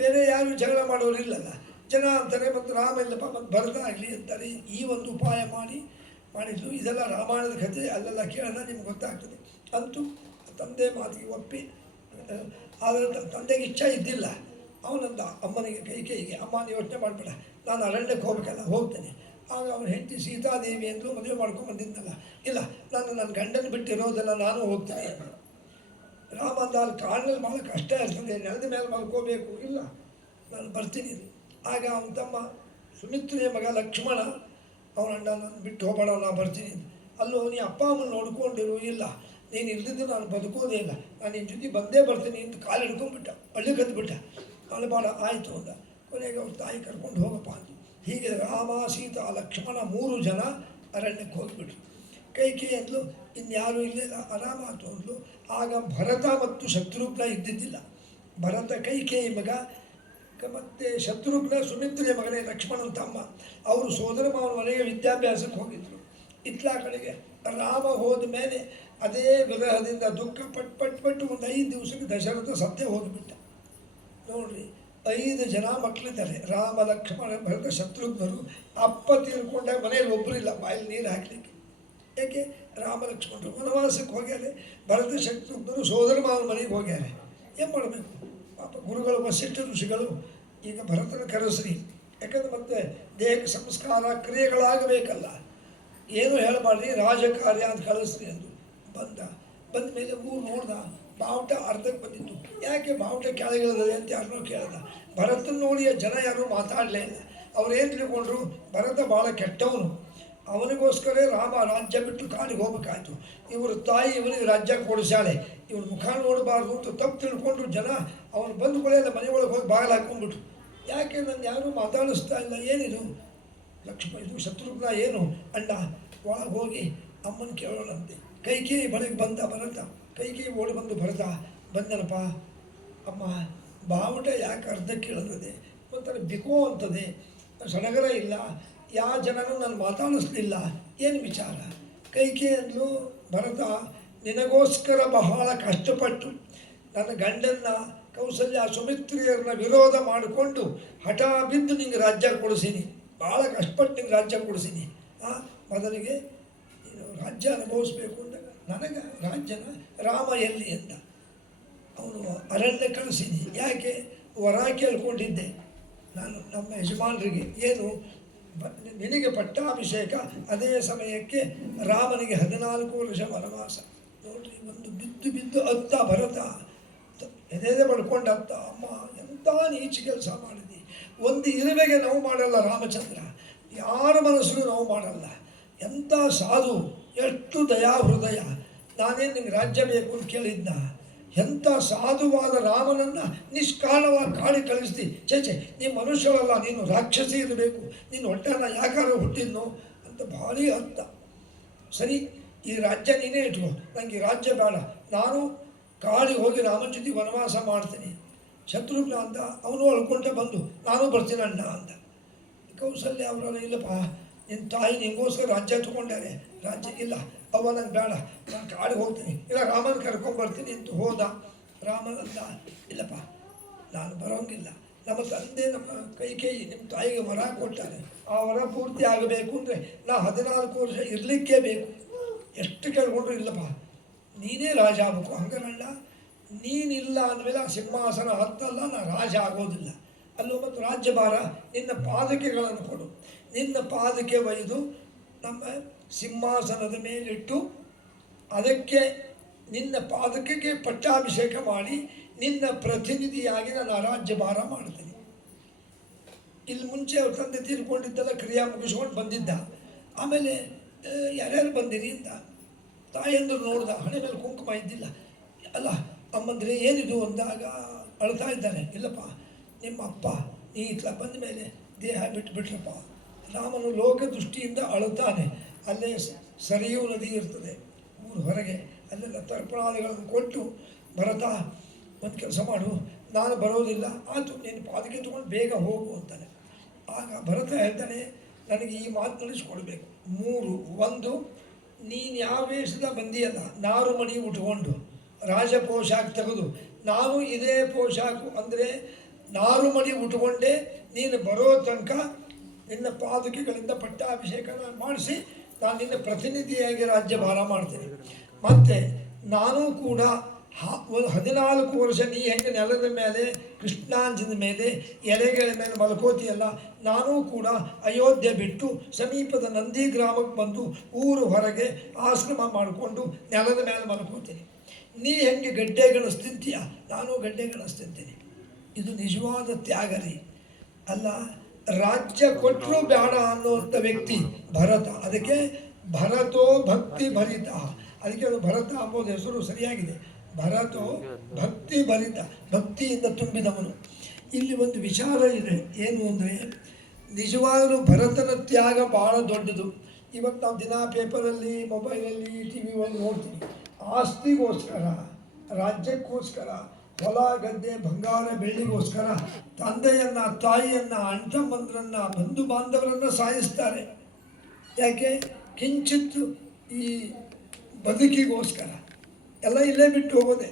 ಬೇರೆ ಯಾರು ಜಗಳ ಮಾಡೋರಿಲ್ಲಲ್ಲ. ಜನ ಅಂತಾರೆ ಮತ್ತು ರಾಮ ಇಲ್ಲಪ್ಪ ಮತ್ತು ಭರತ ಆಗಲಿ ಅಂತಾರೆ. ಈ ಒಂದು ಉಪಾಯ ಮಾಡಿದ್ದು. ಇದೆಲ್ಲ ರಾಮಾಯಣದ ಕಥೆ, ಅಲ್ಲೆಲ್ಲ ಕೇಳಿದ್ರೆ ನಿಮ್ಗೆ ಗೊತ್ತಾಗ್ತದೆ. ಅಂತೂ ತಂದೆ ಮಾತಿಗೆ ಒಪ್ಪಿ, ಆದರೆ ತಂದೆಗೆ ಇಚ್ಛೆ ಇದ್ದಿಲ್ಲ. ಅವನಂದ ಅಮ್ಮನಿಗೆ ಕೈಕೇಯಿಗೆ, ಅಮ್ಮ ನೀವು ಯೋಚನೆ ಮಾಡಬೇಡ, ನಾನು ಅರಣ್ಯಕ್ಕೆ ಹೋಗ್ಬೇಕಲ್ಲ, ಹೋಗ್ತೇನೆ. ಆಗ ಅವನ ಹೆಂಡತಿ ಸೀತಾದೇವಿ ಅಂದರು, ಮದುವೆ ಮಾಡ್ಕೊಂಡು ಬಂದಿದ್ದಲ್ಲ. ಇಲ್ಲ, ನಾನು ನನ್ನ ಗಂಡನ ಬಿಟ್ಟಿರೋದೆಲ್ಲ ನಾನು ಹೋಗ್ತೇನೆ. ರಾಮ ಅಂದ, ಅಲ್ಲಿ ಕಾಡಿನಲ್ಲಿ ಭಾಳ ಕಷ್ಟ ಇರ್ತದೆ, ನೆಲದ ಮೇಲೆ ಮಲ್ಕೋಬೇಕು. ಇಲ್ಲ, ನಾನು ಬರ್ತೀನಿ. ಆಗ ಅವನ ತಮ್ಮ ಸುಮಿತ್ರೆಯ ಮಗ ಲಕ್ಷ್ಮಣ ಅವನಣ್ಣ, ನಾನು ಬಿಟ್ಟು ಹೋಗಬೇಡ, ನಾನು ಬರ್ತೀನಿ. ಅಲ್ಲೂ ನೀ ಅಪ್ಪ ಅಮ್ಮನ ನೋಡ್ಕೊಂಡಿರು. ಇಲ್ಲ, ನೀನು ಇಲ್ಲದಿದ್ದು ನಾನು ಬದುಕೋದೇ ಇಲ್ಲ, ನಾನು ನಿನ್ನ ಜೊತೆ ಬಂದೇ ಬರ್ತೀನಿ ಅಂತ ಕಾಲು ಹಿಡ್ಕೊಂಡ್ಬಿಟ್ಟ, ಹಳ್ಳಿ ಕದ್ದುಬಿಟ್ಟ. ಅವಳು ಭಾಳ ಆಯಿತು ಅಂದ. ಕೊನೆಗೆ ಅವ್ರ ತಾಯಿ ಕರ್ಕೊಂಡು ಹೋಗಪ್ಪ ಅಂತ. ಹೀಗೆ ರಾಮ, ಸೀತಾ, ಲಕ್ಷ್ಮಣ 3 ಜನ ಅರಣ್ಯಕ್ಕೆ ಹೋಗಿಬಿಟ್ರು. ಕೈಕೇಯಿ ಅಂದ್ಲು, ಇನ್ಯಾರೂ ಇಲ್ಲೇ ಆರಾಮ ಆಯಿತು ಅಂದ್ಲು. ಆಗ ಭರತ ಮತ್ತು ಶತ್ರುಘ್ನ ಇದ್ದಿದ್ದಿಲ್ಲ. ಭರತ ಕೈಕೇಯಿ ಮಗ, ಮತ್ತು ಶತ್ರುಘ್ನ ಸುಮಿತ್ರೆಯ ಮಗನೇ ಲಕ್ಷ್ಮಣನ ತಮ್ಮ. ಅವರು ಸೋದರ ಮಾವನ ಮನೆಗೆ ವಿದ್ಯಾಭ್ಯಾಸಕ್ಕೆ ಹೋಗಿದ್ರು. ಇತ್ಲಾ ಕಡೆಗೆ ರಾಮ ಹೋದ ಮೇಲೆ ಅದೇ ವಿರಹದಿಂದ ದುಃಖ ಪಟ್ಟು ಒಂದು 5 ದಿವಸಕ್ಕೆ ದಶರಥ ಸತ್ಯ ಹೋಗಿಬಿಟ್ಟ. ನೋಡ್ರಿ, 5 ಜನ ಮಕ್ಕಳಿದ್ದಾರೆ, ರಾಮ, ಲಕ್ಷ್ಮಣ, ಭರತ, ಶತ್ರುಘ್ನರು. ಅಪ್ಪ ತೀರ್ಕೊಂಡಾಗ ಮನೆಯಲ್ಲಿ ಒಬ್ಬರಿಲ್ಲ ಬಾಯಲ್ಲಿ ನೀರು ಹಾಕಲಿಕ್ಕೆ. ಏಕೆ? ರಾಮ ಲಕ್ಷ್ಮಣರು ವನವಾಸಕ್ಕೆ ಹೋಗ್ಯಾರೆ, ಭರತ ಶತ್ರುಘ್ನರು ಸೋದರ ಮಾವನ ಮನೆಗೆ ಹೋಗ್ಯಾರೆ. ಏನು ಮಾಡಬೇಕು? ಪಾಪ ಗುರುಗಳು, ವಸಿಷ್ಠ ಋಷಿಗಳು, ಈಗ ಭರತನ ಕರೆಸ್ರಿ, ಯಾಕಂದ್ರೆ ಮತ್ತೆ ದೇಹಕ್ಕೆ ಸಂಸ್ಕಾರ ಕ್ರಿಯೆಗಳಾಗಬೇಕಲ್ಲ, ಏನು ಹೇಳಬಾರ್ರಿ, ರಾಜಕಾರ್ಯ ಅಂತ ಕಳಿಸ್ರಿ ಅಂದು. ಬಂದ ಮೇಲೆ ಊರು ನೋಡ್ದ, ಬಾವುಟ ಅರ್ಧಕ್ಕೆ ಬಂದಿತ್ತು. ಯಾಕೆ ಬಾವುಟ ಕೆಳಗಿಳಿದಿದೆ ಅಂತ ಯಾರನ್ನೋ ಕೇಳ್ದ. ಭರತನ ನೋಡಿ ಜನ ಯಾರೂ ಮಾತಾಡಲೇ ಇಲ್ಲ. ಅವ್ರೇನು ತಿಳ್ಕೊಂಡ್ರು, ಭರತ ಭಾಳ ಕೆಟ್ಟವನು, ಅವನಿಗೋಸ್ಕರ ರಾಮ ರಾಜ್ಯ ಬಿಟ್ಟು ಕಾಡಿಗೆ ಹೋಗ್ಬೇಕಾಯ್ತು. ಇವರು ತಾಯಿ ಇವನಿಗೆ ರಾಜ್ಯ ಕೊಡಿಸಾಳೆ, ಇವ್ರ ಮುಖ ನೋಡಬಾರ್ದು ಅಂತ ತಪ್ಪು ತಿಳ್ಕೊಂಡ್ರು ಜನ. ಅವನು ಬಂದು ಕೊಳೆಯಲ್ಲ ಮನೆ ಒಳಗೆ ಹೋಗಿ ಬಾಗಿಲು ಹಾಕ್ಕೊಂಡ್ಬಿಟ್ರು. ಯಾಕೆ ನಾನು ಯಾರೂ ಮಾತಾಡಿಸ್ತಾ ಇಲ್ಲ, ಏನಿದು ಲಕ್ಷ್ಮಣ, ಇದು ಶತ್ರುಘ್ನ ಏನು ಅಣ್ಣ? ಒಳಗೆ ಹೋಗಿ ಅಮ್ಮನ ಕೇಳೋಣಂತೆ. ಕೈಕೇಯಿ ಬಳಿಗೆ ಬಂದ ಭರತ. ಕೈಕೇಯಿ ಓಡಿ ಬಂದು, ಭರತ ಬಂದನಪ್ಪ, ಅಮ್ಮ ಬಾವುಟ ಯಾಕೆ ಅರ್ಧಕ್ಕೆ ಇಳಿದಿದೆ, ಒಂಥರ ಬಿಕೋ ಅಂತದೆ, ಸಡಗರ ಇಲ್ಲ, ಯಾವ ಜನನೂ ನಾನು ಮಾತಾಡಿಸ್ಲಿಲ್ಲ, ಏನು ವಿಚಾರ? ಕೈಕೇಯಿ ಅಂದ್ಲು, ಭರತ ನಿನಗೋಸ್ಕರ ಬಹಳ ಕಷ್ಟಪಟ್ಟು ನನ್ನ ಗಂಡನ್ನ ಕೌಸಲ್ಯ ಸುಮಿತ್ರಿಯರನ್ನ ವಿರೋಧ ಮಾಡಿಕೊಂಡು ಹಠ ಬಿದ್ದು ನಿಂಗೆ ರಾಜ್ಯ ಕೊಡಿಸೀನಿ, ಭಾಳ ಕಷ್ಟಪಟ್ಟು ನಿಂಗೆ ರಾಜ್ಯ ಕೊಡಿಸೀನಿ. ಮೊದಲಿಗೆ ನೀನು ರಾಜ್ಯ ಅನುಭವಿಸ್ಬೇಕು ಅಂದಾಗ ನನಗೆ ರಾಜ್ಯನ ರಾಮ ಎಲ್ಲಿ ಅಂತ ಅವನು ಅರಣ್ಯ ಕಳಿಸೀನಿ. ಯಾಕೆ? ವರ ಕೇಳ್ಕೊಂಡಿದ್ದೆ ನಾನು ನಮ್ಮ ಯಜಮಾನರಿಗೆ, ಏನು ನಿನಗೆ ಪಟ್ಟಾಭಿಷೇಕ, ಅದೇ ಸಮಯಕ್ಕೆ ರಾಮನಿಗೆ 14 ವರ್ಷ ವನವಾಸ. ನೋಡ್ರಿ, ಒಂದು ಬಿದ್ದು ಅತ್ತ ಭರತ ಎದೆ ಪಡ್ಕೊಂಡು ಅತ್ತ, ಅಮ್ಮ ಎಂಥ ನೀಚ ಕೆಲಸ ಮಾಡಿದಿ. ಒಂದು ಇರುವೆಗೆ ನೋವು ಮಾಡಲ್ಲ ರಾಮಚಂದ್ರ, ಯಾರ ಮನಸ್ಸಿಗೂ ನೋವು ಮಾಡಲ್ಲ. ಎಂಥ ಸಾಧು, ಎಷ್ಟು ದಯಾ ಹೃದಯ. ನಾನೇನು ನಿಂಗೆ ರಾಜ್ಯ ಬೇಕು ಅಂತ ಕೇಳಿದ್ನ? ಎಂಥ ಸಾಧುವಾದ ರಾಮನನ್ನು ನಿಷ್ಕಾರಣವಾಗಿ ಕಾಡಿ ಕಳಿಸ್ತಿ. ಚೇಚೆ, ನೀನು ಮನುಷ್ಯರಲ್ಲ, ನೀನು ರಾಕ್ಷಸಿ ಇರಬೇಕು, ನೀನು ಹೊಟ್ಟೆನ ಯಾಕಾರ ಹುಟ್ಟಿದ್ನೋ ಅಂತ ಭಾರಿ ಅರ್ಥ. ಸರಿ, ಈ ರಾಜ್ಯ ನೀನೇ ಇಟ್ಕೋ, ನನಗೆ ರಾಜ್ಯ ಬೇಡ, ನಾನು ಕಾಡಿಗೆ ಹೋಗಿ ರಾಮನ ಜೊತೆ ವನವಾಸ ಮಾಡ್ತೀನಿ. ಶತ್ರುಘ್ನ ಅಂದ, ಅವನು ಅಳ್ಕೊಂಡೆ ಬಂದು, ನಾನು ಬರ್ತೀನಿ ಅಣ್ಣ ಅಂದ. ಕೌಸಲ್ಯ ಅವರಲ್ಲ, ಇಲ್ಲಪ್ಪ ನಿನ್ನ ತಾಯಿ ನಿಮಗೋಸ್ಕರ ರಾಜ್ಯ ತೊಗೊಂಡಾರೆ, ರಾಜ್ಯ ಇಲ್ಲ, ಅವ್ವ ನಂಗೆ ಬೇಡ, ನಾನು ಕಾಡಿಗೆ ಹೋಗ್ತೀನಿ, ಇಲ್ಲ ರಾಮನ ಕರ್ಕೊಂಡ್ಬರ್ತೀನಿ ಅಂತ ಹೋದ. ರಾಮನಂದ, ಇಲ್ಲಪ್ಪ ನಾನು ಬರೋಂಗಿಲ್ಲ, ನಮ್ಮ ತಂದೆ ನಮ್ಮ ಕೈಕೇಯಿ ನಿಮ್ಮ ತಾಯಿಗೆ ವರ ಕೊಟ್ಟಾರೆ, ಆ ವರ ಪೂರ್ತಿ ಆಗಬೇಕು ಅಂದರೆ ನಾ 14 ವರ್ಷ ಇರಲಿಕ್ಕೇ ಬೇಕು. ಎಷ್ಟು ಕೇಳ್ಕೊಂಡ್ರು ಇಲ್ಲಪ್ಪ ನೀನೇ ರಾಜ ಆಗಬೇಕು. ಹಂಗಲ್ಲ, ನೀನಿಲ್ಲ ಅಂದಮೇಲೆ ಆ ಸಿಂಹಾಸನ ಹತ್ತಲ್ಲ, ನಾ ರಾಜ ಆಗೋದಿಲ್ಲ. ಅಲ್ಲೂ ಮತ್ತು ರಾಜ್ಯಭಾರ ನಿನ್ನ ಪಾದಕೆಗಳನ್ನು ಕೊಡು, ನಿನ್ನ ಪಾದಕೆ ಒಯ್ದು ನಮ್ಮ ಸಿಂಹಾಸನದ ಮೇಲಿಟ್ಟು ಅದಕ್ಕೆ ನಿನ್ನ ಪಾದಕಕ್ಕೆ ಪಟ್ಟಾಭಿಷೇಕ ಮಾಡಿ ನಿನ್ನ ಪ್ರತಿನಿಧಿಯಾಗಿ ನಾನು ರಾಜ್ಯಭಾರ ಮಾಡ್ತೀನಿ. ಇಲ್ಲಿ ಮುಂಚೆ ಅವ್ರ ತಂದೆ ತೀರ್ಕೊಂಡಿದ್ದೆಲ್ಲ ಕ್ರಿಯಾ ಮುಗಿಸ್ಕೊಂಡು ಬಂದಿದ್ದ. ಆಮೇಲೆ ಯಾರ್ಯಾರು ಬಂದಿರಿ ಅಂತ ತಾಯಂದ್ರು ನೋಡ್ದ, ಹಣೆ ಮೇಲೆ ಕುಂಕುಮ ಇದ್ದಿಲ್ಲ. ಅಲ್ಲ ಅಮ್ಮಂದ್ರೆ ಏನಿದು ಅಂದಾಗ ಅಳ್ತಾ ಇದ್ದಾರೆ. ಇಲ್ಲಪ್ಪ ನಿಮ್ಮ ಅಪ್ಪ ನೀ ಇತ್ಲ ಬಂದ ಮೇಲೆ ದೇಹ ಬಿಟ್ಬಿಟ್ರಪ್ಪ. ರಾಮನು ಲೋಕದೃಷ್ಟಿಯಿಂದ ಅಳುತ್ತಾನೆ. ಅಲ್ಲೇ ಸರಿಯೂ ನದಿ ಇರ್ತದೆ ಊರು ಹೊರಗೆ, ಅಲ್ಲೆಲ್ಲ ತರ್ಪಣಾದಿಗಳನ್ನು ಕೊಟ್ಟು ಭರತ ಒಂದು ಕೆಲಸ ಮಾಡು, ನಾನು ಬರೋದಿಲ್ಲ, ಆಯಿತು ನೀನು ಪಾದಕ್ಕೆ ತೊಗೊಂಡು ಬೇಗ ಹೋಗು ಅಂತಾನೆ. ಆಗ ಭರತ ಹೇಳ್ತಾನೆ, ನನಗೆ ಈ ಮಾತು ನಡೆಸ್ಕೊಡ್ಬೇಕು. 3. 1, ನೀನು ಯಾವ ವೇಷದ ಬಂದಿಯಲ್ಲ, ನಾರು ಮಣಿ ಉಟ್ಕೊಂಡು ರಾಜ ಪೋಷಾಕು ತೆಗೆದು, ನಾನು ಇದೇ ಪೋಷಾಕು ಅಂದರೆ ನಾರು ಮಣಿ ಉಟ್ಕೊಂಡೆ ನೀನು ಬರೋ ತನಕ ನಿನ್ನ ಪಾದುಕೆಗಳಿಂದ ಪಟ್ಟಾಭಿಷೇಕ ಮಾಡಿಸಿ ನಾನು ನಿನ್ನ ಪ್ರತಿನಿಧಿಯಾಗಿ ರಾಜ್ಯಭಾರ ಮಾಡ್ತೀನಿ. ಮತ್ತು ನಾನು ಕೂಡ 14 ವರ್ಷ ನೀ ಹೆಂಗೆ ನೆಲದ ಮೇಲೆ ಕೃಷ್ಣಾಂಜನ ಮೇಲೆ ಎಲೆಗಳ ಮೇಲೆ ಮಲ್ಕೋತಿಯಲ್ಲ, ನಾನೂ ಕೂಡ ಅಯೋಧ್ಯೆ ಬಿಟ್ಟು ಸಮೀಪದ ನಂದಿ ಗ್ರಾಮಕ್ಕೆ ಬಂದು ಊರು ಹೊರಗೆ ಆಶ್ರಮ ಮಾಡಿಕೊಂಡು ನೆಲದ ಮೇಲೆ ಮಲ್ಕೋತೀನಿ. ನೀ ಹೆಂಗೆ ಗಡ್ಡೆ ಗೆಣಸು ತಿಂತೀಯ, ನಾನು ಗಡ್ಡೆ ಗೆಣಸು ತಿಂತೀನಿ. ಇದು ನಿಜವಾದ ತ್ಯಾಗ ರೀ. ಅಲ್ಲ, ರಾಜ್ಯ ಕೊಟ್ಟರು ಬೇಡ ಅನ್ನುವಂಥ ವ್ಯಕ್ತಿ ಭರತ. ಅದಕ್ಕೆ ಭರತೋ ಭಕ್ತಿ ಭರಿತ, ಅದಕ್ಕೆ ಅದು ಭರತ ಅಂಬೋದು ಹೆಸರು ಸರಿಯಾಗಿದೆ. ಭರತೋ ಭಕ್ತಿ ಭರಿತ, ಭಕ್ತಿಯಿಂದ ತುಂಬಿದವನು. ಇಲ್ಲಿ ಒಂದು ವಿಚಾರ ಇದೆ, ಏನು ಅಂದರೆ ನಿಜವಾಗಲೂ ಭರತನ ತ್ಯಾಗ ಭಾಳ ದೊಡ್ಡದು. ಇವತ್ತು ನಾವು ದಿನ ಪೇಪರಲ್ಲಿ, ಮೊಬೈಲಲ್ಲಿ, ಟಿ ವಿ ಒಳಗೆ ನೋಡ್ತೀವಿ. ಆಸ್ತಿಗೋಸ್ಕರ, ರಾಜ್ಯಕ್ಕೋಸ್ಕರ, ಹೊಲ ಗದ್ದೆ ಬಂಗಾರ ಬೆಳ್ಳಿಗೋಸ್ಕರ ತಂದೆಯನ್ನು, ತಾಯಿಯನ್ನು, ಅಣ್ತಮ್ಮಂದ್ರನ್ನು, ಬಂಧು ಬಾಂಧವರನ್ನು ಸಾಯಿಸ್ತಾರೆ. ಯಾಕೆ? ಕಿಂಚಿತ್ತು ಈ ಬದುಕಿಗೋಸ್ಕರ ಎಲ್ಲ ಇಲ್ಲೇ ಬಿಟ್ಟು ಹೋಗೋದೆ.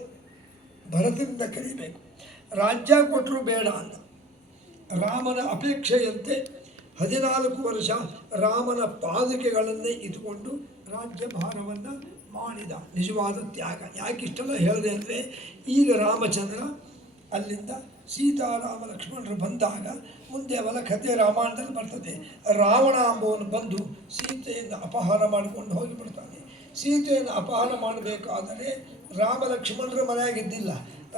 ಭರತನಿಂದ ಕಲಿಬೇಕು. ರಾಜ್ಯ ಕೊಟ್ಟರು ಬೇಡ ಅಂತ ರಾಮನ ಅಪೇಕ್ಷೆಯಂತೆ 14 ವರ್ಷ ರಾಮನ ಪಾದುಕೆಗಳನ್ನೇ ಇಟ್ಕೊಂಡು ರಾಜ್ಯಭಾರವನ್ನು ಮಾಡಿದ. ನಿಜವಾದ ತ್ಯಾಗ. ಯಾಕೆ ಇಷ್ಟೆಲ್ಲ ಹೇಳಿದೆ ಅಂದರೆ, ಈಗ ರಾಮಚಂದ್ರ ಅಲ್ಲಿಂದ ಸೀತಾರಾಮ ಲಕ್ಷ್ಮಣರು ಬಂದಾಗ ಮುಂದೆ ಅವರ ಕಥೆ ರಾಮಾಯಣದಲ್ಲಿ ಬರ್ತದೆ. ರಾವಣ ಅಂಬುವನು ಬಂದು ಸೀತೆಯನ್ನು ಅಪಹಾರ ಮಾಡಿಕೊಂಡು ಹೋಗಿಬಿಡ್ತಾನೆ. ಸೀತೆಯನ್ನು ಅಪಹಾರ ಮಾಡಬೇಕಾದರೆ ರಾಮ ಲಕ್ಷ್ಮಣರ ಮನೆಯಾಗಿದ್ದಿಲ್ಲ.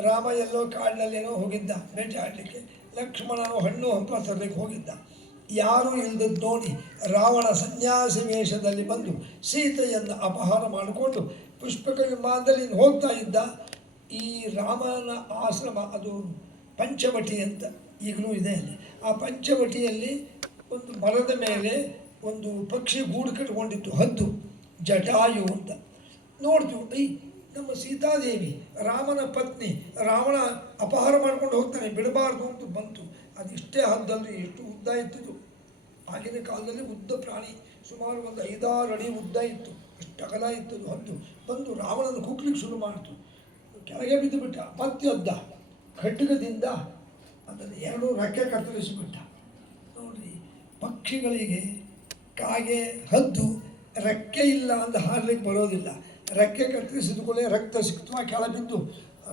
ರಾಮ ಎಲ್ಲೋ ಕಾಡಿನಲ್ಲೇನೋ ಹೋಗಿದ್ದ ಭೇಟಿ ಆಡಲಿಕ್ಕೆ, ಲಕ್ಷ್ಮಣನು ಹಣ್ಣು ಹಂಪಲ ತರಲಿಕ್ಕೆ ಹೋಗಿದ್ದ. ಯಾರೂ ಇಲ್ಲದದ್ದು ನೋಡಿ ರಾವಣ ಸನ್ಯಾಸಿ ವೇಷದಲ್ಲಿ ಬಂದು ಸೀತೆಯನ್ನು ಅಪಹಾರ ಮಾಡಿಕೊಂಡು ಪುಷ್ಪಕ ವಿಮಾನದಲ್ಲಿ ಹೋಗ್ತಾ ಇದ್ದ. ಈ ರಾಮನ ಆಶ್ರಮ ಅದು ಪಂಚವಟಿ ಅಂತ ಈಗಲೂ ಇದೆ ಅಲ್ಲಿ. ಆ ಪಂಚವಟಿಯಲ್ಲಿ ಒಂದು ಮರದ ಮೇಲೆ ಒಂದು ಪಕ್ಷಿ ಗೂಡು ಕಟ್ಕೊಂಡಿತ್ತು, ಹದ್ದು, ಜಟಾಯು ಅಂತ. ನೋಡ್ತೀವಿ, ನಮ್ಮ ಸೀತಾದೇವಿ ರಾಮನ ಪತ್ನಿ, ರಾವಣ ಅಪಹಾರ ಮಾಡ್ಕೊಂಡು ಹೋಗ್ತಾನೆ, ಬಿಡಬಾರ್ದು ಅಂತ ಬಂತು. ಅದಿಷ್ಟೇ ಹದ್ದಲ್ರಿ, ಎಷ್ಟು ಉದ್ದ ಇತ್ತು. ಆಗಿನ ಕಾಲದಲ್ಲಿ ಉದ್ದ ಪ್ರಾಣಿ, ಸುಮಾರು ಒಂದು 5-6 ಅಡಿ ಉದ್ದ ಇತ್ತು, ಅಷ್ಟು ಅಗಲ ಇತ್ತು ಹದ್ದು. ಬಂದು ರಾವಣನ ಕುಗ್ಲಿಕ್ಕೆ ಶುರು ಮಾಡಿತು. ಕೆಳಗೆ ಬಿದ್ದು ಬಿಟ್ಟ, ಮತ್ತೆ ಅದ್ದ ಖಡ್ಗದಿಂದ ಅದನ್ನು 2 ರೆಕ್ಕೆ ಕತ್ತರಿಸಿಬಿಟ್ಟ. ನೋಡ್ರಿ, ಪಕ್ಷಿಗಳಿಗೆ ಕಾಗೆ, ಹದ್ದು ರೆಕ್ಕೆ ಇಲ್ಲ ಅಂತ ಹಾರಲಿಕ್ಕೆ ಬರೋದಿಲ್ಲ. ರೆಕ್ಕೆ ಕತ್ತರಿಸಿದ್ಕೊಳ್ಳೆ ರಕ್ತ ಸಿಕ್ತವ ಕೆಳ ಬಿದ್ದು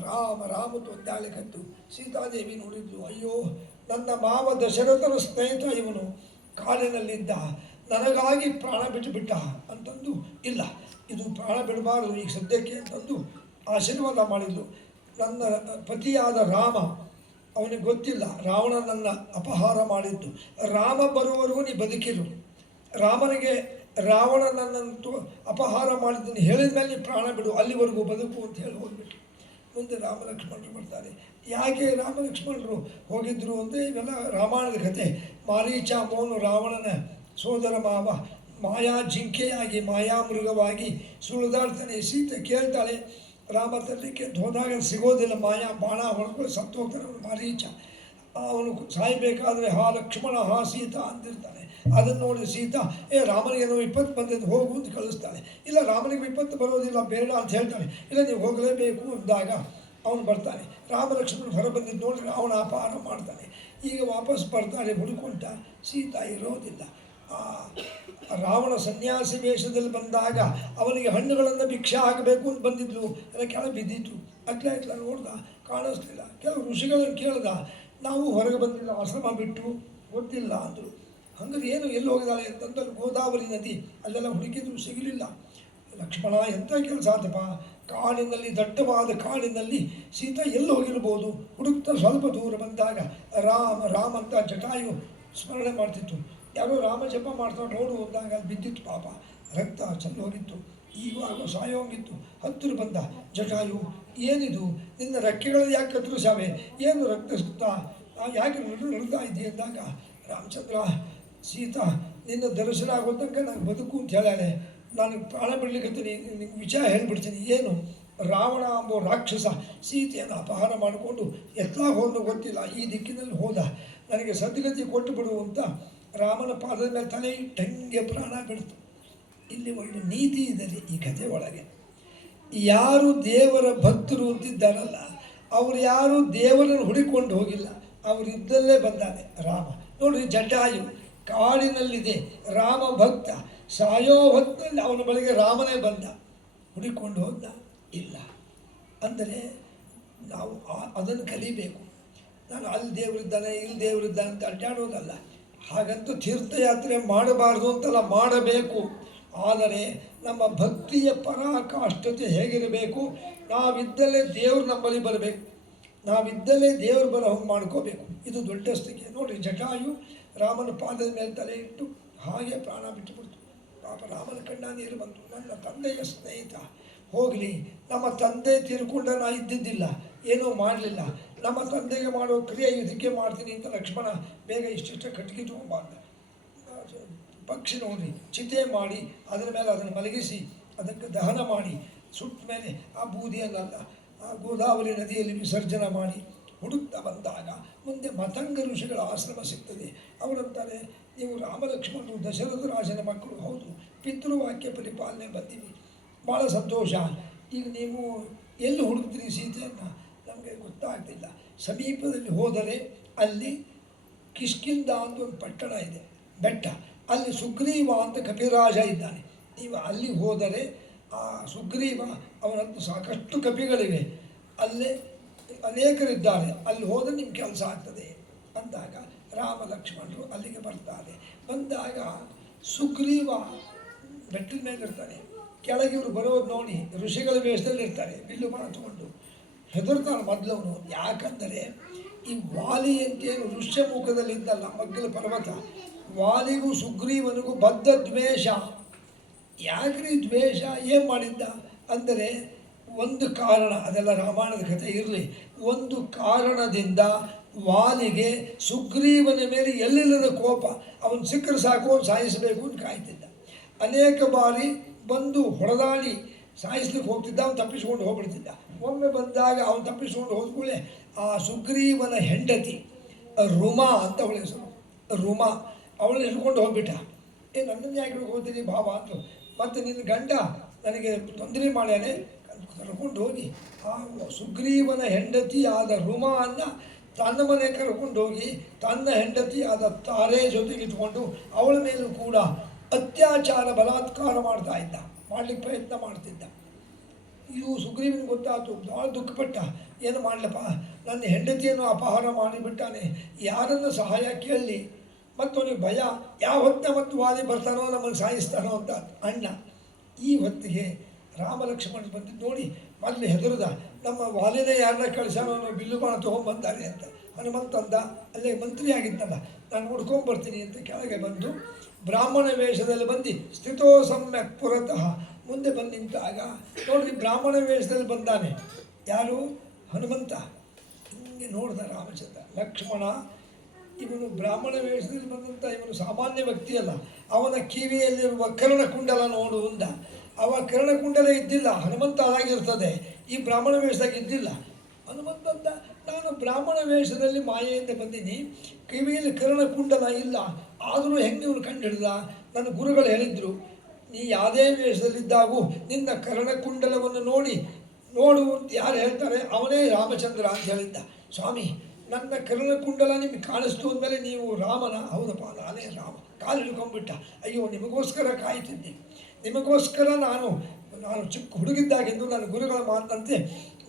ರಾಮ ರಾಮತು ಒದ್ದಾಳೆ ಕತ್ತು. ಸೀತಾದೇವಿ ನೋಡಿದ್ಲು, ಅಯ್ಯೋ ನನ್ನ ಮಾವ ದಶರಥನ ಸ್ನೇಹಿತ ಇವನು, ಕಾಡಿನಲ್ಲಿದ್ದ, ನನಗಾಗಿ ಪ್ರಾಣ ಬಿಟ್ಟುಬಿಟ್ಟ ಅಂತಂದು, ಇಲ್ಲ ಇದು ಪ್ರಾಣ ಬಿಡಬಾರದು ಈಗ ಸದ್ಯಕ್ಕೆ ಅಂತಂದು ಆಶೀರ್ವಾದ ಮಾಡಿದ್ಲು. ನನ್ನ ಪತಿಯಾದ ರಾಮ, ಅವನಿಗೆ ಗೊತ್ತಿಲ್ಲ ರಾವಣನನ್ನು ಅಪಹಾರ ಮಾಡಿದ್ದು. ರಾಮ ಬರುವವರೆಗೂ ನೀ ಬದುಕಿರು, ರಾಮನಿಗೆ ರಾವಣನನ್ನಂತೂ ಅಪಹಾರ ಮಾಡಿದ್ದನ್ನು ಹೇಳಿದ ಮೇಲೆ ನೀ ಪ್ರಾಣ ಬಿಡು, ಅಲ್ಲಿವರೆಗೂ ಬದುಕು ಅಂತ ಹೇಳಿ ಹೋಗ್ಬಿಟ್ಟು ಮುಂದೆ ರಾಮ ಲಕ್ಷ್ಮಣರು ಬರ್ತಾರೆ. ಯಾಕೆ ರಾಮ ಲಕ್ಷ್ಮಣರು ಹೋಗಿದ್ರು ಅಂದರೆ ಇವೆಲ್ಲ ರಾಮಾಯಣದ ಕಥೆ. ಮಾರೀಚ ಮೋನು ರಾವಣನ ಸೋದರ ಮಾವ ಮಾಯಾ ಜಿಂಕೆಯಾಗಿ ಮಾಯಾಮೃಗವಾಗಿ ಸುಳಿದಾಡ್ತಾನೆ. ಸೀತೆ ಕೇಳ್ತಾಳೆ, ರಾಮ ತರಲಿಕ್ಕೆ ಹೋದಾಗ ಸಿಗೋದಿಲ್ಲ, ಮಾಯಾ ಬಾಣ ಹೊಡ್ಕೊಂಡು ಸತ್ತು ಹೋಗ್ತಾನೆ ಅವನು ಮಾರೀಚ. ಅವನು ಸಾಯಬೇಕಾದ್ರೆ ಹಾ ಲಕ್ಷ್ಮಣ ಹಾ ಸೀತಾ ಅಂದಿರ್ತಾನೆ. ಅದನ್ನು ನೋಡಿ ಸೀತಾ, ರಾಮನಿಗೇನೋ 20 ಬಂದಿದ್ದು ಹೋಗು ಅಂತ ಕಳಿಸ್ತಾಳೆ. ಇಲ್ಲ ರಾಮನಿಗೆ 20 ಬರೋದಿಲ್ಲ, ಬೇಡ ಅಂತ ಹೇಳ್ತಾನೆ. ಇಲ್ಲ ನೀವು ಹೋಗಲೇಬೇಕು ಅಂದಾಗ ಅವನು ಬರ್ತಾನೆ. ರಾಮ ಲಕ್ಷ್ಮಣ ಹೊರ ಬಂದಿದ್ದು ನೋಡಿ ಅವನ ಅಪಹಾರ ಮಾಡ್ತಾನೆ. ಈಗ ವಾಪಸ್ ಬರ್ತಾರೆ, ಹುಡುಕೊಂಡ ಸೀತಾ ಇರೋದಿಲ್ಲ. ರಾವಣ ಸನ್ಯಾಸಿ ವೇಷದಲ್ಲಿ ಬಂದಾಗ ಅವನಿಗೆ ಹಣ್ಣುಗಳನ್ನು ಭಿಕ್ಷೆ ಹಾಕಬೇಕು ಅಂತ ಬಂದಿದ್ಲು, ಎಲ್ಲ ಕೆಳ ಬಿದ್ದಿತ್ತು. ಅಟ್ಲ ನೋಡ್ದ, ಕಾಣಿಸ್ಲಿಲ್ಲ. ಕೆಲವು ಋಷಿಗಳನ್ನು ಕೇಳ್ದ, ನಾವು ಹೊರಗೆ ಬಂದಿಲ್ಲ, ಆಶ್ರಮ ಬಿಟ್ಟು ಗೊತ್ತಿಲ್ಲ ಅಂದರು. ಹಂಗಾರೆ ಏನು ಎಲ್ಲಿ ಹೋಗಿದ್ದಾಳೆ ಅಂತಂದ್ರೆ ಗೋದಾವರಿ ನದಿ, ಅಲ್ಲೆಲ್ಲ ಹುಡುಕಿದ್ರು ಸಿಗಲಿಲ್ಲ. ಲಕ್ಷ್ಮಣ ಎಂಥ ಕೆಲಸ ಆತಪ್ಪ, ಕಾಡಿನಲ್ಲಿ ದಟ್ಟವಾದ ಕಾಡಿನಲ್ಲಿ ಸೀತಾ ಎಲ್ಲಿ ಹೋಗಿರ್ಬೋದು ಹುಡುಕ್ತಾ ಸ್ವಲ್ಪ ದೂರ ಬಂದಾಗ ರಾಮ ಅಂತ ಜಟಾಯು ಸ್ಮರಣೆ ಮಾಡ್ತಿತ್ತು. ಯಾರೋ ರಾಮ ಜಪ ಮಾಡ್ತಾ ನೋಡು ಅಂದಾಗ ಅಲ್ಲಿ ಬಿದ್ದಿತ್ತು ಪಾಪ, ರಕ್ತ ಚೆಲ್ಲಿ ಹೋಗಿತ್ತು. ಈವಾಗ ಸಾಯೋಂಗಿತ್ತು. ಹತ್ತಿರ ಬಂದ ಜಟಾಯು, ಏನಿದು ನಿನ್ನ ರೆಕ್ಕೆಗಳಲ್ಲಿ ಯಾಕೆ ಕತ್ತರಿಸಾವೆ, ಏನು ರಕ್ತ ಸುತ್ತ ಯಾಕೆ ನಡ್ತಾ ಇದ್ದೀಯ ಅಂದಾಗ, ರಾಮಚಂದ್ರ ಸೀತಾ ನಿನ್ನ ದರ್ಶನ ಆಗೋ ತನಕ ನಾನು ಬದುಕು ಅಂತ ಹೇಳಾನೆ, ನಾನು ಪ್ರಾಣ ಬಿಡ್ಲಿಕ್ಕತ್ತೀನಿ, ನಿಮ್ಗೆ ವಿಚಾರ ಹೇಳ್ಬಿಡ್ತೀನಿ. ಏನು, ರಾವಣ ಎಂಬೋ ರಾಕ್ಷಸ ಸೀತೆಯನ್ನು ಅಪಹಾರ ಮಾಡಿಕೊಂಡು ಎತ್ಲಾಗ ಹೋದ ಗೊತ್ತಿಲ್ಲ, ಈ ದಿಕ್ಕಿನಲ್ಲಿ ಹೋದ, ನನಗೆ ಸದ್ಗತಿ ಕೊಟ್ಟು ಬಿಡು ಅಂತ ರಾಮನ ಪಾದದ ಮೇಲೆ ತಲೆ ಇಟ್ಟಂಗೆ ಪ್ರಾಣ ಬಿಡ್ತು. ಇಲ್ಲಿ ಒಂದು ನೀತಿ ಇದೆ ಈ ಕಥೆ ಒಳಗೆ. ಯಾರು ದೇವರ ಭಕ್ತರು ಅಂತಿದ್ದಾರಲ್ಲ, ಅವರು ಯಾರು ದೇವರನ್ನು ಹುಡಿಕೊಂಡು ಹೋಗಿಲ್ಲ, ಅವರಿದ್ದಲ್ಲೇ ಬಂದಾನೆ ರಾಮ. ನೋಡ್ರಿ, ಜಟಾಯು ಕಾಡಿನಲ್ಲಿದೆ, ರಾಮ ಭಕ್ತ, ಸಾಯೋ ಹೊತ್ತಿನಲ್ಲಿ ಅವನ ಬಳಿಗೆ ರಾಮನೇ ಬಂದ, ಹುಡಿಕೊಂಡು ಹೋದ ಇಲ್ಲ. ಅಂದರೆ ನಾವು ಅದನ್ನು ಕಲಿಬೇಕು. ನಾನು ಅಲ್ಲಿ ದೇವರಿದ್ದಾನೆ ಇಲ್ಲಿ ದೇವರಿದ್ದಾನೆ ಅಂತ ಅಡ್ಡಾಡೋದಲ್ಲ. ಹಾಗಂತೂ ತೀರ್ಥಯಾತ್ರೆ ಮಾಡಬಾರ್ದು ಅಂತಲ್ಲ, ಮಾಡಬೇಕು. ಆದರೆ ನಮ್ಮ ಭಕ್ತಿಯ ಪರಾಕಾಷ್ಠತೆ ಹೇಗಿರಬೇಕು, ನಾವಿದ್ದಲ್ಲೇ ದೇವರು ನಮ್ಮಲ್ಲಿ ಬರಬೇಕು, ನಾವಿದ್ದಲ್ಲೇ ದೇವರು ಬರೋ ಹಂಗೆ ಮಾಡ್ಕೋಬೇಕು. ಇದು ದೊಡ್ಡಸ್ತಿಕೆ. ನೋಡಿರಿ, ಜಟಾಯು ರಾಮನ ಪಾದದ ಮೇಲೆ ತಲೆ ಇಟ್ಟು ಹಾಗೆ ಪ್ರಾಣ ಬಿಟ್ಟುಬಿಡ್ತು. ಪಾಪ ರಾಮನ ಕಣ್ಣ ನೀರು ಬಂತು. ನನ್ನ ತಂದೆಯ ಸ್ನೇಹಿತ ಹೋಗಲಿ, ನಮ್ಮ ತಂದೆ ತೀರ್ಕೊಂಡ ನಾ ಇದ್ದಿದ್ದಿಲ್ಲ, ಏನೂ ಮಾಡಲಿಲ್ಲ, ನಮ್ಮ ತಂದೆಗೆ ಮಾಡೋ ಕ್ರಿಯೆ ಇದಕ್ಕೆ ಮಾಡ್ತೀನಿ ಅಂತ ಲಕ್ಷ್ಮಣ ಬೇಗ ಇಷ್ಟಿಷ್ಟ ಕಟ್ಟಿಗೆ ತೊಗೊಂಬಾರ್ದ. ಪಕ್ಷಿ ನೋಡ್ರಿ, ಚಿತೆ ಮಾಡಿ ಅದರ ಮೇಲೆ ಅದನ್ನು ಮಲಗಿಸಿ ಅದಕ್ಕೆ ದಹನ ಮಾಡಿ ಸುಟ್ಟ ಮೇಲೆ ಆ ಬೂದಿಯನ್ನೆಲ್ಲ ಆ ಗೋದಾವರಿ ನದಿಯಲ್ಲಿ ವಿಸರ್ಜನೆ ಮಾಡಿ ಹುಡುಕ್ತಾ ಬಂದಾಗ ಮುಂದೆ ಮತಂಗ ಋಷಿಗಳ ಆಶ್ರಮ ಸಿಗ್ತದೆ. ಅವರಂತಾರೆ, ನೀವು ರಾಮಲಕ್ಷ್ಮಣರು ದಶರಥ ರಾಜನ ಮಕ್ಕಳು, ಹೌದು, ಪಿತೃವಾಕ್ಯ ಪರಿಪಾಲನೆ ಬಂದೀವಿ, ಭಾಳ ಸಂತೋಷ. ಈಗ ನೀವು ಎಲ್ಲಿ ಹುಡುಕ್ತೀರಿ ಸೀತೆಯನ್ನು, ನಮಗೆ ಗೊತ್ತಾಗ್ತಿಲ್ಲ. ಸಮೀಪದಲ್ಲಿ ಹೋದರೆ ಅಲ್ಲಿ ಕಿಷ್ಕಿಂದ ಅಂತ ಒಂದು ಪಟ್ಟಣ ಇದೆ, ಬೆಟ್ಟ, ಅಲ್ಲಿ ಸುಗ್ರೀವ ಅಂತ ಕಪಿರಾಜ ಇದ್ದಾನೆ. ನೀವು ಅಲ್ಲಿ ಹೋದರೆ ಆ ಸುಗ್ರೀವ ಅವನಂತೂ ಸಾಕಷ್ಟು ಕಪಿಗಳಿವೆ, ಅಲ್ಲೇ ಅನೇಕರಿದ್ದಾರೆ, ಅಲ್ಲಿ ಹೋದರೆ ನಿಮ್ಮ ಕೆಲಸ ಆಗ್ತದೆ ಅಂದಾಗ ರಾಮ ಲಕ್ಷ್ಮಣರು ಅಲ್ಲಿಗೆ ಬರ್ತಾರೆ. ಬಂದಾಗ ಸುಗ್ರೀವ ಬೆಟ್ಟದ ಮೇಲೆ ಇರ್ತಾನೆ, ಕೆಳಗೆ ಇವರು ಬರೋದು ನೋಡಿ ಋಷಿಗಳ ವೇಷದಲ್ಲಿ ಇರ್ತಾರೆ, ಬಿಲ್ಲು ಬಾಣ ತಗೊಂಡು ಹೆದರ್ತಾನೆ ಮೊದಲವನು. ಯಾಕಂದರೆ ಈ ವಾಲಿ ಅಂತೇನು ಋಷ್ಯಮುಖದಲ್ಲಿದ್ದಲ್ಲ ಮಗ್ಗಲ ಪರ್ವತ, ವಾಲಿಗೂ ಸುಗ್ರೀವನಿಗೂ ಬದ್ಧ ದ್ವೇಷ. ಯಾಕ್ರಿ ದ್ವೇಷ, ಏನು ಮಾಡಿದ್ದ ಅಂದರೆ ಒಂದು ಕಾರಣ, ಅದೆಲ್ಲ ರಾಮಾಯಣದ ಕಥೆ ಇರಲಿ, ಒಂದು ಕಾರಣದಿಂದ ವಾಲಿಗೆ ಸುಗ್ರೀವನ ಮೇಲೆ ಎಲ್ಲಿಲ್ಲದ ಕೋಪ, ಅವನು ಸಿಕ್ಕರೆ ಸಾಕು ಅವನು ಸಾಯಿಸಬೇಕು ಅಂತ ಕಾಯ್ತಿದ್ದ. ಅನೇಕ ಬಾರಿ ಬಂದು ಹೊಡೆದಾಡಿ ಸಾಯಿಸ್ಲಿಕ್ಕೆ ಹೋಗ್ತಿದ್ದ, ಅವನು ತಪ್ಪಿಸ್ಕೊಂಡು ಹೋಗ್ಬಿಡ್ತಿದ್ದ. ಒಮ್ಮೆ ಬಂದಾಗ ಅವನು ತಪ್ಪಿಸ್ಕೊಂಡು ಹೋದ್ಕೂಡಲೇ ಆ ಸುಗ್ರೀವನ ಹೆಂಡತಿ ರುಮಾ ಅಂತ ಅವಳ ಹೆಸರು, ರುಮಾ, ಅವಳನ್ನ ಹಿಡ್ಕೊಂಡು ಹೋಗ್ಬಿಟ್ಟ. ನನ್ನನ್ನು ಯಾಕೆ ಹೋಗ್ತೀನಿ ಭಾವ ಅಂದರು. ಮತ್ತು ನಿನ್ನ ಗಂಡ ನನಗೆ ತೊಂದರೆ ಮಾಡ್ಯಾನೆ, ಕರ್ಕೊಂಡು ಹೋಗಿ ಆ ಸುಗ್ರೀವನ ಹೆಂಡತಿ ಆದ ರುಮಾನ್ನ ತನ್ನ ಮನೆ ಕರ್ಕೊಂಡು ಹೋಗಿ ತನ್ನ ಹೆಂಡತಿ ಆದ ತಾರೆ ಜೊತೆಗೆ ಇಟ್ಕೊಂಡು ಅವಳ ಮೇಲೂ ಕೂಡ ಅತ್ಯಾಚಾರ ಬಲಾತ್ಕಾರ ಮಾಡ್ತಾ ಇದ್ದ, ಮಾಡಲಿಕ್ಕೆ ಪ್ರಯತ್ನ ಮಾಡ್ತಿದ್ದ. ಇವು ಸುಗ್ರೀವನಿಗೆ ಗೊತ್ತಾಯ್ತು, ಭಾಳ ದುಃಖಪಟ್ಟ. ಏನು ಮಾಡಲಪ್ಪ, ನನ್ನ ಹೆಂಡತಿಯನ್ನು ಅಪಹಾರ ಮಾಡಿಬಿಟ್ಟಾನೆ, ಯಾರನ್ನು ಸಹಾಯ ಕೇಳಲಿ, ಮತ್ತು ಅವನಿಗೆ ಭಯ, ಯಾವ ಹೊತ್ತ ಮತ್ತು ವಾಲಿ ಬರ್ತಾನೋ ನಮ್ಮನ್ನು ಸಾಯಿಸ್ತಾನೋ ಅಂತ ಅಣ್ಣ. ಈ ಹೊತ್ತಿಗೆ ರಾಮ ಲಕ್ಷ್ಮಣ ಬಂದಿದ್ದು ನೋಡಿ ಮೊದಲು ಹೆದರದ, ನಮ್ಮ ವಾಲಿನೇ ಯಾರನ್ನ ಕಳಿಸಾನೋ ಅನ್ನೋ ಬಿಲ್ಲು ಬಾಣ ತೊಗೊಂಡ್ಬಂದಾರೆ ಅಂತ. ಹನುಮಂತ ಅಂದ, ಅಲ್ಲೇ ಮಂತ್ರಿ ಆಗಿದ್ದಲ್ಲ, ನಾನು ಹುಡ್ಕೊಂಡ್ಬರ್ತೀನಿ ಅಂತ ಕೆಳಗೆ ಬಂದು ಬ್ರಾಹ್ಮಣ ವೇಷದಲ್ಲಿ ಬಂದು ಸ್ಥಿತೋ ಸಮ್ಯಕ್ ಪುರತಃ ಮುಂದೆ ಬಂದು ನಿಂತಾಗ ನೋಡ್ರಿ, ಬ್ರಾಹ್ಮಣ ವೇಷದಲ್ಲಿ ಬಂದಾನೆ ಯಾರು, ಹನುಮಂತ. ಹಿಂಗೆ ನೋಡ್ದ ರಾಮಚಂದ್ರ, ಲಕ್ಷ್ಮಣ ಇವನು ಬ್ರಾಹ್ಮಣ ವೇಷದಲ್ಲಿ ಬಂದಂಥ ಇವನು ಸಾಮಾನ್ಯ ವ್ಯಕ್ತಿ ಅಲ್ಲ, ಅವನ ಕಿವಿಯಲ್ಲಿರುವ ಕರ್ಣಕುಂಡಲ ನೋಡು ಅಂದ. ಅವ ಕರ್ಣಕುಂಡಲ ಇದ್ದಿಲ್ಲ, ಹನುಮಂತ ಅದಾಗಿರ್ತದೆ, ಈ ಬ್ರಾಹ್ಮಣ ವೇಷದಾಗ ಇದ್ದಿಲ್ಲ. ಹನುಮಂತ ಅಂದ, ನಾನು ಬ್ರಾಹ್ಮಣ ವೇಷದಲ್ಲಿ ಮಾಯೆಯಿಂದ ಬಂದೀನಿ, ಕಿವಿಯಲ್ಲಿ ಕರ್ಣಕುಂಡಲ ಇಲ್ಲ, ಆದರೂ ಹೆಂಗೆ ಇವನು ಕಂಡು ಹಿಡಿದ. ನನ್ನ ಗುರುಗಳು ಹೇಳಿದರು, ನೀ ಯಾವುದೇ ವೇಷದಲ್ಲಿದ್ದಾಗೂ ನಿನ್ನ ಕರ್ಣಕುಂಡಲವನ್ನು ನೋಡು ಅಂತ ಯಾರು ಹೇಳ್ತಾರೆ ಅವನೇ ರಾಮಚಂದ್ರ ಅಂತ ಹೇಳಿದ್ದ. ಸ್ವಾಮಿ, ನನ್ನ ಕರ್ಣಕುಂಡಲ ನಿಮಗೆ ಕಾಣಿಸ್ತು ಅಂದಮೇಲೆ ನೀವು ರಾಮನ? ಹೌದಪ್ಪ, ನಾನೇ ರಾಮ. ಕಾಲು ಹಿಡ್ಕೊಂಡ್ಬಿಟ್ಟ. ಅಯ್ಯೋ, ನಿಮಗೋಸ್ಕರ ಕಾಯ್ತಿದ್ದೆ, ನಿಮಗೋಸ್ಕರ ನಾನು ಚಿಕ್ಕ ಹುಡುಗಿದ್ದಾಗೆಂದು ನನ್ನ ಗುರುಗಳ ಮಾತಂತೆ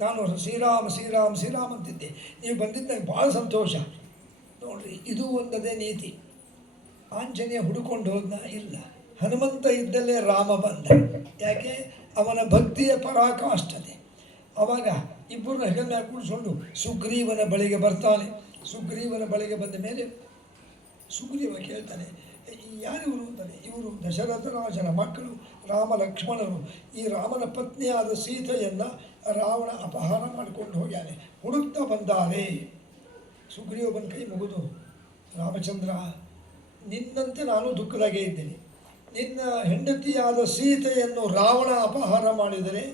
ನಾನು ಶ್ರೀರಾಮ್ ಶ್ರೀರಾಮ್ ಶ್ರೀರಾಮ್ ಅಂತಿದ್ದೆ, ನೀವು ಬಂದಿದ್ದು ನನಗೆ ಭಾಳ ಸಂತೋಷ. ನೋಡ್ರಿ, ಇದು ಒಂದದೇ ನೀತಿ. ಆಂಜನೇಯ ಹುಡುಕೊಂಡು ಹೋದ್ನ? ಇಲ್ಲ, ಹನುಮಂತ ಇದ್ದಲ್ಲೇ ರಾಮ ಬಂದ. ಯಾಕೆ? ಅವನ ಭಕ್ತಿಯ ಪರಾಕಾಷ್ಠತೆ. ಆವಾಗ ಇಬ್ಬರನ್ನ ಹೆಗಲ ಮೇಲೆ ಕೂಡಿಸ್ಕೊಂಡು ಸುಗ್ರೀವನ ಬಳಿಗೆ ಬರ್ತಾನೆ. ಸುಗ್ರೀವನ ಬಳಿಗೆ ಬಂದ ಮೇಲೆ ಸುಗ್ರೀವ ಕೇಳ್ತಾನೆ, ಯಾರಿವರು ಅಂತಾನೆ, ಇವರು ದಶರಥ ರಾಜನ ಮಕ್ಕಳು ರಾಮ ಲಕ್ಷ್ಮಣರು. ಈ ರಾಮನ ಪತ್ನಿಯಾದ ಸೀತೆಯನ್ನು ರಾವಣ ಅಪಹಾರ ಮಾಡಿಕೊಂಡು ಹೋಗ್ಯಾನೆ. ಹುಡುಕ್ತಾ ಬಂದಾರೆ. ಸುಗ್ರೀವ ಬಂದ ಕೈ ಮುಗಿದು, ರಾಮಚಂದ್ರ, ನಿನ್ನಂತೆ ನಾನು ದುಃಖದಾಗೆ ಇದ್ದೇನೆ. ನಿನ್ನ ಹೆಂಡತಿಯಾದ ಸೀತೆಯನ್ನು ರಾವಣ ಅಪಹಾರ ಮಾಡಿದರೆ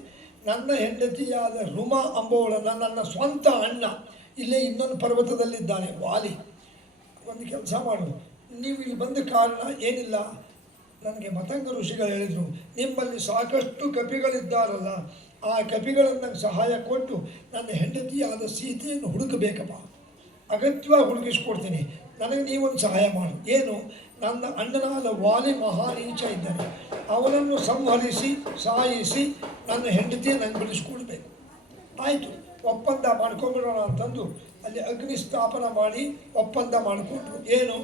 ನನ್ನ ಹೆಂಡತಿಯಾದ ರುಮ ಅಂಬವಳನ್ನು ನನ್ನ ಸ್ವಂತ ಅಣ್ಣ ಇಲ್ಲೇ ಇನ್ನೊಂದು ಪರ್ವತದಲ್ಲಿದ್ದಾನೆ ವಾಲಿ. ಒಂದು ಕೆಲಸ ಮಾಡು, ನೀವು ಇಲ್ಲಿ ಬಂದ ಕಾರಣ ಏನಿಲ್ಲ, ನನಗೆ ಮತಂಗ ಋಷಿಗಳು ಹೇಳಿದರು, ನಿಮ್ಮಲ್ಲಿ ಸಾಕಷ್ಟು ಕಪಿಗಳಿದ್ದಾರಲ್ಲ, ಆ ಕಪಿಗಳನ್ನು ಸಹಾಯ ಕೊಟ್ಟು ನನ್ನ ಹೆಂಡತಿಯಾದ ಸೀತೆಯನ್ನು ಹುಡುಕಬೇಕಪ್ಪ. ಅಗತ್ಯವಾಗಿ ಹುಡುಕಿಸ್ಕೊಡ್ತೀನಿ, ನನಗೆ ನೀವೊಂದು ಸಹಾಯ ಮಾಡು. ಏನು? ನನ್ನ ಅಣ್ಣನಾದ ವಾಲಿ ಮಹಾನೀಚ ಇದ್ದಾನೆ, ಅವನನ್ನು ಸಂಹರಿಸಿ ಸಾಯಿಸಿ ನನ್ನ ಹೆಂಡತಿಯ ನಂಗೆ ಬಿಡಿಸ್ಕೊಡ್ಬೇಕು. ಆಯಿತು, ಒಪ್ಪಂದ ಮಾಡ್ಕೊಂಬಿಡೋಣ ಅಂತಂದು ಅಲ್ಲಿ ಅಗ್ನಿ ಸ್ಥಾಪನ ಮಾಡಿ ಒಪ್ಪಂದ ಮಾಡಿಕೊಂಡ್ರು. ಏನು?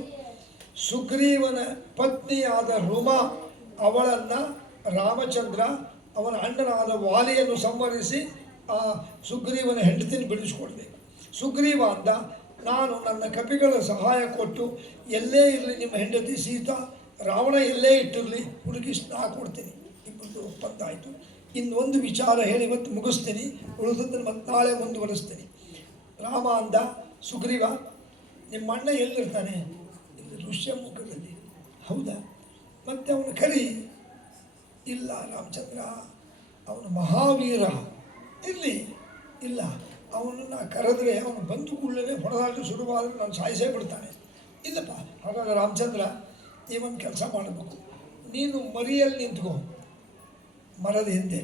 ಸುಗ್ರೀವನ ಪತ್ನಿಯಾದ ರುಮಾ ಅವಳನ್ನು ರಾಮಚಂದ್ರ ಅವನ ಅಣ್ಣನಾದ ವಾಲಿಯನ್ನು ಸಂಹರಿಸಿ ಆ ಸುಗ್ರೀವನ ಹೆಂಡತಿನ ಬಿಡಿಸ್ಕೊಡ್ಬೇಕು. ಸುಗ್ರೀವ ಅಂದ, ನಾನು ನನ್ನ ಕಪಿಗಳ ಸಹಾಯ ಕೊಟ್ಟು ಎಲ್ಲೇ ಇರಲಿ ನಿಮ್ಮ ಹೆಂಡತಿ ಸೀತಾ, ರಾವಣ ಎಲ್ಲೇ ಇಟ್ಟಿರಲಿ ಹುಡುಗಿಸಿ ನಾ ಕೊಡ್ತೀನಿ. ಇಬ್ಬರದ್ದು ಒಪ್ಪಂದ ಆಯಿತು. ಇನ್ನೊಂದು ವಿಚಾರ ಹೇಳಿ ಇವತ್ತು ಮುಗಿಸ್ತೀನಿ, ಉಳಿದದ್ದನ್ನು ಮತ್ತೆ ನಾಳೆ ಮುಂದುವರಿಸ್ತೀನಿ. ರಾಮ ಅಂದ, ಸುಗ್ರೀವ, ನಿಮ್ಮ ಅಣ್ಣ ಎಲ್ಲಿರ್ತಾನೆ? ಇಲ್ಲಿ ಋಷ್ಯಮುಖದಲ್ಲಿ. ಹೌದಾ? ಮತ್ತೆ ಅವನು ಕರಿ. ಇಲ್ಲ ರಾಮಚಂದ್ರ, ಅವನು ಮಹಾವೀರ. ಇರಲಿ, ಇಲ್ಲ, ಅವನನ್ನು ಕರೆದ್ರೆ ಅವನು ಬಂದು ಕೂಡಲೇ ಹೊಡೆದಾಟ ಶುರುವಾದರೆ ನಾನು ಸಾಯಿಸೇ ಬಿಡ್ತಾನೆ. ಇಲ್ಲಪ್ಪ, ಹಾಗಾದ್ರೆ ರಾಮಚಂದ್ರ ನೀವೊಂದು ಕೆಲಸ ಮಾಡಬೇಕು, ನೀನು ಮರಿಯಲ್ಲಿ ನಿಂತ್ಕೋ, ಮರದ ಹಿಂದೆ.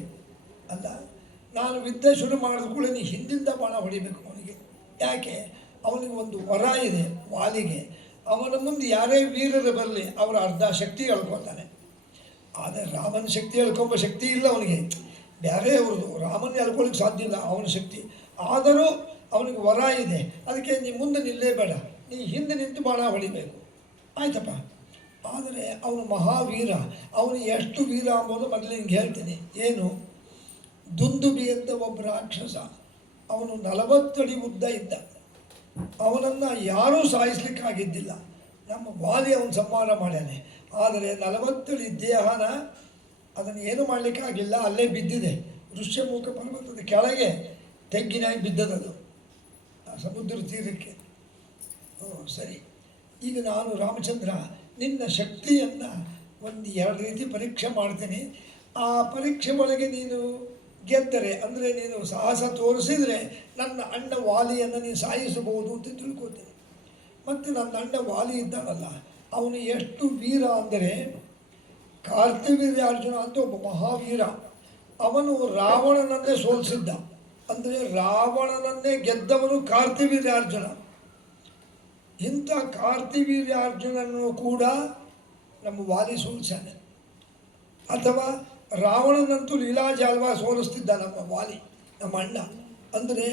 ಅಲ್ಲ, ನಾನು ಯುದ್ಧ ಶುರು ಮಾಡಿದ ಕೂಡ ನೀ ಹಿಂದಿಂದ ಬಾಣ ಹೊಡಿಬೇಕು ಅವನಿಗೆ. ಯಾಕೆ? ಅವನಿಗೆ ಒಂದು ವರ ಇದೆ ವಾಲಿಗೆ, ಅವನ ಮುಂದೆ ಯಾರೇ ವೀರರು ಬರಲಿ ಅವರ ಅರ್ಧ ಶಕ್ತಿ ಹೇಳ್ಕೊತಾನೆ. ಆದರೆ ರಾಮನ ಶಕ್ತಿ ಹೇಳ್ಕೊಂಬ ಶಕ್ತಿ ಇಲ್ಲ ಅವನಿಗೆ, ಬೇರೆ ಅವ್ರದ್ದು. ರಾಮನ ಹೇಳ್ಕೊಳ್ಳಿಕ್ಕೆ ಸಾಧ್ಯ ಇಲ್ಲ ಅವನ ಶಕ್ತಿ. ಆದರೂ ಅವನಿಗೆ ವರ ಇದೆ, ಅದಕ್ಕೆ ನೀ ಮುಂದೆ ನಿಲ್ಲೇಬೇಡ, ನೀ ಹಿಂದೆ ನಿಂತು ಬಾಣ ಹೊಡಿಬೇಕು. ಆಯ್ತಪ್ಪ. ಆದರೆ ಅವನು ಮಹಾವೀರ. ಅವನು ಎಷ್ಟು ವೀರ ಅಂಬೋದು ಮೊದಲು ನಿಂಗೆ ಹೇಳ್ತೀನಿ. ಏನು? ದುಂದುಬಿ ಅಂತ ಒಬ್ಬ ರಾಕ್ಷಸ, ಅವನು 40 ಅಡಿ ಉದ್ದ ಇದ್ದ. ಅವನನ್ನು ಯಾರೂ ಸಾಯಿಸ್ಲಿಕ್ಕಾಗಿದ್ದಿಲ್ಲ. ನಮ್ಮ ವಾಲಿ ಅವನು ಸಂಹಾರ ಮಾಡ್ಯಾನೆ. ಆದರೆ 40 ಅಡಿ ದೇಹನ ಅದನ್ನು ಏನು ಮಾಡಲಿಕ್ಕಾಗಲಿಲ್ಲ, ಅಲ್ಲೇ ಬಿದ್ದಿದೆ. ಋಷ್ಯಮುಖ ಪರ್ವತದ ಕೆಳಗೆ ತೆಗ್ಗಿನಾಗಿ ಬಿದ್ದದದು, ಸಮುದ್ರ ತೀರಕ್ಕೆ. ಸರಿ, ಈಗ ನಾನು ರಾಮಚಂದ್ರ ನಿನ್ನ ಶಕ್ತಿಯನ್ನು ಒಂದು 2 ರೀತಿ ಪರೀಕ್ಷೆ ಮಾಡ್ತೀನಿ. ಆ ಪರೀಕ್ಷೆ ಒಳಗೆ ನೀನು ಗೆದ್ದರೆ, ಅಂದರೆ ನೀನು ಸಾಹಸ ತೋರಿಸಿದರೆ ನನ್ನ ಅಣ್ಣ ವಾಲಿಯನ್ನು ನೀನು ಸಾಯಿಸಬಹುದು ಅಂತ ತಿಳ್ಕೊತೀನಿ. ಮತ್ತು ನನ್ನ ಅಣ್ಣ ವಾಲಿ ಇದ್ದಾನಲ್ಲ, ಅವನು ಎಷ್ಟು ವೀರ ಅಂದರೆ, ಕಾರ್ತಿವೀರ್ಯಾರ್ಜುನ ಅಂತ ಒಬ್ಬ ಮಹಾವೀರ. ಅವನು ರಾವಣನನ್ನೇ ಸೋಲಿಸಿದ್ದ. ಅಂದರೆ ರಾವಣನನ್ನೇ ಗೆದ್ದವನು ಕಾರ್ತಿವೀರ್ಯಾರ್ಜುನ. ಇಂಥ ಕಾರ್ತಿವೀರ್ಯಾರ್ಜುನನ್ನು ಕೂಡ ನಮ್ಮ ವಾಲಿ ಸೋಲಿಸಾನೆ. ಅಥವಾ ರಾವಣನಂತೂ ಲೀಲಾಜಾಲ್ವ ಸೋಲಿಸ್ತಿದ್ದ ನಮ್ಮ ವಾಲಿ, ನಮ್ಮ ಅಣ್ಣ. ಅಂದರೆ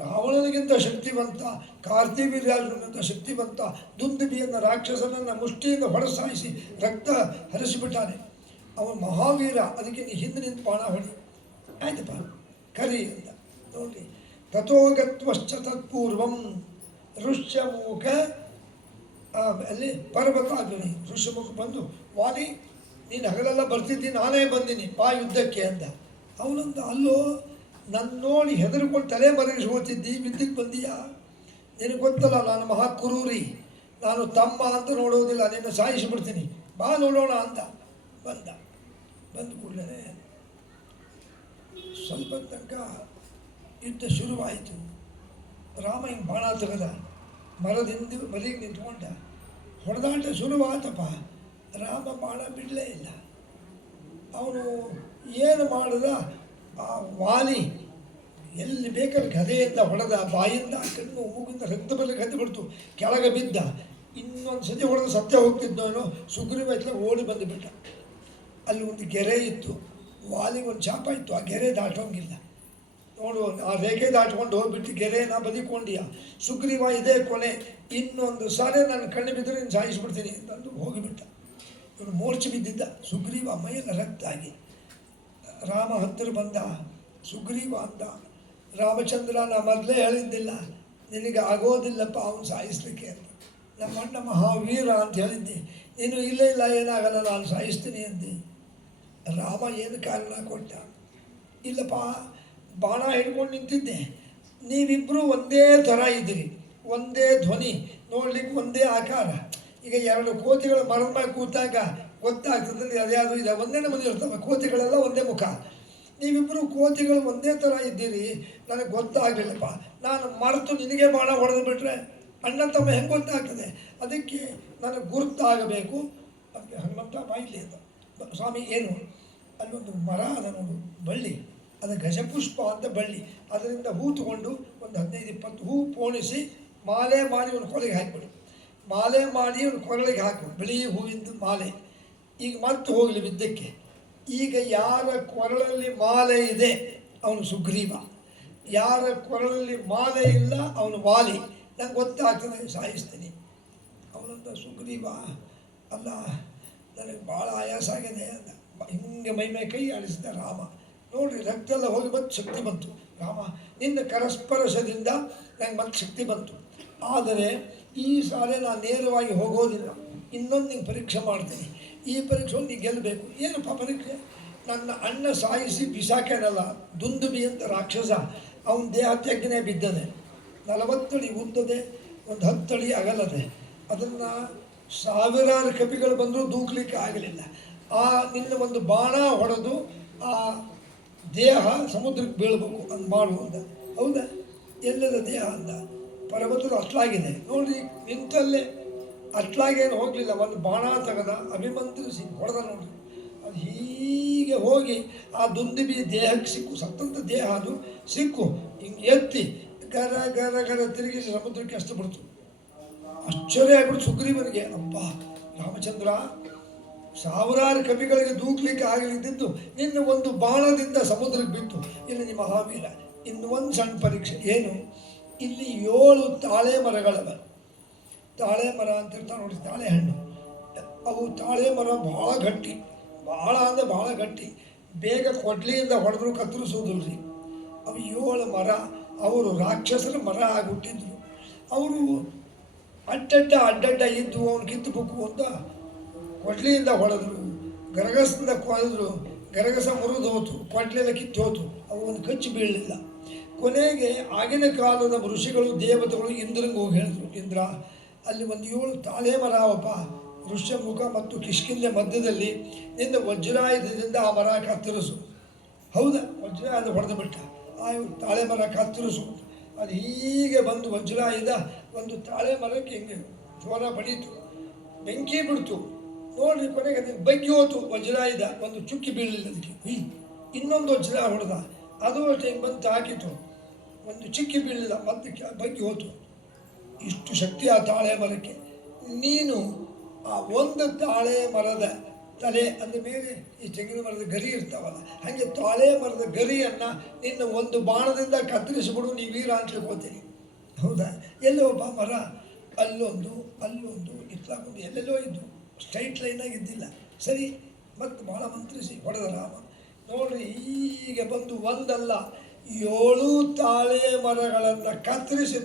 ರಾವಣನಿಗಿಂತ ಶಕ್ತಿವಂತ, ಕಾರ್ತಿವೀರ್ಯಾರ್ಜುನಗಿಂತ ಶಕ್ತಿವಂತ ದುಂದುಬಿಯನ್ನು ರಾಕ್ಷಸನನ್ನು ಮುಷ್ಟಿಯಿಂದ ಹೊಡೆಸಾಯಿಸಿ ರಕ್ತ ಹರಿಸಿಬಿಟ್ಟಾನೆ. ಅವನು ಮಹಾವೀರ. ಅದಕ್ಕೆ ನೀ ಹಿಂದೆ ನಿಂತು ಬಾಣ ಹೊಡಿ. ಆಯ್ತಪ್ಪ, ಕರಿ ಅಂತ. ನೋಡಿ, ತಥೋಗತ್ವಶ್ಚ ತತ್ಪೂರ್ವಂ ಋಷ್ಯಮುಖ ಅಲ್ಲಿ ಪರ್ವತಾಗ್ನಿ. ಋಷ್ಯಮುಖ ಬಂದು, ವಾಲಿ ನೀನು ಹಗಲೆಲ್ಲ ಬರ್ತಿದ್ದಿ, ನಾನೇ ಬಂದೀನಿ, ಬಾ ಯುದ್ಧಕ್ಕೆ ಅಂದ. ಅವನಂತ, ಅಲ್ಲೋ, ನನ್ನ ನೋಡಿ ಹೆದರ್ಕೊಂಡು ತಲೆ ಬರಗಿಸಿ ಹೋಗ್ತಿದ್ದಿ, ಯುದ್ಧಕ್ಕೆ ಬಂದೀಯಾ? ನಿನಗೆ ಗೊತ್ತಲ್ಲ, ನಾನು ಮಹಾಕುರೂರಿ, ನಾನು ತಮ್ಮ ಅಂತ ನೋಡೋದಿಲ್ಲ, ನಿನ್ನ ಸಾಯಿಸಿಬಿಡ್ತೀನಿ, ಬಾ ನೋಡೋಣ ಅಂತ ಬಂದು ಕೂಡಲೇ ಸ್ವಲ್ಪ ತನಕ ಯುದ್ಧ ಶುರುವಾಯಿತು. ರಾಮ ಹಿಂಗೆ ಬಾಣ ತೆಗೆದ, ಮರದಿಂದ ಮರಿಗೆ ನಿಂತ್ಕೊಂಡ, ಹೊಡೆದಾಟ ಶುರುವಾತಪ್ಪ. ರಾಮ ಬಾಣ ಬಿಡಲೇ ಇಲ್ಲ. ಅವನು ಏನು ಮಾಡಿದ, ಆ ವಾಲಿ ಎಲ್ಲಿ ಬೇಕಾದ್ರೆ ಗದೆಯಿಂದ ಹೊಡೆದ, ಬಾಯಿಂದ ಕಣ್ಣು ಮೂಗಿಂದ ರಕ್ತ ಬರಲಿಕ್ಕೆ ಹತ್ತಿಬಿಡ್ತು, ಕೆಳಗೆ ಬಿದ್ದ. ಇನ್ನೊಂದು ಸತಿ ಹೊಡೆದು ಸತ್ಯ ಹೋಗ್ತಿದ್ದವನು ಸುಗ್ರೀವ ಓಡಿ ಬಂದುಬಿಟ್ಟ. ಅಲ್ಲಿ ಒಂದು ಗೆರೆ ಇತ್ತು, ವಾಲಿಗೆ ಒಂದು ಶಾಪ ಇತ್ತು, ಆ ಗೆರೆ ದಾಟೋಂಗಿಲ್ಲ. ನೋಡು, ಆ ರೇಖೆ ದಾಟ್ಕೊಂಡು ಹೋಗ್ಬಿಟ್ಟು ಗೆರೆನ ಬದಿಕೊಂಡಿಯ. ಸುಗ್ರೀವ ಇದೇ ಕೊನೆ, ಇನ್ನೊಂದು ಸಾರಿ ನನ್ನ ಕಣ್ಣು ಬಿದ್ದರೆ ನೀನು ಸಾಯಿಸ್ಬಿಡ್ತೀನಿ ಅಂತಂದು ಹೋಗಿಬಿಟ್ಟ. ಇವನು ಮೂರ್ಛೆ ಬಿದ್ದಿದ್ದ. ಸುಗ್ರೀವ ಮೈಯಲ್ಲಿ ರಕ್ತ ಆಗಿ. ರಾಮ ಹತ್ತಿರ ಬಂದ. ಸುಗ್ರೀವ ಅಂದ, ರಾಮಚಂದ್ರ, ನಾ ಮೊದಲೇ ಹೇಳಿದ್ದಿಲ್ಲ ನಿನಗೆ ಆಗೋದಿಲ್ಲಪ್ಪ ಅವನು ಸಾಯಿಸ್ಲಿಕ್ಕೆ ಅಂತ. ನಮ್ಮ ಅಣ್ಣ ಮಹಾವೀರ ಅಂತ ಹೇಳಿದ್ದೆ, ನೀನು ಇಲ್ಲ ಇಲ್ಲ ಏನಾಗಲ್ಲ ನಾನು ಸಾಯಿಸ್ತೀನಿ ಅಂದೆ. ರಾಮ ಏನು ಕಾರಣ ಕೊಟ್ಟ? ಇಲ್ಲಪ್ಪ, ಬಾಣ ಹಿಡ್ಕೊಂಡು ನಿಂತಿದ್ದೆ, ನೀವಿಬ್ಬರು ಒಂದೇ ಥರ ಇದ್ದೀರಿ, ಒಂದೇ ಧ್ವನಿ, ನೋಡ್ಲಿಕ್ಕೆ ಒಂದೇ ಆಕಾರ. ಈಗ ಎರಡು ಕೋತಿಗಳು ಮರದ ಮೇಲೆ ಕೂತಾಗ ಗೊತ್ತಾಗ್ತದೆ ಅದ್ಯಾವುದು ಇಲ್ಲ, ಒಂದೇ ನಮೂನೆ ಇರ್ತವೆ ಕೋತಿಗಳೆಲ್ಲ ಒಂದೇ ಮುಖ. ನೀವಿಬ್ಬರು ಕೋತಿಗಳು ಒಂದೇ ಥರ ಇದ್ದೀರಿ, ನನಗೆ ಗೊತ್ತಾಗಲಿಲ್ಲಪ್ಪ. ನಾನು ಮರೆತು ನಿನಗೆ ಬಾಣ ಹೊಡೆದು ಬಿಟ್ರೆ ಅಣ್ಣ ತಮ್ಮ ಹೆಂಗೆ ಗೊತ್ತಾಗ್ತದೆ? ಅದಕ್ಕೆ ನನಗೆ ಗುರುತಾಗಬೇಕು. ಅದಕ್ಕೆ ಹನುಮಂತ ಬಾಯಿಲಿ ಅಂತ, ಸ್ವಾಮಿ ಏನು? ಅಲ್ಲೊಂದು ಮರ ಅದ ನೋಡು, ಬಳ್ಳಿ, ಅದು ಗಜಪುಷ್ಪ ಅಂತ ಬಳ್ಳಿ, ಅದರಿಂದ ಹೂ ತಗೊಂಡು ಒಂದು 15-20 ಹೂ ಪೋಣಿಸಿ ಮಾಲೆ ಮಾಡಿ ಒಂದು ಕೊರಳಿಗೆ ಹಾಕಿಬಿಡು. ಮಾಲೆ ಮಾಡಿ ಒಂದು ಕೊರಳಿಗೆ ಹಾಕು, ಬಿಳಿ ಹೂವಿಂದ ಮಾಲೆ. ಈಗ ಮತ್ತೆ ಹೋಗಲಿ ವಿದ್ಯಕ್ಕೆ. ಈಗ ಯಾರ ಕೊರಳಲ್ಲಿ ಮಾಲೆ ಇದೆ ಅವನು ಸುಗ್ರೀವ, ಯಾರ ಕೊರಳಲ್ಲಿ ಮಾಲೆ ಇಲ್ಲ ಅವನು ವಾಲಿ. ನಂಗೆ ಗೊತ್ತಾಗ್ತದೆ, ಸಾಯಿಸ್ತೀನಿ. ಅವನಂತ ಸುಗ್ರೀವ, ಅಲ್ಲ ನನಗೆ ಭಾಳ ಆಯಾಸ ಆಗಿದೆ ಅಂದ. ಹಿಂಗೆ ಮೈ ಕೈ ಆಡಿಸಿದ ರಾಮ. ನೋಡ್ರಿ, ರಕ್ತ ಎಲ್ಲ ಹೋಗಿ ಮತ್ತೆ ಶಕ್ತಿ ಬಂತು. ರಾಮ, ನಿನ್ನ ಕರಸ್ಪರ್ಶದಿಂದ ನಂಗೆ ಮತ್ತೆ ಶಕ್ತಿ ಬಂತು. ಆದರೆ ಈ ಸಾರಿ ನಾನು ನೇರವಾಗಿ ಹೋಗೋದಿಲ್ಲ, ಇನ್ನೊಂದು ನಿಂಗೆ ಪರೀಕ್ಷೆ ಮಾಡ್ತೀನಿ. ಈ ಪರೀಕ್ಷೆ ನೀ ಗೆಲ್ಲಬೇಕು. ಏನಪ್ಪ ಪರೀಕ್ಷೆ? ನನ್ನ ಅಣ್ಣ ಸಾಯಿಸಿ ಬಿಸಾಕ್ಯಾನಲ್ಲ, ದುಂದುಬಿ ಅಂತ ರಾಕ್ಷಸ, ಅವನ ದೇಹ ತೆಗ್ಗನೆ ಬಿದ್ದದೆ, 40 ಅಡಿ ಉದ್ದದೆ, ಒಂದು 10 ಅಡಿ ಅಗಲದೆ. ಅದನ್ನು ಸಾವಿರಾರು ಕಪಿಗಳು ಬಂದರೂ ದೂಕ್ಲಿಕ್ಕೆ ಆಗಲಿಲ್ಲ. ಆ ನಿನ್ನ ಒಂದು ಬಾಣ ಹೊಡೆದು ಆ ದೇಹ ಸಮುದ್ರಕ್ಕೆ ಬೀಳ್ಬೇಕು ಅಂತ ಮಾಡುವಂತ. ಹೌದಾ? ಎಲ್ಲದ ದೇಹ ಅಂದ, ಪರ್ವತದ ಅಟ್ಲಾಗಿದೆ ನೋಡ್ರಿ, ನಿಂತಲ್ಲೇ ಅಟ್ಲಾಗೇನು ಹೋಗಲಿಲ್ಲ, ಒಂದು ಬಾಣ ತೆಗೆದ, ಅಭಿಮಂತ್ರಿಸಿ ಹೊಡೆದ ನೋಡ್ರಿ. ಅದು ಹೀಗೆ ಹೋಗಿ ಆ ದುಂದುಬಿ ದೇಹಕ್ಕೆ ಸಿಕ್ಕು, ಸತ್ತಂತ ದೇಹ ಅದು ಸಿಕ್ಕು, ಹಿಂಗೆ ಎತ್ತಿ ಗರ ಗರ ಗರ ತಿರುಗಿಸಿ ಸಮುದ್ರಕ್ಕೆ ಅಷ್ಟು ಬಿಡ್ತು. ಆಶ್ಚರ್ಯ ಆಗ್ಬಿಡ್ತು ಸುಗ್ರೀವನಿಗೆ. ಅಪ್ಪ ರಾಮಚಂದ್ರ, ಸಾವಿರಾರು ಕವಿಗಳಿಗೆ ದೂಕ್ಲಿಕ್ಕೆ ಆಗಲಿದ್ದಿದ್ದು ನಿನ್ನ ಒಂದು ಬಾಣದಿಂದ ಸಮುದ್ರಕ್ಕೆ ಬಿತ್ತು. ಇಲ್ಲಿ ನಿಮ್ಮ ಮಹಾವೀರ. ಇನ್ನು ಒಂದು ಸಣ್ಣ ಪರೀಕ್ಷೆ ಏನು? ಇಲ್ಲಿ 7 ತಾಳೆ ಮರಗಳವ. ತಾಳೆ ಮರ ಅಂತ ಇರ್ತಾವೆ ನೋಡಿ, ತಾಳೆ ಹಣ್ಣು. ಅವು ತಾಳೆ ಮರ ಭಾಳ ಗಟ್ಟಿ, ಭಾಳ ಅಂದರೆ ಭಾಳ ಗಟ್ಟಿ, ಬೇಗ ಕೊಡ್ಲಿಯಿಂದ ಹೊಡೆದ್ರು ಕತ್ತರಿಸೋದಿಲ್ಲ ರೀ. ಅವು 7 ಮರ. ಅವರು ರಾಕ್ಷಸರ ಮರ ಆಗಿಬಿಟ್ಟಿದ್ರು. ಅವರು ಅಡ್ಡಡ್ಡ ಇದ್ದು ಅವನು ಕಿತ್ತಬೇಕು ಅಂತ ಕೊಡ್ಲಿಯಿಂದ ಹೊಡೆದ್ರು, ಗರಗಸದಿಂದ ಕೊಯ್ದ್ರು, ಗರಗಸ ಮುರಿದು ಹೋತು, ಕೊಡ್ಲೆಲ್ಲ ಕಿತ್ತು ಹೋತು, ಅವು ಒಂದು ಕಚ್ಚಿ ಬೀಳಲಿಲ್ಲ. ಕೊನೆಗೆ ಆಗಿನ ಕಾಲದ ಋಷಿಗಳು ದೇವತೆಗಳು ಇಂದ್ರಂಗೆ ಹೋಗಿ ಹೇಳಿದ್ರು, ಇಂದ್ರ ಅಲ್ಲಿ ಒಂದು 7 ತಾಳೆ ಮರ ಅವಪ್ಪ, ಋಷ್ಯಮುಖ ಮತ್ತು ಕಿಷ್ಕಿಂದೆ ಮಧ್ಯದಲ್ಲಿ ನಿಂದ ವಜ್ರಾಯುಧದಿಂದ ಆ ಮರ ಕತ್ತರಿಸು. ಹೌದಾ? ವಜ್ರಾಯುಧ ಹೊಡೆದು ಬಿಟ್ಟ, ಆ ತಾಳೆ ಮರ ಕತ್ತರಿಸು. ಅದು ಹೀಗೆ ಬಂದು ವಜ್ರಾಯುಧ ಒಂದು ತಾಳೆ ಮರಕ್ಕೆ ಹಿಂಗೆ ಜೋರ ಬಡೀತು, ಬೆಂಕಿ ಬಿಡ್ತು. ನೋಡ್ರಿ, ಕೊನೆಗೆ ಅದನ್ನು ಬಗ್ಗಿ ಹೋತು ವಜ್ರಾಯುಧ, ಒಂದು ಚುಕ್ಕಿ ಬೀಳಲಿಲ್ಲ ಅದಕ್ಕೆ. ಇನ್ನೊಂದು ವಜ್ರ ಹೊಡೆದ, ಅದು ಅಷ್ಟೇ ಹಿಂಗೆ ಬಂದು ಹಾಕಿತು, ಒಂದು ಚಿಕ್ಕಿ ಬೀಳಲಿಲ್ಲ, ಮತ್ತೆ ಬಗ್ಗಿ ಹೋತು. ಇಷ್ಟು ಶಕ್ತಿ ಆ ತಾಳೆ ಮರಕ್ಕೆ. ನೀನು ಆ ಒಂದು ತಾಳೆ ಮರದ ತಲೆ ಅಂದ ಮೇಲೆ ಈ ತೆಂಗಿನ ಮರದ ಗರಿ ಇರ್ತಾವಲ್ಲ, ಹಾಗೆ ತಾಳೆ ಮರದ ಗರಿಯನ್ನು ನಿನ್ನ ಒಂದು ಬಾಣದಿಂದ ಕತ್ತರಿಸಿಬಿಡು, ನೀ ವೀರ ಅಂತ ತಿಳ್ಕೊತೀನಿ. ಹೌದಾ? ಎಲ್ಲೋ ಒಬ್ಬ ಮರ, ಅಲ್ಲೊಂದು ಇತ್ಲಾಗೊಂದು, ಎಲ್ಲೆಲ್ಲೋ ಇದ್ದು, ಸ್ಟ್ರೈಟ್ ಲೈನಾಗಿ ಇದ್ದಿಲ್ಲ. ಸರಿ, ಮತ್ತು ಭಾಳ ಮಂತ್ರಿಸಿ ಹೊಡೆದ ರಾಮ. ನೋಡ್ರಿ, ಹೀಗೆ ಬಂದು ಒಂದಲ್ಲ 7 ತಾಳೆ ಮರಗಳನ್ನು ಕತ್ತರಿಸಿ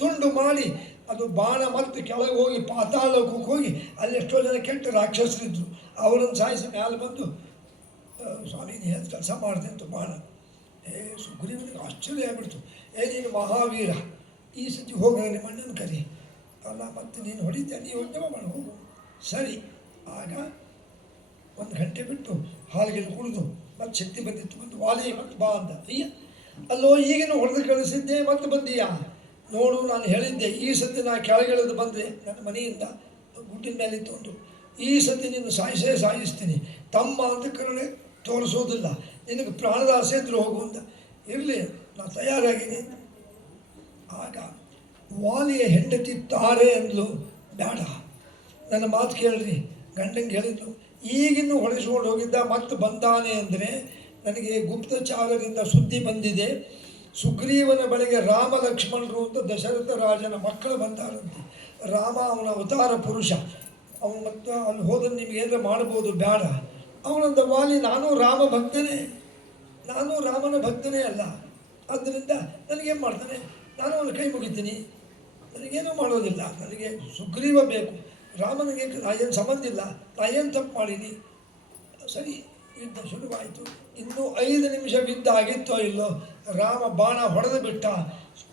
ತುಂಡು ಮಾಡಿ, ಅದು ಬಾಣ ಮತ್ತೆ ಕೆಳಗೆ ಹೋಗಿ ಪಾತಾಳಕ್ಕೆ ಹೋಗಿ ಅಲ್ಲಿ ಎಷ್ಟೋ ಜನ ಕೆಟ್ಟ ರಾಕ್ಷಸರಿದ್ದರು, ಅವರನ್ನು ಸಾಯಿಸಿ ಮೇಲೆ ಬಂದು, ಸ್ವಾಮಿ ನೀ ಏನು ಕೆಲಸ ಮಾಡಿದೆ ಅಂತ ಬಾಣ. ಸುಗ್ರೀವನಿಗೆ ಆಶ್ಚರ್ಯ ಆಗ್ಬಿಡ್ತು. ನೀನು ಮಹಾವೀರ, ಈ ಸತಿ ಹೋಗ ನಿಮ್ಮ ಅಣ್ಣನ ಕರಿ. ಅಲ್ಲ, ಮತ್ತೆ ನೀನು ಹೊಡಿತೀಯ, ನೀವು ಉದ್ಯಮ ಮಾಡಿ ಹೋಗು. ಸರಿ. ಆಗ 1 ಗಂಟೆ ಬಿಟ್ಟು ಹಾಲಿಗೆ ಕುಡಿದು ಮತ್ತೆ ಶಕ್ತಿ ಬಂದಿತ್ತು, ಬಂದು ವಾಲಿ ಮತ್ತೆ ಬಾ ಅಂತ. ಅಯ್ಯ, ಅಲ್ಲೋ ಈಗಿನ ಹೊಡೆದು ಕಳಿಸಿದ್ದೆ, ಮತ್ತೆ ಬಂದೀಯಾ? ನೋಡು, ನಾನು ಹೇಳಿದ್ದೆ ಈ ಸತಿ ನಾನು ಕೆಳಗಿಳಿದು ಬಂದರೆ ನನ್ನ ಮನೆಯಿಂದ ಗುಡ್ಡಿನ ಮೇಲೆ ತಂದು ಈ ಸತಿ ನಿನ್ನ ಸಾಯಿಸ್ತೀನಿ, ತಮ್ಮ ಅಂತ ಕರುಣೆ ತೋರಿಸೋದಿಲ್ಲ, ನಿನಗೆ ಪ್ರಾಣದ ಆಸೆ ಇದ್ರೂ ಹೋಗು ಅಂತ. ಇರಲಿ, ನಾನು ತಯಾರಾಗಿದ್ದೀನಿ. ಆಗ ವಾಲಿಯ ಹೆಂಡತಿ ತಾರೆ ಅಂದ್ಲು, ಬೇಡ, ನನ್ನ ಮಾತು ಕೇಳ್ರಿ, ಗಂಡಂಗೆ ಹೇಳಿದ್ಲು, ಈಗಿನ್ನೂ ಹೊಡೆಸ್ಕೊಂಡು ಹೋಗಿದ್ದ ಮತ್ತೆ ಬಂದಾನೆ ಅಂದರೆ ನನಗೆ ಗುಪ್ತಚಾರರಿಂದ ಸುದ್ದಿ ಬಂದಿದೆ, ಸುಗ್ರೀವನ ಬಳಿಗೆ ರಾಮ ಲಕ್ಷ್ಮಣರು ಅಂತ ದಶರಥ ರಾಜನ ಮಕ್ಕಳು ಬಂದಾರಂತೆ. ರಾಮ ಅವನ ಅವತಾರ ಪುರುಷ, ಅವನು ಮತ್ತು ಅಲ್ಲಿ ಹೋದ್ರೆ ನಿಮಗೇನಾರ ಮಾಡ್ಬೋದು, ಬೇಡ. ಅವನಂದ ವಾಲಿ, ನಾನು ರಾಮನ ಭಕ್ತನೇ ಅಲ್ಲ, ಆದ್ದರಿಂದ ನನಗೇನು ಮಾಡ್ತಾನೆ, ನಾನು ಅವನ ಕೈ ಮುಗಿತೀನಿ, ನನಗೇನೂ ಮಾಡೋದಿಲ್ಲ, ನನಗೆ ಸುಗ್ರೀವ ಬೇಕು, ರಾಮನಿಗೆ ನಾ ಏನು ಸಂಬಂಧ ಇಲ್ಲ, ನಾ ಏನು ತಪ್ಪು ಮಾಡೀನಿ. ಸರಿ, ಯುದ್ಧ ಶುರುವಾಯಿತು. ಇನ್ನೂ 5 ನಿಮಿಷ ಯುದ್ಧ ಆಗಿತ್ತೋ ಇಲ್ಲೋ, ರಾಮ ಬಾಣ ಹೊಡೆದು ಬಿಟ್ಟ,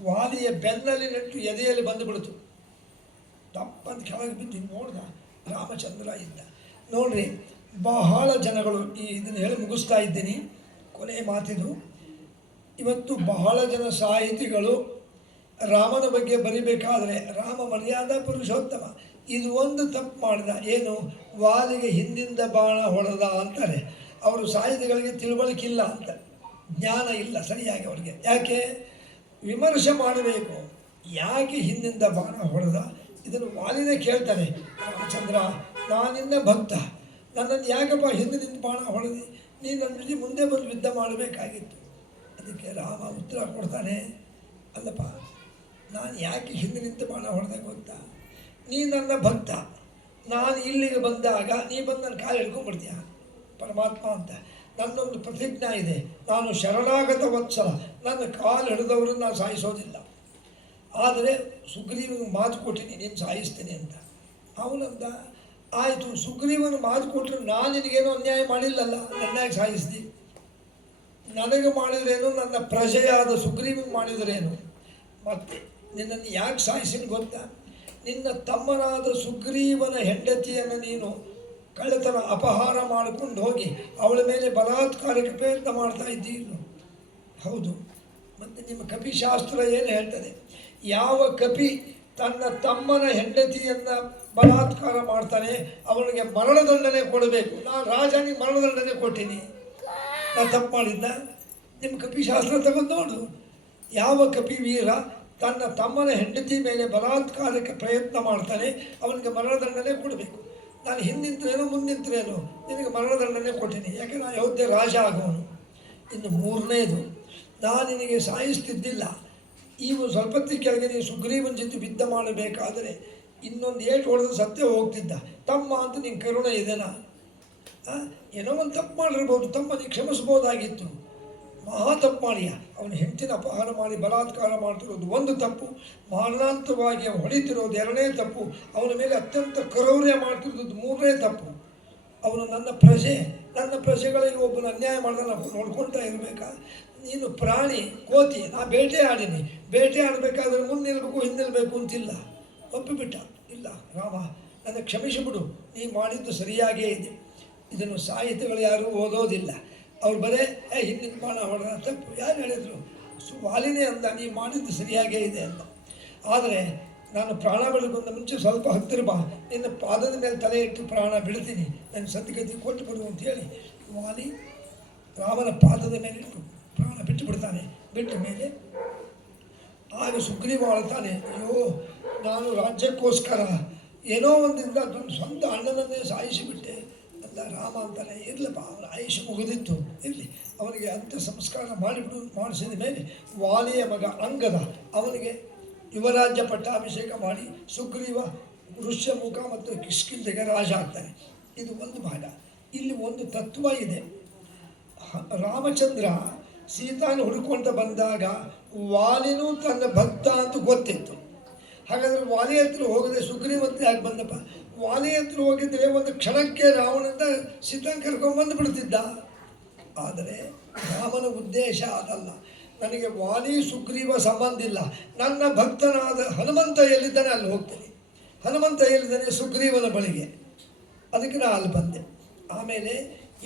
ವಾಲಿಯ ಬೆನ್ನಲ್ಲಿ ನೆಟ್ಟು ಎದೆಯಲ್ಲಿ ಬಂದು ಬಿಡ್ತು. ತಪ್ಪಂತ ಕೆಳಗೆ ಬಿದ್ದು ನೋಡ್ದ, ರಾಮಚಂದ್ರ ಇದ್ದ. ನೋಡ್ರಿ, ಬಹಳ ಜನಗಳು ಇದನ್ನು ಹೇಳಿ ಮುಗಿಸ್ತಾ ಇದ್ದೀನಿ, ಕೊನೆಯ ಮಾತಿದು. ಇವತ್ತು ಬಹಳ ಜನ ಸಾಹಿತಿಗಳು ರಾಮನ ಬಗ್ಗೆ ಬರಿಬೇಕಾದ್ರೆ ರಾಮ ಮರ್ಯಾದಾ ಪುರುಷೋತ್ತಮ, ಇದು ಒಂದು ತಪ್ಪು ಮಾಡಿದ, ಏನು ವಾಲಿಗೆ ಹಿಂದಿಂದ ಬಾಣ ಹೊಡೆದ ಅಂತಾರೆ. ಅವರು ಸಾಹಿತಿಗಳಿಗೆ ತಿಳುವಳಿಕಿಲ್ಲ ಅಂತ, ಜ್ಞಾನ ಇಲ್ಲ ಸರಿಯಾಗಿ ಅವ್ರಿಗೆ. ಯಾಕೆ ವಿಮರ್ಶೆ ಮಾಡಬೇಕು, ಯಾಕೆ ಹಿಂದಿಂದ ಬಾಣ ಹೊಡೆದ, ಇದನ್ನು ವಾಲಿನೇ ಕೇಳ್ತಾನೆ. ರಾಮಚಂದ್ರ, ನಾನಿನ್ನ ಭಕ್ತ, ನನ್ನನ್ನು ಯಾಕಪ್ಪ ಹಿಂದಿನಿಂದ ಬಾಣ ಹೊಡೆದಿ, ನೀನು ನನ್ನ ಜೊತೆ ಮುಂದೆ ಬಂದು ಯುದ್ಧ ಮಾಡಬೇಕಾಗಿತ್ತು. ಅದಕ್ಕೆ ರಾಮ ಉತ್ತರ ಕೊಡ್ತಾನೆ, ಅಲ್ಲಪ್ಪ, ನಾನು ಯಾಕೆ ಹಿಂದಿನಿಂದ ಬಾಣ ಹೊಡೆದೆ ಗೊತ್ತಾ, ನೀ ನನ್ನ ಭಕ್ತ, ನಾನು ಇಲ್ಲಿಗೆ ಬಂದಾಗ ನೀ ಬಂದು ನನ್ನ ಕಾಲು ಹಿಡ್ಕೊಂಡ್ಬಿಡ್ತೀಯ ಪರಮಾತ್ಮ ಅಂತ. ನನ್ನೊಂದು ಪ್ರತಿಜ್ಞೆ ಇದೆ, ನಾನು ಶರಣಾಗತ ವತ್ಸಲ, ನನ್ನ ಕಾಲು ಹಿಡಿದವರನ್ನು ನಾನು ಸಾಯಿಸೋದಿಲ್ಲ. ಆದರೆ ಸುಗ್ರೀವನಿಗೆ ಮಾತು ಕೊಟ್ಟಿನಿ, ನೀನು ಸಾಯಿಸ್ತೀನಿ ಅಂತ. ಅವನಂದ, ಆಯಿತು, ಸುಗ್ರೀವನ ಮಾತು ಕೊಟ್ಟರೆ ನಾನು ನಿನಗೇನೋ ಅನ್ಯಾಯ ಮಾಡಿಲ್ಲಲ್ಲ, ನನ್ನಾಗಿ ಸಾಯಿಸ್ದಿ. ನನಗೆ ಮಾಡಿದ್ರೇನು, ನನ್ನ ಪ್ರಜೆಯಾದ ಸುಗ್ರೀವನಿಗೆ ಮಾಡಿದ್ರೇನು, ಮತ್ತೆ ನಿನ್ನನ್ನು ಯಾಕೆ ಸಾಯಿಸಿನ ಗೊತ್ತಾ, ನಿನ್ನ ತಮ್ಮನಾದ ಸುಗ್ರೀವನ ಹೆಂಡತಿಯನ್ನು ನೀನು ಕಳ್ಳತನ ಅಪಹಾರ ಮಾಡಿಕೊಂಡು ಹೋಗಿ ಅವಳ ಮೇಲೆ ಬಲಾತ್ಕಾರಕ್ಕೆ ಪ್ರಯತ್ನ ಮಾಡ್ತಾ ಇದ್ದೀರಿ. ಹೌದು, ಮತ್ತು ನಿಮ್ಮ ಕಪಿಶಾಸ್ತ್ರ ಏನು ಹೇಳ್ತದೆ, ಯಾವ ಕಪಿ ತನ್ನ ತಮ್ಮನ ಹೆಂಡತಿಯನ್ನು ಬಲಾತ್ಕಾರ ಮಾಡ್ತಾನೆ ಅವನಿಗೆ ಮರಣದಂಡನೆ ಕೊಡಬೇಕು. ನಾನು ರಾಜನಿಗೆ ಮರಣದಂಡನೆ ಕೊಟ್ಟೀನಿ, ನಾನು ತಪ್ಪು ಮಾಡಿದ್ದ? ನಿಮ್ಮ ಕಪಿಶಾಸ್ತ್ರ ತಗೊಂಡು ನೋಡು, ಯಾವ ಕಪಿ ವೀರ ತನ್ನ ತಮ್ಮನ ಹೆಂಡತಿ ಮೇಲೆ ಬಲಾತ್ಕಾರಕ್ಕೆ ಪ್ರಯತ್ನ ಮಾಡ್ತಾನೆ ಅವನಿಗೆ ಮರಣದಂಡನೆ ಕೊಡಬೇಕು. ನಾನು ಹಿಂದಿಂತರೇನು ಮುಂದಿಂತರೇನು ನಿನಗೆ ಮರಣದಂಡನೆ ಕೊಟ್ಟೀನಿ, ಯಾಕೆ ನಾನು ಯಾವುದೇ ರಾಜ ಆಗೋನು. ಇನ್ನು 3ನೇದು, ನಾನು ನಿನಗೆ ಸಾಯಿಸ್ತಿದ್ದಿಲ್ಲ, ಈಗ ಸ್ವಲ್ಪ ಕೆಳಗೆ ನೀನು ಸುಗ್ರೀವನ ಜೊತೆ ಯುದ್ಧ ಮಾಡಬೇಕಾದರೆ ಇನ್ನೊಂದು ಏಟು ಹೊಡೆದು ಸತ್ಯ ಹೋಗ್ತಿದ್ದ. ತಮ್ಮ ಅಂತ ನಿನ್ನ ಕರುಣೆ ಇದೆನಾ? ಏನೋ ಒಂದು ತಪ್ಪು ಮಾಡಿರ್ಬೋದು, ತಮ್ಮನಿಗೆ ಕ್ಷಮಿಸ್ಬೋದಾಗಿತ್ತು. ಮಹಾ ತಪ್ಪು ಮಾಡಿಯ, ಅವನ ಹೆಂಡತಿನ ಅಪಹಾರ ಮಾಡಿ ಬಲಾತ್ಕಾರ ಮಾಡ್ತಿರೋದು ಒಂದು ತಪ್ಪು, ಮಾರಣಾಂತವಾಗಿ ಅವನು ಹೊಡಿತಿರೋದು 2ನೇ ತಪ್ಪು, ಅವನ ಮೇಲೆ ಅತ್ಯಂತ ಕ್ರೌರ್ಯ ಮಾಡ್ತಿರೋದು 3ನೇ ತಪ್ಪು. ಅವನು ನನ್ನ ಪ್ರಜೆಗಳಿಗೆ ಒಬ್ಬನ ಅನ್ಯಾಯ ಮಾಡಿದ್ರೆ ನಾವು ನೋಡ್ಕೊಳ್ತಾ ಇರಬೇಕಾ? ನೀನು ಪ್ರಾಣಿ, ಕೋತಿ, ನಾ ಬೇಟೆ ಆಡೀನಿ, ಬೇಟೆ ಆಡಬೇಕಾದ್ರೆ ಮುಂದೆ ನಿಲ್ಲಬೇಕು ಹಿಂದಿಲ್ಬೇಕು ಅಂತಿಲ್ಲ. ಒಪ್ಪಿಬಿಟ್ಟ, ಇಲ್ಲ ರಾಮ ನನ್ನ ಕ್ಷಮಿಸಿಬಿಡು, ನೀ ಮಾಡಿದ್ದು ಸರಿಯಾಗೇ ಇದೆ. ಇದನ್ನು ಸಾಹಿತ್ಯಗಳು ಯಾರೂ ಓದೋದಿಲ್ಲ, ಅವ್ರು ಬರೇ ಹಿಂದಿನ ಬಾಣ ಹೊಡೆದ ತಪ್ಪು. ಯಾರು ಹೇಳಿದರು? ವಾಲಿನೇ ಅಂದ, ನೀ ಮಾಡಿದ್ದು ಸರಿಯಾಗೇ ಇದೆ ಅಂತ. ಆದರೆ ನಾನು ಪ್ರಾಣ ಬಿಡೋದನ್ನ ಮುಂಚೆ ಸ್ವಲ್ಪ ಹತ್ತಿರ ಬಾ, ನಿನ್ನ ಪಾದದ ಮೇಲೆ ತಲೆ ಇಟ್ಟು ಪ್ರಾಣ ಬಿಡ್ತೀನಿ, ನನ್ನ ಸದ್ಗತಿ ಕೊಟ್ಟು ಬಿಡು ಅಂತ ಹೇಳಿ ವಾಲಿ ರಾಮನ ಪಾದದ ಮೇಲೆ ಇಟ್ಟು ಪ್ರಾಣ ಬಿಟ್ಟು ಬಿಡ್ತಾನೆ. ಬಿಟ್ಟ ಮೇಲೆ ಆಗ ಸುಗ್ರೀವ ಆಳ್ತಾನೆ, ಅಯ್ಯೋ ನಾನು ರಾಜ್ಯಕ್ಕೋಸ್ಕರ ಏನೋ ಒಂದಿಂದ ನನ್ನ ಸ್ವಂತ ಅಣ್ಣನನ್ನೇ ಸಾಯಿಸಿಬಿಟ್ಟೆ ಅಂತ. ರಾಮ ಅಂತಾನೆ, ಇರಲಪ್ಪ, ಅವನ ಆಯುಷ್ ಮುಗಿದಿತ್ತು, ಇರಲಿ, ಅವನಿಗೆ ಅಂತ್ಯ ಸಂಸ್ಕಾರ ಮಾಡಿಸಿದ ಮೇಲೆ ವಾಲಿಯ ಮಗ ಅಂಗದ ಅವನಿಗೆ ಯುವರಾಜ್ಯ ಪಟ್ಟಾಭಿಷೇಕ ಮಾಡಿ ಸುಗ್ರೀವ ಋಷ್ಯಮುಖ ಮತ್ತು ಕಿಷ್ಕಿಂಧೆಗೆ ರಾಜ ಆಗ್ತಾನೆ. ಇದು ಒಂದು ಭಾಗ. ಇಲ್ಲಿ ಒಂದು ತತ್ವ ಇದೆ. ರಾಮಚಂದ್ರ ಸೀತಾನ ಹುಡುಕೊಂತ ಬಂದಾಗ ವಾಲಿನೂ ತನ್ನ ಭಕ್ತ ಅಂತ ಗೊತ್ತಿತ್ತು. ಹಾಗಾದರೆ ವಾಲಿ ಹತ್ರ ಹೋಗದೆ ಸುಗ್ರೀವ ಹತ್ರ ಯಾಕೆ ಬಂದಪ್ಪ? ವಾಲಿ ಹತ್ರ ಹೋಗಿದ್ರೆ ಒಂದು ಕ್ಷಣಕ್ಕೆ ರಾವಣನ ಸೀತಾನ ಕರ್ಕೊಂಡ್ಬಂದು ಬಿಡ್ತಿದ್ದ. ಆದರೆ ರಾಮನ ಉದ್ದೇಶ ಅದಲ್ಲ. ನನಗೆ ವಾಲಿ ಸುಗ್ರೀವ ಸಂಬಂಧ ಇಲ್ಲ, ನನ್ನ ಭಕ್ತನಾದ ಹನುಮಂತ ಎಲ್ಲಿದ್ದಾನೆ ಅಲ್ಲಿ ಹೋಗ್ತೇನೆ, ಹನುಮಂತ ಎಲ್ಲಿದ್ದಾನೆ ಸುಗ್ರೀವನ ಬಳಿಗೆ, ಅದಕ್ಕೆ ನಾನು ಅಲ್ಲಿ ಬಂದೆ. ಆಮೇಲೆ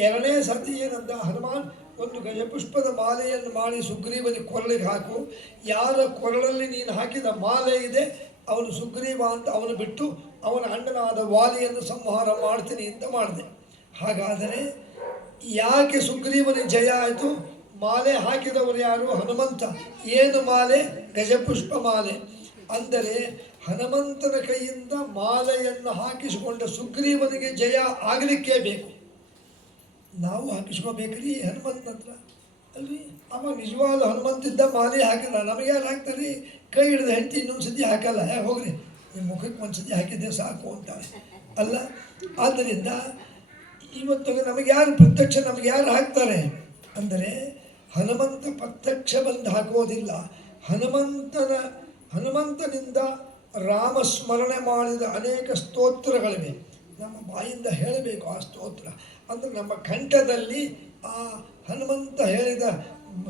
2ನೇ ಸತಿ ಏನಂತ, ಹನುಮಾನ್ ಒಂದು ಗಜಪುಷ್ಪದ ಮಾಲೆಯನ್ನು ಮಾಡಿ ಸುಗ್ರೀವನಿಗೆ ಕೊರಳಿಗೆ ಹಾಕು, ಯಾರ ಕೊರಳಲ್ಲಿ ನೀನು ಹಾಕಿದ ಮಾಲೆ ಇದೆ ಅವನು ಸುಗ್ರೀವ ಅಂತ ಅವನು ಬಿಟ್ಟು ಅವನ ಅಣ್ಣನಾದ ವಾಲಿಯನ್ನು ಸಂಹಾರ ಮಾಡ್ತೀನಿ ಅಂತ ಮಾಡಿದೆ. ಹಾಗಾದರೆ ಯಾಕೆ ಸುಗ್ರೀವನಿಗೆ ಜಯ ಆಯಿತು? ಮಾಲೆ ಹಾಕಿದವರು ಯಾರು? ಹನುಮಂತ. ಏನು ಮಾಲೆ? ಗಜಪುಷ್ಪ ಮಾಲೆ. ಅಂದರೆ ಹನುಮಂತನ ಕೈಯಿಂದ ಮಾಲೆಯನ್ನು ಹಾಕಿಸಿಕೊಂಡ ಸುಗ್ರೀವನಿಗೆ ಜಯ ಆಗಲಿಕ್ಕೇ ಬೇಕು. ನಾವು ಹಾಕಿಸ್ಕೋಬೇಕ್ರಿ ಹನುಮಂತನ ಹತ್ರ ಅಲ್ರಿ. ಅವ ನಿಜವಾದ ಹನುಮಂತಿದ್ದ ಮಾಲೆ ಹಾಕಿಲ್ಲ, ನಮಗೆ ಯಾರು ಹಾಕ್ತಾರೆ? ಕೈ ಹಿಡಿದ ಹೆಂಡತಿ ಇನ್ನೊಂದು ಸತಿ ಹಾಕಲ್ಲ, ಹೋಗ್ರಿ ನಿಮ್ಮ ಮುಖಕ್ಕೆ ಒಂದು ಸತಿ ಹಾಕಿದ್ದೆ ಸಾಕು ಅಂತಾರೆ ಅಲ್ಲ. ಆದ್ದರಿಂದ ಇವತ್ತು ನಮಗೆ ಯಾರು ಪ್ರತ್ಯಕ್ಷ ನಮಗೆ ಯಾರು ಹಾಕ್ತಾರೆ ಅಂದರೆ ಹನುಮಂತ ಪ್ರತ್ಯಕ್ಷ ಬಂದು ಹಾಕೋದಿಲ್ಲ. ಹನುಮಂತನಿಂದ ರಾಮಸ್ಮರಣೆ ಮಾಡಿದ ಅನೇಕ ಸ್ತೋತ್ರಗಳಿವೆ. ನಮ್ಮ ಬಾಯಿಂದ ಹೇಳಬೇಕು ಆ ಸ್ತೋತ್ರ. ಅಂದರೆ ನಮ್ಮ ಕಂಠದಲ್ಲಿ ಆ ಹನುಮಂತ ಹೇಳಿದ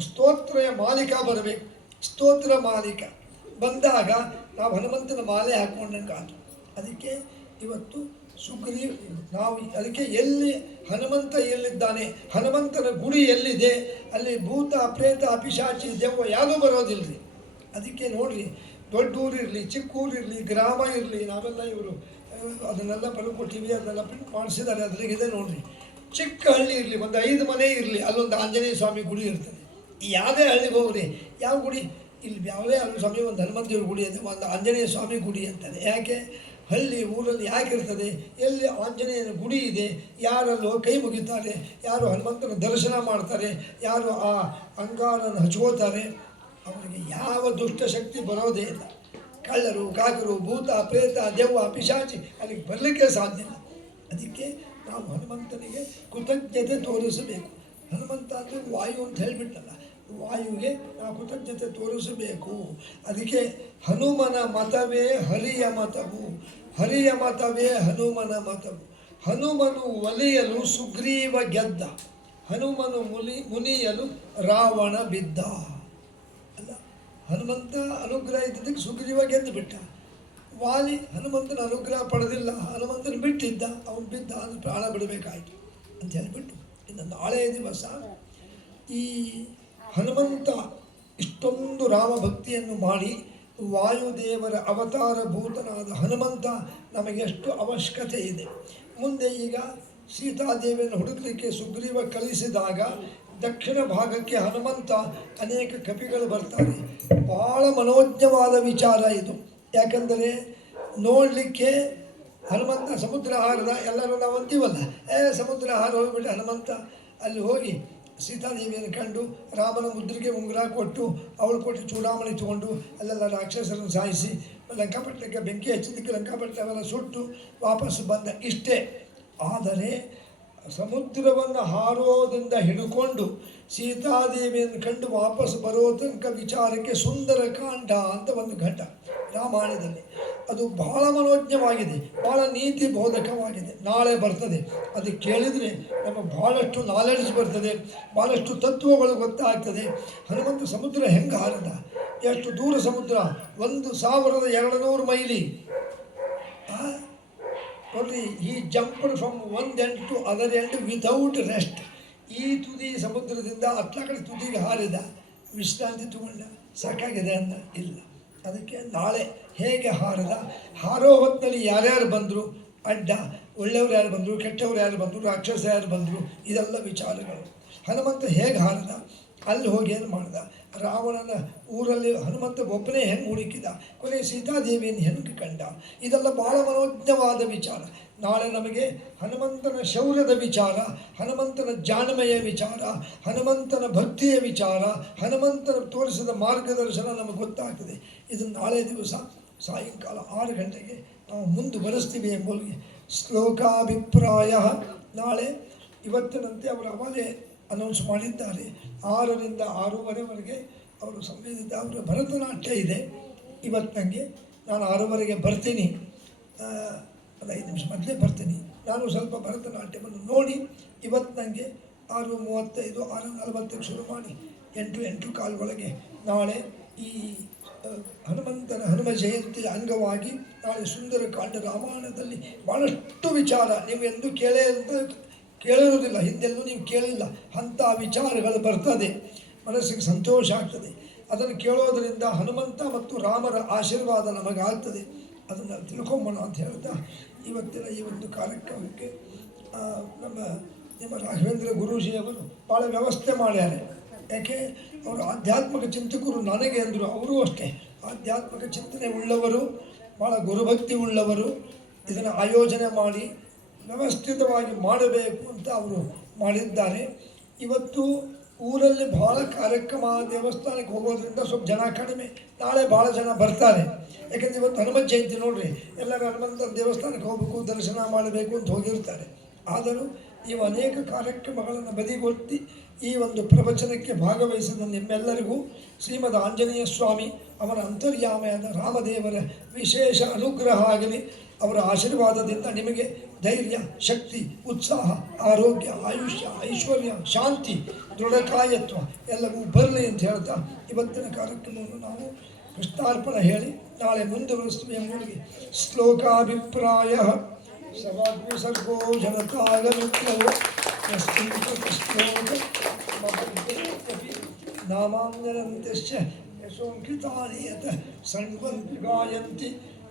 ಸ್ತೋತ್ರೆಯ ಮಾಲೀಕ ಬರಬೇಕು. ಸ್ತೋತ್ರ ಮಾಲೀಕ ಬಂದಾಗ ನಾವು ಹನುಮಂತನ ಮಾಲೆ ಹಾಕ್ಕೊಂಡಂಗಾತು. ಅದಕ್ಕೆ ಇವತ್ತು ಸುಗ್ರೀವ್ ನಾವು ಅದಕ್ಕೆ ಎಲ್ಲಿ ಹನುಮಂತ ಎಲ್ಲಿದ್ದಾನೆ, ಹನುಮಂತನ ಗುಡಿ ಎಲ್ಲಿದೆ, ಅಲ್ಲಿ ಭೂತ ಪ್ರೇತ ಅಪಿಶಾಚಿ ದೆವ್ವ ಯಾವುದೂ ಬರೋದಿಲ್ಲ ರೀ. ಅದಕ್ಕೆ ನೋಡಿರಿ, ದೊಡ್ಡ ಊರಿರಲಿ, ಚಿಕ್ಕ ಊರಿರಲಿ, ಗ್ರಾಮ ಇರಲಿ, ನಾವೆಲ್ಲ ಇವರು ಅದನ್ನೆಲ್ಲ ಬರ್ಕೊಟ್ಟಿವಿ, ಅದನ್ನೆಲ್ಲ ಪ್ರಿಂಟ್ ಮಾಡಿಸಿದ್ದಾರೆ, ಅದ್ರಾಗಿದೆ ನೋಡಿರಿ. ಚಿಕ್ಕ ಹಳ್ಳಿ ಇರಲಿ, ಒಂದು 5 ಮನೆ ಇರಲಿ, ಅಲ್ಲೊಂದು ಆಂಜನೇಯ ಸ್ವಾಮಿ ಗುಡಿ ಇರ್ತದೆ. ಯಾವುದೇ ಹಳ್ಳಿಗೆ ಹೋಗ್ರಿ, ಯಾವ ಗುಡಿ ಇಲ್ಲಿ ಯಾವುದೇ ಅಲ್ಲಿ ಸ್ವಾಮಿ, ಒಂದು ಹನುಮಂತ ದೇವ್ರ ಗುಡಿ ಅಂತ, ಒಂದು ಆಂಜನೇಯ ಸ್ವಾಮಿ ಗುಡಿ ಅಂತಾರೆ. ಯಾಕೆ ಹಳ್ಳಿ ಊರಲ್ಲಿ ಯಾಕೆ ಇರ್ತದೆ, ಎಲ್ಲಿ ಆಂಜನೇಯನ ಗುಡಿ ಇದೆ, ಯಾರಲ್ಲೋ ಕೈ ಮುಗಿತಾರೆ, ಯಾರು ಹನುಮಂತನ ದರ್ಶನ ಮಾಡ್ತಾರೆ, ಯಾರು ಆ ಅಂಗಾರನ್ನು ಹಚ್ಕೋತಾರೆ, ಅವರಿಗೆ ಯಾವ ದುಷ್ಟಶಕ್ತಿ ಬರೋದೇ ಇಲ್ಲ. ಕಳ್ಳರು, ಕಾಕರು, ಭೂತ ಪ್ರೇತ ದೆವ್ವ ಪಿಶಾಚಿ ಅಲ್ಲಿಗೆ ಬರಲಿಕ್ಕೆ ಸಾಧ್ಯ ಇಲ್ಲ. ಅದಕ್ಕೆ ನಾವು ಹನುಮಂತನಿಗೆ ಕೃತಜ್ಞತೆ ತೋರಿಸಬೇಕು. ಹನುಮಂತ ಅಂದರೆ ವಾಯು ಅಂತ ಹೇಳಿಬಿಟ್ಟಲ್ಲ, ವಾಯುವಿಗೆ ನಾವು ಕೃತಜ್ಞತೆ ತೋರಿಸಬೇಕು. ಅದಕ್ಕೆ ಹನುಮನ ಮತವೇ ಹರಿಯ ಮತವು, ಹರಿಯ ಮತವೇ ಹನುಮನ ಮತವು. ಹನುಮನು ಒಲಿಯಲು ಸುಗ್ರೀವ ಗೆದ್ದ, ಹನುಮನು ಮುನಿಯಲು ರಾವಣ ಬಿದ್ದ. ಅಲ್ಲ, ಹನುಮಂತ ಅನುಗ್ರಹ ಇದ್ದಿದ್ದಕ್ಕೆ ಸುಗ್ರೀವ ಗೆದ್ದು ಬಿಟ್ಟ. ವಾಲಿ ಹನುಮಂತನ ಅನುಗ್ರಹ ಪಡೆದಿಲ್ಲ, ಹನುಮಂತನ ಬಿಟ್ಟಿದ್ದ, ಅವನು ಬಿದ್ದ, ಅದು ಪ್ರಾಣ ಬಿಡಬೇಕಾಯಿತು ಅಂತ ಹೇಳಿಬಿಟ್ಟು ಇನ್ನು ನಾಳೆ ದಿವಸ ಈ ಹನುಮಂತ ಇಷ್ಟೊಂದು ರಾಮಭಕ್ತಿಯನ್ನು ಮಾಡಿ ವಾಯುದೇವರ ಅವತಾರ ಭೂತನಾದ ಹನುಮಂತ ನಮಗೆ ಎಷ್ಟು ಅವಶ್ಯಕತೆ ಇದೆ. ಮುಂದೆ ಈಗ ಸೀತಾದೇವಿಯನ್ನು ಹುಡುಕಲಿಕ್ಕೆ ಸುಗ್ರೀವ ಕಳಿಸಿದಾಗ ದಕ್ಷಿಣ ಭಾಗಕ್ಕೆ ಹನುಮಂತ ಅನೇಕ ಕಪಿಗಳು ಬರ್ತಾರೆ. ಭಾಳ ಮನೋಜ್ಞವಾದ ವಿಚಾರ ಇದು. ಯಾಕಂದರೆ ನೋಡಲಿಕ್ಕೆ ಹನುಮಂತ ಸಮುದ್ರ ಹಾರದ, ಎಲ್ಲರೂ ನಾವು ಅಂತೀವಲ್ಲ, ಸಮುದ್ರ ಹಾರ ಹೋಗಿಬಿಟ್ಟು ಹನುಮಂತ ಅಲ್ಲಿ ಹೋಗಿ ಸೀತಾದೇವಿಯನ್ನು ಕಂಡು ರಾಮನ ಮುದ್ರೆಗೆ ಉಂಗುರ ಕೊಟ್ಟು, ಅವಳು ಕೊಟ್ಟು ಚೂಡಾಮಣಿ ತಗೊಂಡು ಅಲ್ಲೆಲ್ಲ ರಾಕ್ಷಸರನ್ನು ಸಾಯಿಸಿ ಲಂಕಾಪಟ್ಟಣಕ್ಕೆ ಬೆಂಕಿ ಹಚ್ಚಿದ್ದಕ್ಕೆ ಲಂಕಾಪಟ್ಟಣವೆಲ್ಲ ಸುಟ್ಟು ವಾಪಸ್ಸು ಬಂದ, ಇಷ್ಟೇ. ಆದರೆ ಸಮುದ್ರವನ್ನು ಹಾರೋದಿಂದ ಹಿಡ್ಕೊಂಡು ಸೀತಾದೇವಿಯನ್ನು ಕಂಡು ವಾಪಸ್ ಬರೋ ತನಕ ವಿಚಾರಕ್ಕೆ ಸುಂದರಕಾಂಡ ಅಂತ ಒಂದು ಘಟ್ಟ ರಾಮಾಯಣದಲ್ಲಿ. ಅದು ಬಹಳ ಮನೋಜ್ಞವಾಗಿದೆ, ಭಾಳ ನೀತಿ ಬೋಧಕವಾಗಿದೆ. ನಾಳೆ ಬರ್ತದೆ, ಅದು ಕೇಳಿದರೆ ನಮಗೆ ಭಾಳಷ್ಟು ನಾಲೆಡ್ಜ್ ಬರ್ತದೆ, ಭಾಳಷ್ಟು ತತ್ವಗಳು ಗೊತ್ತಾಗ್ತದೆ. ಹನುಮಂತ ಸಮುದ್ರ ಹೆಂಗೆ ಹಾರದ, ಎಷ್ಟು ದೂರ ಸಮುದ್ರ, 1200 ಮೈಲಿ. ನೋಡ್ರಿ, ಈ ಜಂಪ್ಡ್ ಫ್ರಮ್ ಒಂದು end to other end without rest. ಈ ತುದಿ ಸಮುದ್ರದಿಂದ ಅತ್ಲ ಕಡೆ ತುದಿಗೆ ಹಾರಿದ, ವಿಶ್ರಾಂತಿ ತಗೊಂಡ, ಸಾಕಾಗಿದೆ ಅಂತ ಇಲ್ಲ. ಅದಕ್ಕೆ ನಾಳೆ ಹೇಗೆ ಹಾರದ, ಹಾರೋ ಹೊತ್ತಲ್ಲಿ ಯಾರ್ಯಾರು ಬಂದರು, ಅಡ್ಡ ಒಳ್ಳೆಯವ್ರು ಯಾರು ಬಂದರು, ಕೆಟ್ಟವ್ರು ಯಾರು ಬಂದರು, ರಾಕ್ಷಸ ಯಾರು ಬಂದರು, ಇದೆಲ್ಲ ವಿಚಾರಗಳು. ಹನುಮಂತ ಹೇಗೆ ಹಾರದ, ಅಲ್ಲಿ ಹೋಗಿ ಏನು ಮಾಡ್ದ, ರಾವಣನ ಊರಲ್ಲಿ ಹನುಮಂತ ಒಬ್ಬನೇ ಹೆಂಗೆ ಹುಡುಕಿದ, ಕೊನೆ ಸೀತಾದೇವಿಯನ್ನು ಹೆಂಗೆ ಕಂಡ, ಇದೆಲ್ಲ ಭಾಳ ಮನೋಜ್ಞವಾದ ವಿಚಾರ. ನಾಳೆ ನಮಗೆ ಹನುಮಂತನ ಶೌರ್ಯದ ವಿಚಾರ, ಹನುಮಂತನ ಜಾಣ್ಮೆಯ ವಿಚಾರ, ಹನುಮಂತನ ಭಕ್ತಿಯ ವಿಚಾರ, ಹನುಮಂತನ ತೋರಿಸಿದ ಮಾರ್ಗದರ್ಶನ ನಮಗೆ ಗೊತ್ತಾಗ್ತದೆ. ಇದನ್ನು ನಾಳೆ ದಿವಸ ಸಾಯಂಕಾಲ 6 ಗಂಟೆಗೆ ನಾವು ಮುಂದುವರೆಸ್ತೀವಿ ಎಂಬುದಕ್ಕೆ ಶ್ಲೋಕಾಭಿಪ್ರಾಯ. ನಾಳೆ ಇವತ್ತಿನಂತೆ ಅವರು ಅವಾಗಲೇ ಅನೌನ್ಸ್ ಮಾಡಿದ್ದಾರೆ, 6ರಿಂದ 6:30ವರೆಗೆ ಅವರು ಸಂವೇದಿತ ಅವರ ಭರತನಾಟ್ಯ ಇದೆ. ಇವತ್ತು ನನಗೆ ನಾನು 6:30ಗೆ ಬರ್ತೀನಿ, ಒಂದು 5 ನಿಮಿಷ ಮೊದಲೇ ಬರ್ತೀನಿ. ನಾನು ಸ್ವಲ್ಪ ಭರತನಾಟ್ಯವನ್ನು ನೋಡಿ ಇವತ್ತು ನನಗೆ 6:35 6:40ಕ್ಕೆ ಶುರು ಮಾಡಿ 8:15 ಒಳಗೆ ನಾಳೆ ಈ ಹನುಮಂತನ ಹನುಮ ಜಯಂತಿಯ ಅಂಗವಾಗಿ ನಾಳೆ ಸುಂದರಕಾಂಡ ರಾಮಾಯಣದಲ್ಲಿ ಭಾಳಷ್ಟು ವಿಚಾರ ನೀವು ಎಂದೂ ಕೇಳಿರುವುದಿಲ್ಲ, ಹಿಂದೆಲ್ಲೂ ನೀವು ಕೇಳಿಲ್ಲ, ಅಂಥ ವಿಚಾರಗಳು ಬರ್ತದೆ, ಮನಸ್ಸಿಗೆ ಸಂತೋಷ ಆಗ್ತದೆ. ಅದನ್ನು ಕೇಳೋದರಿಂದ ಹನುಮಂತ ಮತ್ತು ರಾಮರ ಆಶೀರ್ವಾದ ನಮಗಾಗ್ತದೆ. ಅದನ್ನು ತಿಳ್ಕೊಂಬೋಣ ಅಂತ ಹೇಳ್ತಾ ಇವತ್ತಿನ ಈ ಒಂದು ಕಾರ್ಯಕ್ರಮಕ್ಕೆ ನಿಮ್ಮ ರಾಘವೇಂದ್ರ ಗುರೂಜಿಯವರು ಭಾಳ ವ್ಯವಸ್ಥೆ ಮಾಡ್ಯಾರೆ. ಯಾಕೆ ಅವರು ಆಧ್ಯಾತ್ಮಿಕ ಚಿಂತಕರು ನನಗೆ ಅಂದರು, ಅವರು ಅಷ್ಟೇ ಆಧ್ಯಾತ್ಮಿಕ ಚಿಂತನೆ ಉಳ್ಳವರು, ಭಾಳ ಗುರುಭಕ್ತಿ ಉಳ್ಳವರು. ಇದನ್ನು ಆಯೋಜನೆ ಮಾಡಿ ವ್ಯವಸ್ಥಿತವಾಗಿ ಮಾಡಬೇಕು ಅಂತ ಅವರು ಮಾಡಿದ್ದಾರೆ. ಇವತ್ತು ಊರಲ್ಲಿ ಭಾಳ ಕಾರ್ಯಕ್ರಮ, ದೇವಸ್ಥಾನಕ್ಕೆ ಹೋಗೋದ್ರಿಂದ ಸ್ವಲ್ಪ ಜನ ಕಡಿಮೆ, ನಾಳೆ ಭಾಳ ಜನ ಬರ್ತಾರೆ. ಯಾಕೆಂದರೆ ಇವತ್ತು ಹನುಮಂತ ಜಯಂತಿ ನೋಡ್ರಿ, ಎಲ್ಲರೂ ಹನುಮಂತ ದೇವಸ್ಥಾನಕ್ಕೆ ಹೋಗಬೇಕು, ದರ್ಶನ ಮಾಡಬೇಕು ಅಂತ ಹೋಗಿರ್ತಾರೆ. ಆದರೂ ನೀವು ಅನೇಕ ಕಾರ್ಯಕ್ರಮಗಳನ್ನು ಬದಿಗೊತ್ತಿ ಈ ಒಂದು ಪ್ರವಚನಕ್ಕೆ ಭಾಗವಹಿಸಿದ ನಿಮ್ಮೆಲ್ಲರಿಗೂ ಶ್ರೀಮದ್ ಆಂಜನೇಯ ಸ್ವಾಮಿ ಅವರ ಅಂತರ್ಯಾಮಿಯಾದ ರಾಮದೇವರ ವಿಶೇಷ ಅನುಗ್ರಹ ಆಗಲಿ. ಅವರ ಆಶೀರ್ವಾದದಿಂದ ನಿಮಗೆ ಧೈರ್ಯ, ಶಕ್ತಿ, ಉತ್ಸಾಹ, ಆರೋಗ್ಯ, ಆಯುಷ್ಯ, ಐಶ್ವರ್ಯ, ಶಾಂತಿ, ದೃಢಕಾಯತ್ವ ಎಲ್ಲವೂ ಬರಲಿ ಅಂತ ಹೇಳ್ತಾ ಇವತ್ತಿನ ಕಾರ್ಯಕ್ರಮವನ್ನು ನಾವು ಕೃಷ್ಣಾರ್ಪಣ ಹೇಳಿ ನಾಳೆ ಮುಂದುವರಿಸುತ್ತೇವೆ ಎಂಬುದಕ್ಕೆ ಶ್ಲೋಕಾಭಿಪ್ರಾಯ ಸವಾಗ್ವಿಸರ್ಗೋ ಜನತಾಗಮಿತ್ರವು ನಾಮಾಂಗನಂತ್ಯಶ್ಚ ಯಶೋಂಕಿತಾನಿ ಯತ್ ಶೃಣ್ವಂತಿ ಗಾಯಂತಿ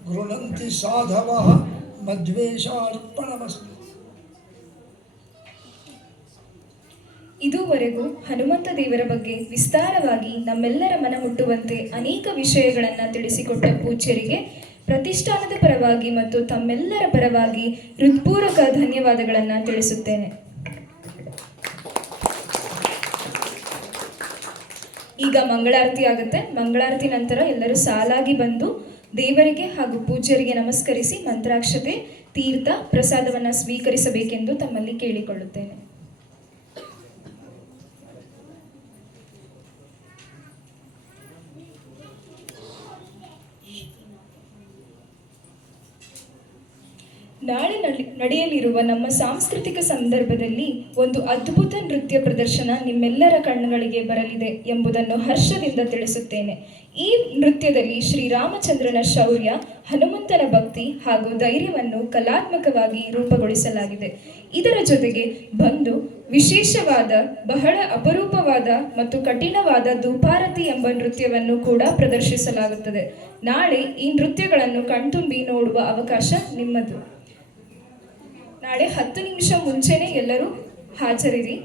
ಗೃಣಂತಿ ಸಾಧವಃ ಮದ್ವೇಷಾರ್ಪಣಮಸ್ತು. ಇದುವರೆಗೂ ಹನುಮಂತ ದೇವರ ಬಗ್ಗೆ ವಿಸ್ತಾರವಾಗಿ ನಮ್ಮೆಲ್ಲರ ಮನ ಮುಟ್ಟುವಂತೆ ಅನೇಕ ವಿಷಯಗಳನ್ನು ತಿಳಿಸಿಕೊಟ್ಟ ಪೂಜ್ಯರಿಗೆ ಪ್ರತಿಷ್ಠಾನದ ಪರವಾಗಿ ಮತ್ತು ತಮ್ಮೆಲ್ಲರ ಪರವಾಗಿ ಹೃತ್ಪೂರ್ವಕ ಧನ್ಯವಾದಗಳನ್ನು ತಿಳಿಸುತ್ತೇನೆ. ಈಗ ಮಂಗಳಾರತಿ ಆಗುತ್ತೆ. ಮಂಗಳಾರತಿ ನಂತರ ಎಲ್ಲರೂ ಸಾಲಾಗಿ ಬಂದು ದೇವರಿಗೆ ಹಾಗೂ ಪೂಜ್ಯರಿಗೆ ನಮಸ್ಕರಿಸಿ ಮಂತ್ರಾಕ್ಷತೆ, ತೀರ್ಥ, ಪ್ರಸಾದವನ್ನು ಸ್ವೀಕರಿಸಬೇಕೆಂದು ತಮ್ಮಲ್ಲಿ ಕೇಳಿಕೊಳ್ಳುತ್ತೇನೆ. ನಾಳೆ ನಡೆಯಲಿರುವ ನಮ್ಮ ಸಾಂಸ್ಕೃತಿಕ ಸಂದರ್ಭದಲ್ಲಿ ಒಂದು ಅದ್ಭುತ ನೃತ್ಯ ಪ್ರದರ್ಶನ ನಿಮ್ಮೆಲ್ಲರ ಕಣ್ಣುಗಳಿಗೆ ಬರಲಿದೆ ಎಂಬುದನ್ನು ಹರ್ಷದಿಂದ ತಿಳಿಸುತ್ತೇನೆ. ಈ ನೃತ್ಯದಲ್ಲಿ ಶ್ರೀರಾಮಚಂದ್ರನ ಶೌರ್ಯ, ಹನುಮಂತನ ಭಕ್ತಿ ಹಾಗೂ ಧೈರ್ಯವನ್ನು ಕಲಾತ್ಮಕವಾಗಿ ರೂಪುಗೊಳಿಸಲಾಗಿದೆ. ಇದರ ಜೊತೆಗೆ ಬಂದು ವಿಶೇಷವಾದ, ಬಹಳ ಅಪರೂಪವಾದ ಮತ್ತು ಕಠಿಣವಾದ ಧೂಪಾರತಿ ಎಂಬ ನೃತ್ಯವನ್ನು ಕೂಡ ಪ್ರದರ್ಶಿಸಲಾಗುತ್ತದೆ. ನಾಳೆ ಈ ನೃತ್ಯಗಳನ್ನು ಕಣ್ತುಂಬಿ ನೋಡುವ ಅವಕಾಶ ನಿಮ್ಮದು. ನಾಳೆ 10 ನಿಮಿಷ ಮುಂಚೆನೇ ಎಲ್ಲರೂ ಹಾಜರಿರಿ.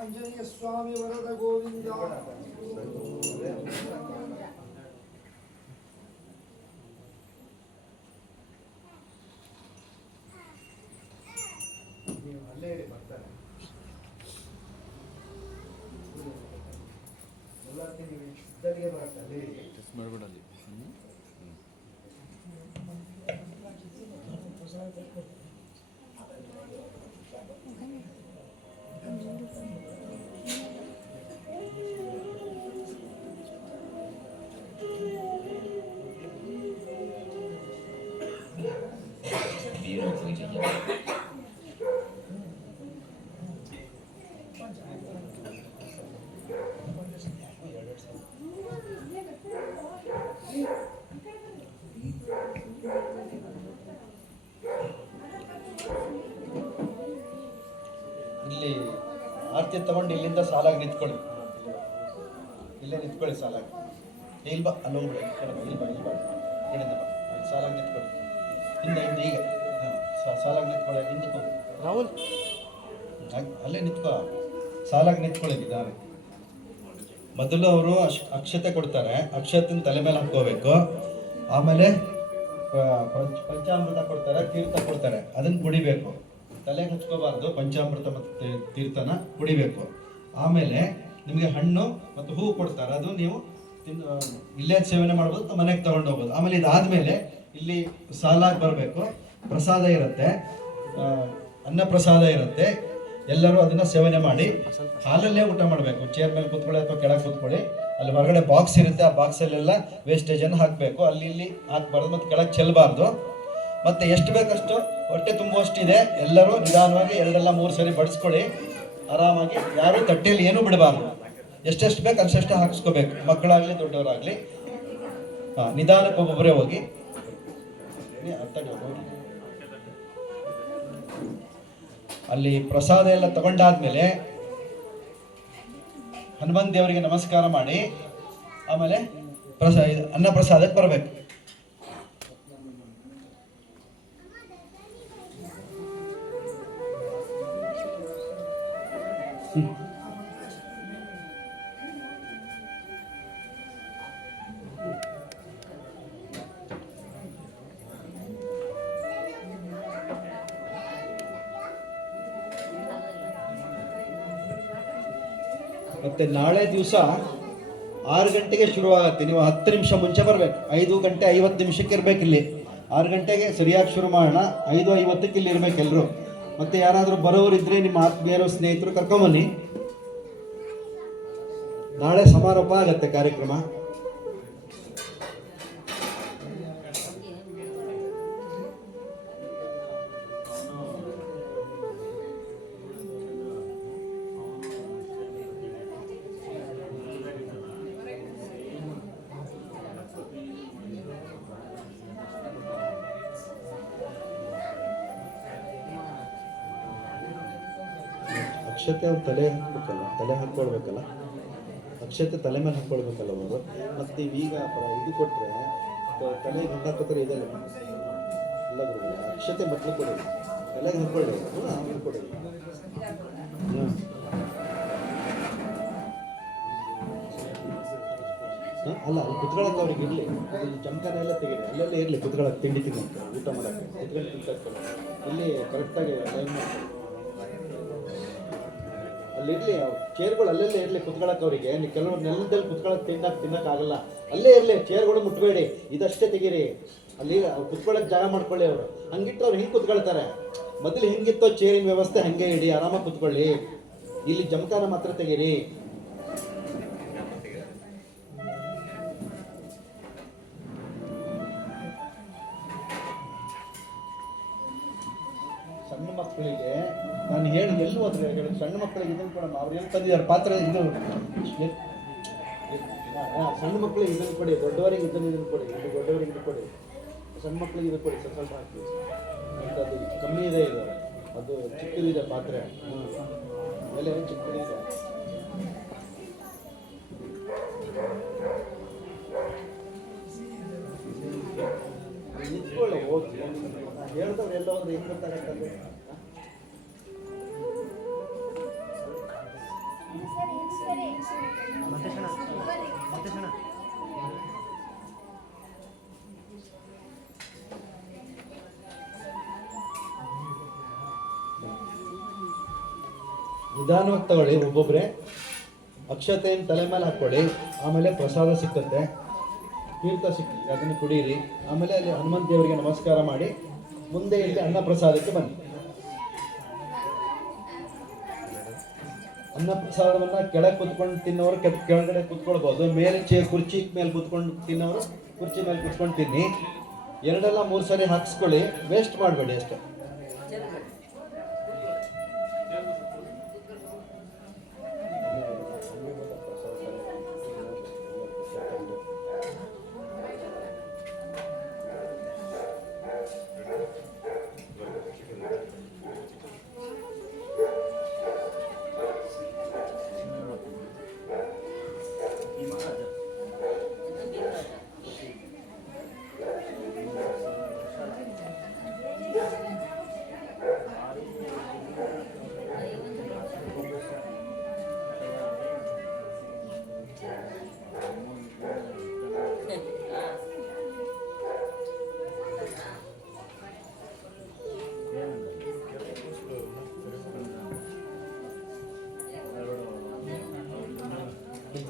ಆಂಜನೇಯ ಸ್ವಾಮಿ ವರದ ಗೋವಿಂದ. ಅಲ್ಲೇ ಹೇಳಿ ಬರ್ತಾರೆ ಶುದ್ಧರಿಗೆ ಬರುತ್ತೆ ಅಲ್ಲೇ ಮಾಡಬೇಡಲ್ಲಿ. ಇಲ್ಲಿ ಆರತಿ ತಗೊಂಡು ಇಲ್ಲಿಂದ ಸಾಲಾಗಿ ನಿಂತ್ಕೊಳ್ಳಿ. ಇಲ್ಲೇ ನಿಂತ್ಕೊಳ್ಳಿ ಸಾಲಾಗಿ. ಇಲ್ಲಿ ಬಾ, ಅಲ್ಲಿ ಹೋಗ್ಬೇಡಿ. ಇಲ್ಲಿ ಬಾ, ಇಲ್ಲಿ ಬಾ, ಇಲ್ಲಿಂದ ಬಾ, ಅಲ್ಲಿ ಸಾಲಾಗಿ ನಿಂತ್ಕೊಳ್ಳಿ. ಹಿಂದೆ ಹಿಂದೆ ಈಗ ಸಾಲಾಗಿ ನಿಂತ್ಕೊಳ್ಳಿ. ಹಿಂದಕ್ಕೆ ರಾಹುಲ್ ಅಲ್ಲೇ ನಿಂತ್ಕೋ. ಸಾಲಾಗಿ ನಿಂತ್ಕೊಳ್ಳಿ ನಿಧಾನ. ಮೊದಲು ಅವರು ಅಕ್ಷತೆ ಕೊಡ್ತಾರೆ. ಅಕ್ಷತೆನ ತಲೆ ಮೇಲೆ ಹಾಕೋಬೇಕು. ಆಮೇಲೆ ಪಂಚಾಮೃತ ಕೊಡ್ತಾರೆ, ತೀರ್ಥ ಕೊಡ್ತಾರೆ, ಅದನ್ನು ಕುಡಿಬೇಕು. ತಲೆಗೆ ಹಚ್ಕೋಬಾರ್ದು. ಪಂಚಾಮೃತ ಮತ್ತು ತೀರ್ಥನ ಕುಡಿಬೇಕು. ಆಮೇಲೆ ನಿಮಗೆ ಹಣ್ಣು ಮತ್ತು ಹೂವು ಕೊಡ್ತಾರೆ, ಅದು ನೀವು ಇಲ್ಲೇ ಸೇವನೆ ಮಾಡ್ಬೋದು, ಮನೆಗೆ ತಗೊಂಡು ಹೋಗ್ಬೋದು. ಆಮೇಲೆ ಇದಾದಮೇಲೆ ಇಲ್ಲಿ ಸಾಲಾಗಿ ಬರಬೇಕು. ಪ್ರಸಾದ ಇರುತ್ತೆ, ಅನ್ನ ಪ್ರಸಾದ ಇರುತ್ತೆ. ಎಲ್ಲರೂ ಅದನ್ನು ಸೇವನೆ ಮಾಡಿ ಹಾಲಲ್ಲೇ ಊಟ ಮಾಡಬೇಕು. ಚೇರ್ ಮೇಲೆ ಕೂತ್ಕೊಳ್ಳಿ ಅಥವಾ ಕೆಳಗೆ ಕೂತ್ಕೊಳ್ಳಿ. ಅಲ್ಲಿ ಹೊರಗಡೆ ಬಾಕ್ಸ್ ಇರುತ್ತೆ, ಆ ಬಾಕ್ಸಲ್ಲೆಲ್ಲ ವೇಸ್ಟೇಜನ್ನು ಹಾಕಬೇಕು. ಅಲ್ಲಿ ಇಲ್ಲಿ ಹಾಕಬಾರ್ದು ಮತ್ತು ಕೆಳಗೆ ಚೆಲ್ಲಬಾರ್ದು. ಮತ್ತು ಎಷ್ಟು ಬೇಕಷ್ಟು ಹೊಟ್ಟೆ ತುಂಬುವಷ್ಟಿದೆ. ಎಲ್ಲರೂ ನಿಧಾನವಾಗಿ 2-3 ಸರಿ ಬಡಿಸ್ಕೊಳ್ಳಿ ಆರಾಮಾಗಿ. ಯಾರು ತಟ್ಟೆಯಲ್ಲಿ ಏನೂ ಬಿಡಬಾರ್ದು. ಎಷ್ಟೆಷ್ಟು ಬೇಕು ಅಷ್ಟೆಷ್ಟು ಹಾಕಿಸ್ಕೋಬೇಕು, ಮಕ್ಕಳಾಗಲಿ ದೊಡ್ಡವರಾಗಲಿ. ನಿಧಾನಕ್ಕೆ ಒಬ್ಬೊಬ್ಬರೇ ಹೋಗಿ. ಅಲ್ಲಿ ಪ್ರಸಾದ ಎಲ್ಲ ತಗೊಂಡಾದ್ಮೇಲೆ ಹನುಮಂತ ದೇವರಿಗೆ ನಮಸ್ಕಾರ ಮಾಡಿ ಆಮೇಲೆ ಅನ್ನ ಪ್ರಸಾದಕ್ಕೆ ಬರಬೇಕು. ಮತ್ತೆ ನಾಳೆ ದಿವಸ 6 ಗಂಟೆಗೆ ಶುರುವಾಗುತ್ತೆ. ನೀವು 10 ನಿಮಿಷ ಮುಂಚೆ ಬರಬೇಕು. 5 ಗಂಟೆ 50 ನಿಮಿಷಕ್ಕೆ ಇರಬೇಕು ಇಲ್ಲಿ. 6 ಗಂಟೆಗೆ ಸರಿಯಾಗಿ ಶುರು ಮಾಡೋಣ. 5:50ಕ್ಕೆ ಇಲ್ಲಿ ಇರಬೇಕು ಎಲ್ಲರೂ. ಮತ್ತೆ ಯಾರಾದರೂ ಬರೋರಿದ್ರೆ ನಿಮ್ಮ ಆತ್ಮೀಯರು ಸ್ನೇಹಿತರು ಕರ್ಕೊಂಬನ್ನಿ. ನಾಳೆ ಸಮಾರೋಪ ಆಗತ್ತೆ ಕಾರ್ಯಕ್ರಮ. ಅಕ್ಷತೆ ಅವ್ರು ತಲೆ ಹಾಕ್ಕೊಳ್ಬೇಕಲ್ಲ. ಅಕ್ಷತೆ ತಲೆ ಮೇಲೆ ಹಾಕ್ಕೊಳ್ಬೇಕಲ್ಲ ಅವರು. ಮತ್ತು ಈಗ ಇದು ಕೊಟ್ಟರೆ ತಲೆಗೆ ಹಾಕೋತಾರೆ. ಇದೆಲ್ಲ ಎಲ್ಲ ಗುರುಗಳು ಅಕ್ಷತೆ ಮೊದಲು ಕೊಡಿ, ತಲೆಗೆ ಹಾಕ್ಕೊಳ್ಳಿ. ಆಮೇಲೆ ಕೊಡಿ. ಅಲ್ಲ, ಅಲ್ಲಿ ಕುತ್ಕೊಳ್ಳೋಕೆ ಅವ್ರಿಗೆ ಇರಲಿ. ಚಮಕನ ಎಲ್ಲ ತೆಗೀರಿ, ಅಲ್ಲೆಲ್ಲ ಇರಲಿ. ಕುತ್ಕೊಳ್ಳೋಕೆ ತಿಂಡಿ ತಿನ್ನೋಕ್ಕೆ, ಊಟ ಮಾಡೋಕ್ಕೆ ಕುತ್ಕೊಂಡು ತಿಂತಾರೆ. ಇಲ್ಲಿ ಕರೆಕ್ಟಾಗಿ ಟೈಮ್ ಮಾಡ್ತಾರೆ. ಅಲ್ಲಿರಲಿ ಚೇರ್ಗಳು, ಅಲ್ಲೆಲ್ಲ ಇರಲಿ ಕುತ್ಕೊಳ್ಳೋಕೆ ಅವರಿಗೆ. ನೀವು ಕೆಲವರು ನೆಲದಲ್ಲಿ ಕುತ್ಕೊಳ್ಳೋಕೆ ತಿನ್ನೋಕ್ಕಾಗಲ್ಲ, ಅಲ್ಲೇ ಇರಲಿ. ಚೇರ್ಗಳು ಮುಟ್ಬೇಡಿ, ಇದಷ್ಟೇ ತೆಗೀರಿ. ಅಲ್ಲಿ ಕುತ್ಕೊಳ್ಳೋಕೆ ಜಾಗ ಮಾಡ್ಕೊಳ್ಳಿ. ಅವರು ಹಂಗಿಟ್ಟು ಅವ್ರು ಹಿಂಗೆ ಕುತ್ಕೊಳ್ತಾರೆ. ಮೊದಲು ಹೆಂಗಿತ್ತೋ ಚೇರಿನ ವ್ಯವಸ್ಥೆ ಹಂಗೆ ಇಡಿ, ಆರಾಮಾಗಿ ಕುತ್ಕೊಳ್ಳಿ. ಇಲ್ಲಿ ಜಮಖಾನ ಮಾತ್ರ ತೆಗೀರಿ. ಸಣ್ಣ ಮಕ್ಕಳಿಗೆ ನಾನು ಹೇಳಿ ಎಲ್ಲೂ ಹೋದ್ರೆ ಸಣ್ಣ ಮಕ್ಕಳಿಗೆ ಇದನ್ನು ಕೊಡಮ್ಮ. ಅವ್ರು ಏನು ತಂದಿದ್ದಾರೆ ಪಾತ್ರೆ ಇದು. ಸಣ್ಣ ಮಕ್ಕಳಿಗೆ ಇದನ್ನು ಕೊಡಿ, ದೊಡ್ಡವರಿಗೆ ಇದನ್ನು ಕೊಡಿ. ಇದು ದೊಡ್ಡವರಿಗೆ ಇದು ಕೊಡಿ, ಸಣ್ಣ ಮಕ್ಕಳಿಗೆ ಇದು ಕೊಡಿ. ಸ್ವಲ್ಪ ಹಾಕಿ. ಅದು ಕಮ್ಮಿ ಇದೆ, ಇದು ಅದು ಚಿಕ್ಕದಿದೆ ಪಾತ್ರೆ. ಬೆಲೆ ಚಿಕ್ಕದಿದೆ. ನಿಂತ್ಕೊಳ್ಳಿ ಹೋಗಿ. ಹೇಳ್ದವ್ರು ಎಲ್ಲ ಒಂದು ಹೆಂಗೆ ಗೊತ್ತಾಗತ್ತಂದ್ರೆ ನಿಧಾನವಾಗಿ ತಗೊಳ್ಳಿ, ಒಬ್ಬೊಬ್ಬರೇ ಅಕ್ಷತೆಯನ್ನು ತಲೆ ಮೇಲೆ ಹಾಕ್ಕೊಳ್ಳಿ. ಆಮೇಲೆ ಪ್ರಸಾದ ಸಿಕ್ಕತ್ತೆ, ತೀರ್ಥ ಸಿಕ್ಕತ್ತೆ, ಅದನ್ನು ಕುಡೀರಿ. ಆಮೇಲೆ ಅಲ್ಲಿ ಹನುಮಂತ ದೇವರಿಗೆ ನಮಸ್ಕಾರ ಮಾಡಿ ಮುಂದೆ ಇಲ್ಲಿ ಅನ್ನ ಪ್ರಸಾದಕ್ಕೆ ಬನ್ನಿ. ಅನ್ನ ಪ್ರಸಾದವನ್ನು ಕೆಳಗೆ ಕುತ್ಕೊಂಡು ತಿನ್ನೋರು ಕೆಳಗಡೆ ಕುತ್ಕೊಳ್ಬೋದು, ಮೇಲೆ ಕುರ್ಚಿ ಮೇಲೆ ಕುತ್ಕೊಂಡು ತಿನ್ನೋರು ಕುರ್ಚಿ ಮೇಲೆ ಕುತ್ಕೊಂಡು ತಿನ್ನಿ. 2 ಇಲ್ಲ 3 ಸರಿ ಹಾಕ್ಸ್ಕೊಳ್ಳಿ, ವೇಸ್ಟ್ ಮಾಡಬೇಡಿ ಅಷ್ಟೇ.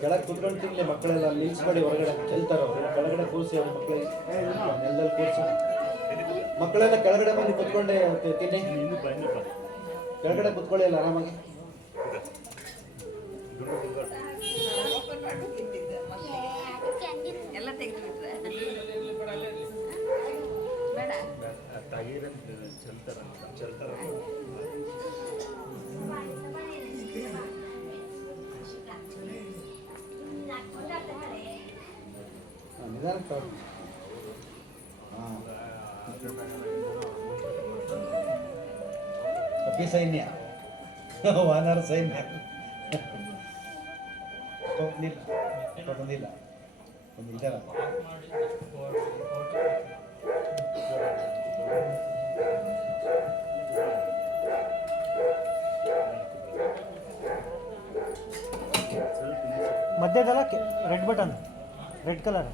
ಕೆಳಗೆ ಕುತ್ಕೊಂಡು ತಿನ್ಲಿ ಮಕ್ಕಳೆಲ್ಲ, ಅಲ್ಲಿ ನಿಲ್ಸ್ಬೇಡಿ, ಹೊರಗಡೆ ಚೆಲ್ತಾರ ಅವರು. ಕೆಳಗಡೆ ಕೂರಿಸಿ ಅವ್ರ ಮಕ್ಕಳಿಗೆ ನೆಲದಲ್ಲಿ ಕೂರಿಸಿ. ಮಕ್ಕಳೆಲ್ಲ ಕೆಳಗಡೆ ಬಂದು ಕುತ್ಕೊಂಡೆ ತಿನ್ನಿ, ಕೆಳಗಡೆ ಕುತ್ಕೊಳ್ಳಿ ಅಲ್ಲ ಆರಾಮಾಗಿ. ಎಲ್ಲ ತೆಗೆದುಬಿಟ್ರೆ ಬೇಡ ಚೆಲ್ತಾರ ನಿಧಾನಕ್ಕೆ ಕಪಿ ಸೈನ್ಯ, ವಾನರ ಸೈನ್ಯ ಬಂದಿಲ್ಲ ಒಂದು ಇದರ ಮಧ್ಯದಲ್ಲ ರೆಡ್ ಬಟನ್, ರೆಡ್ ಕಲರ್.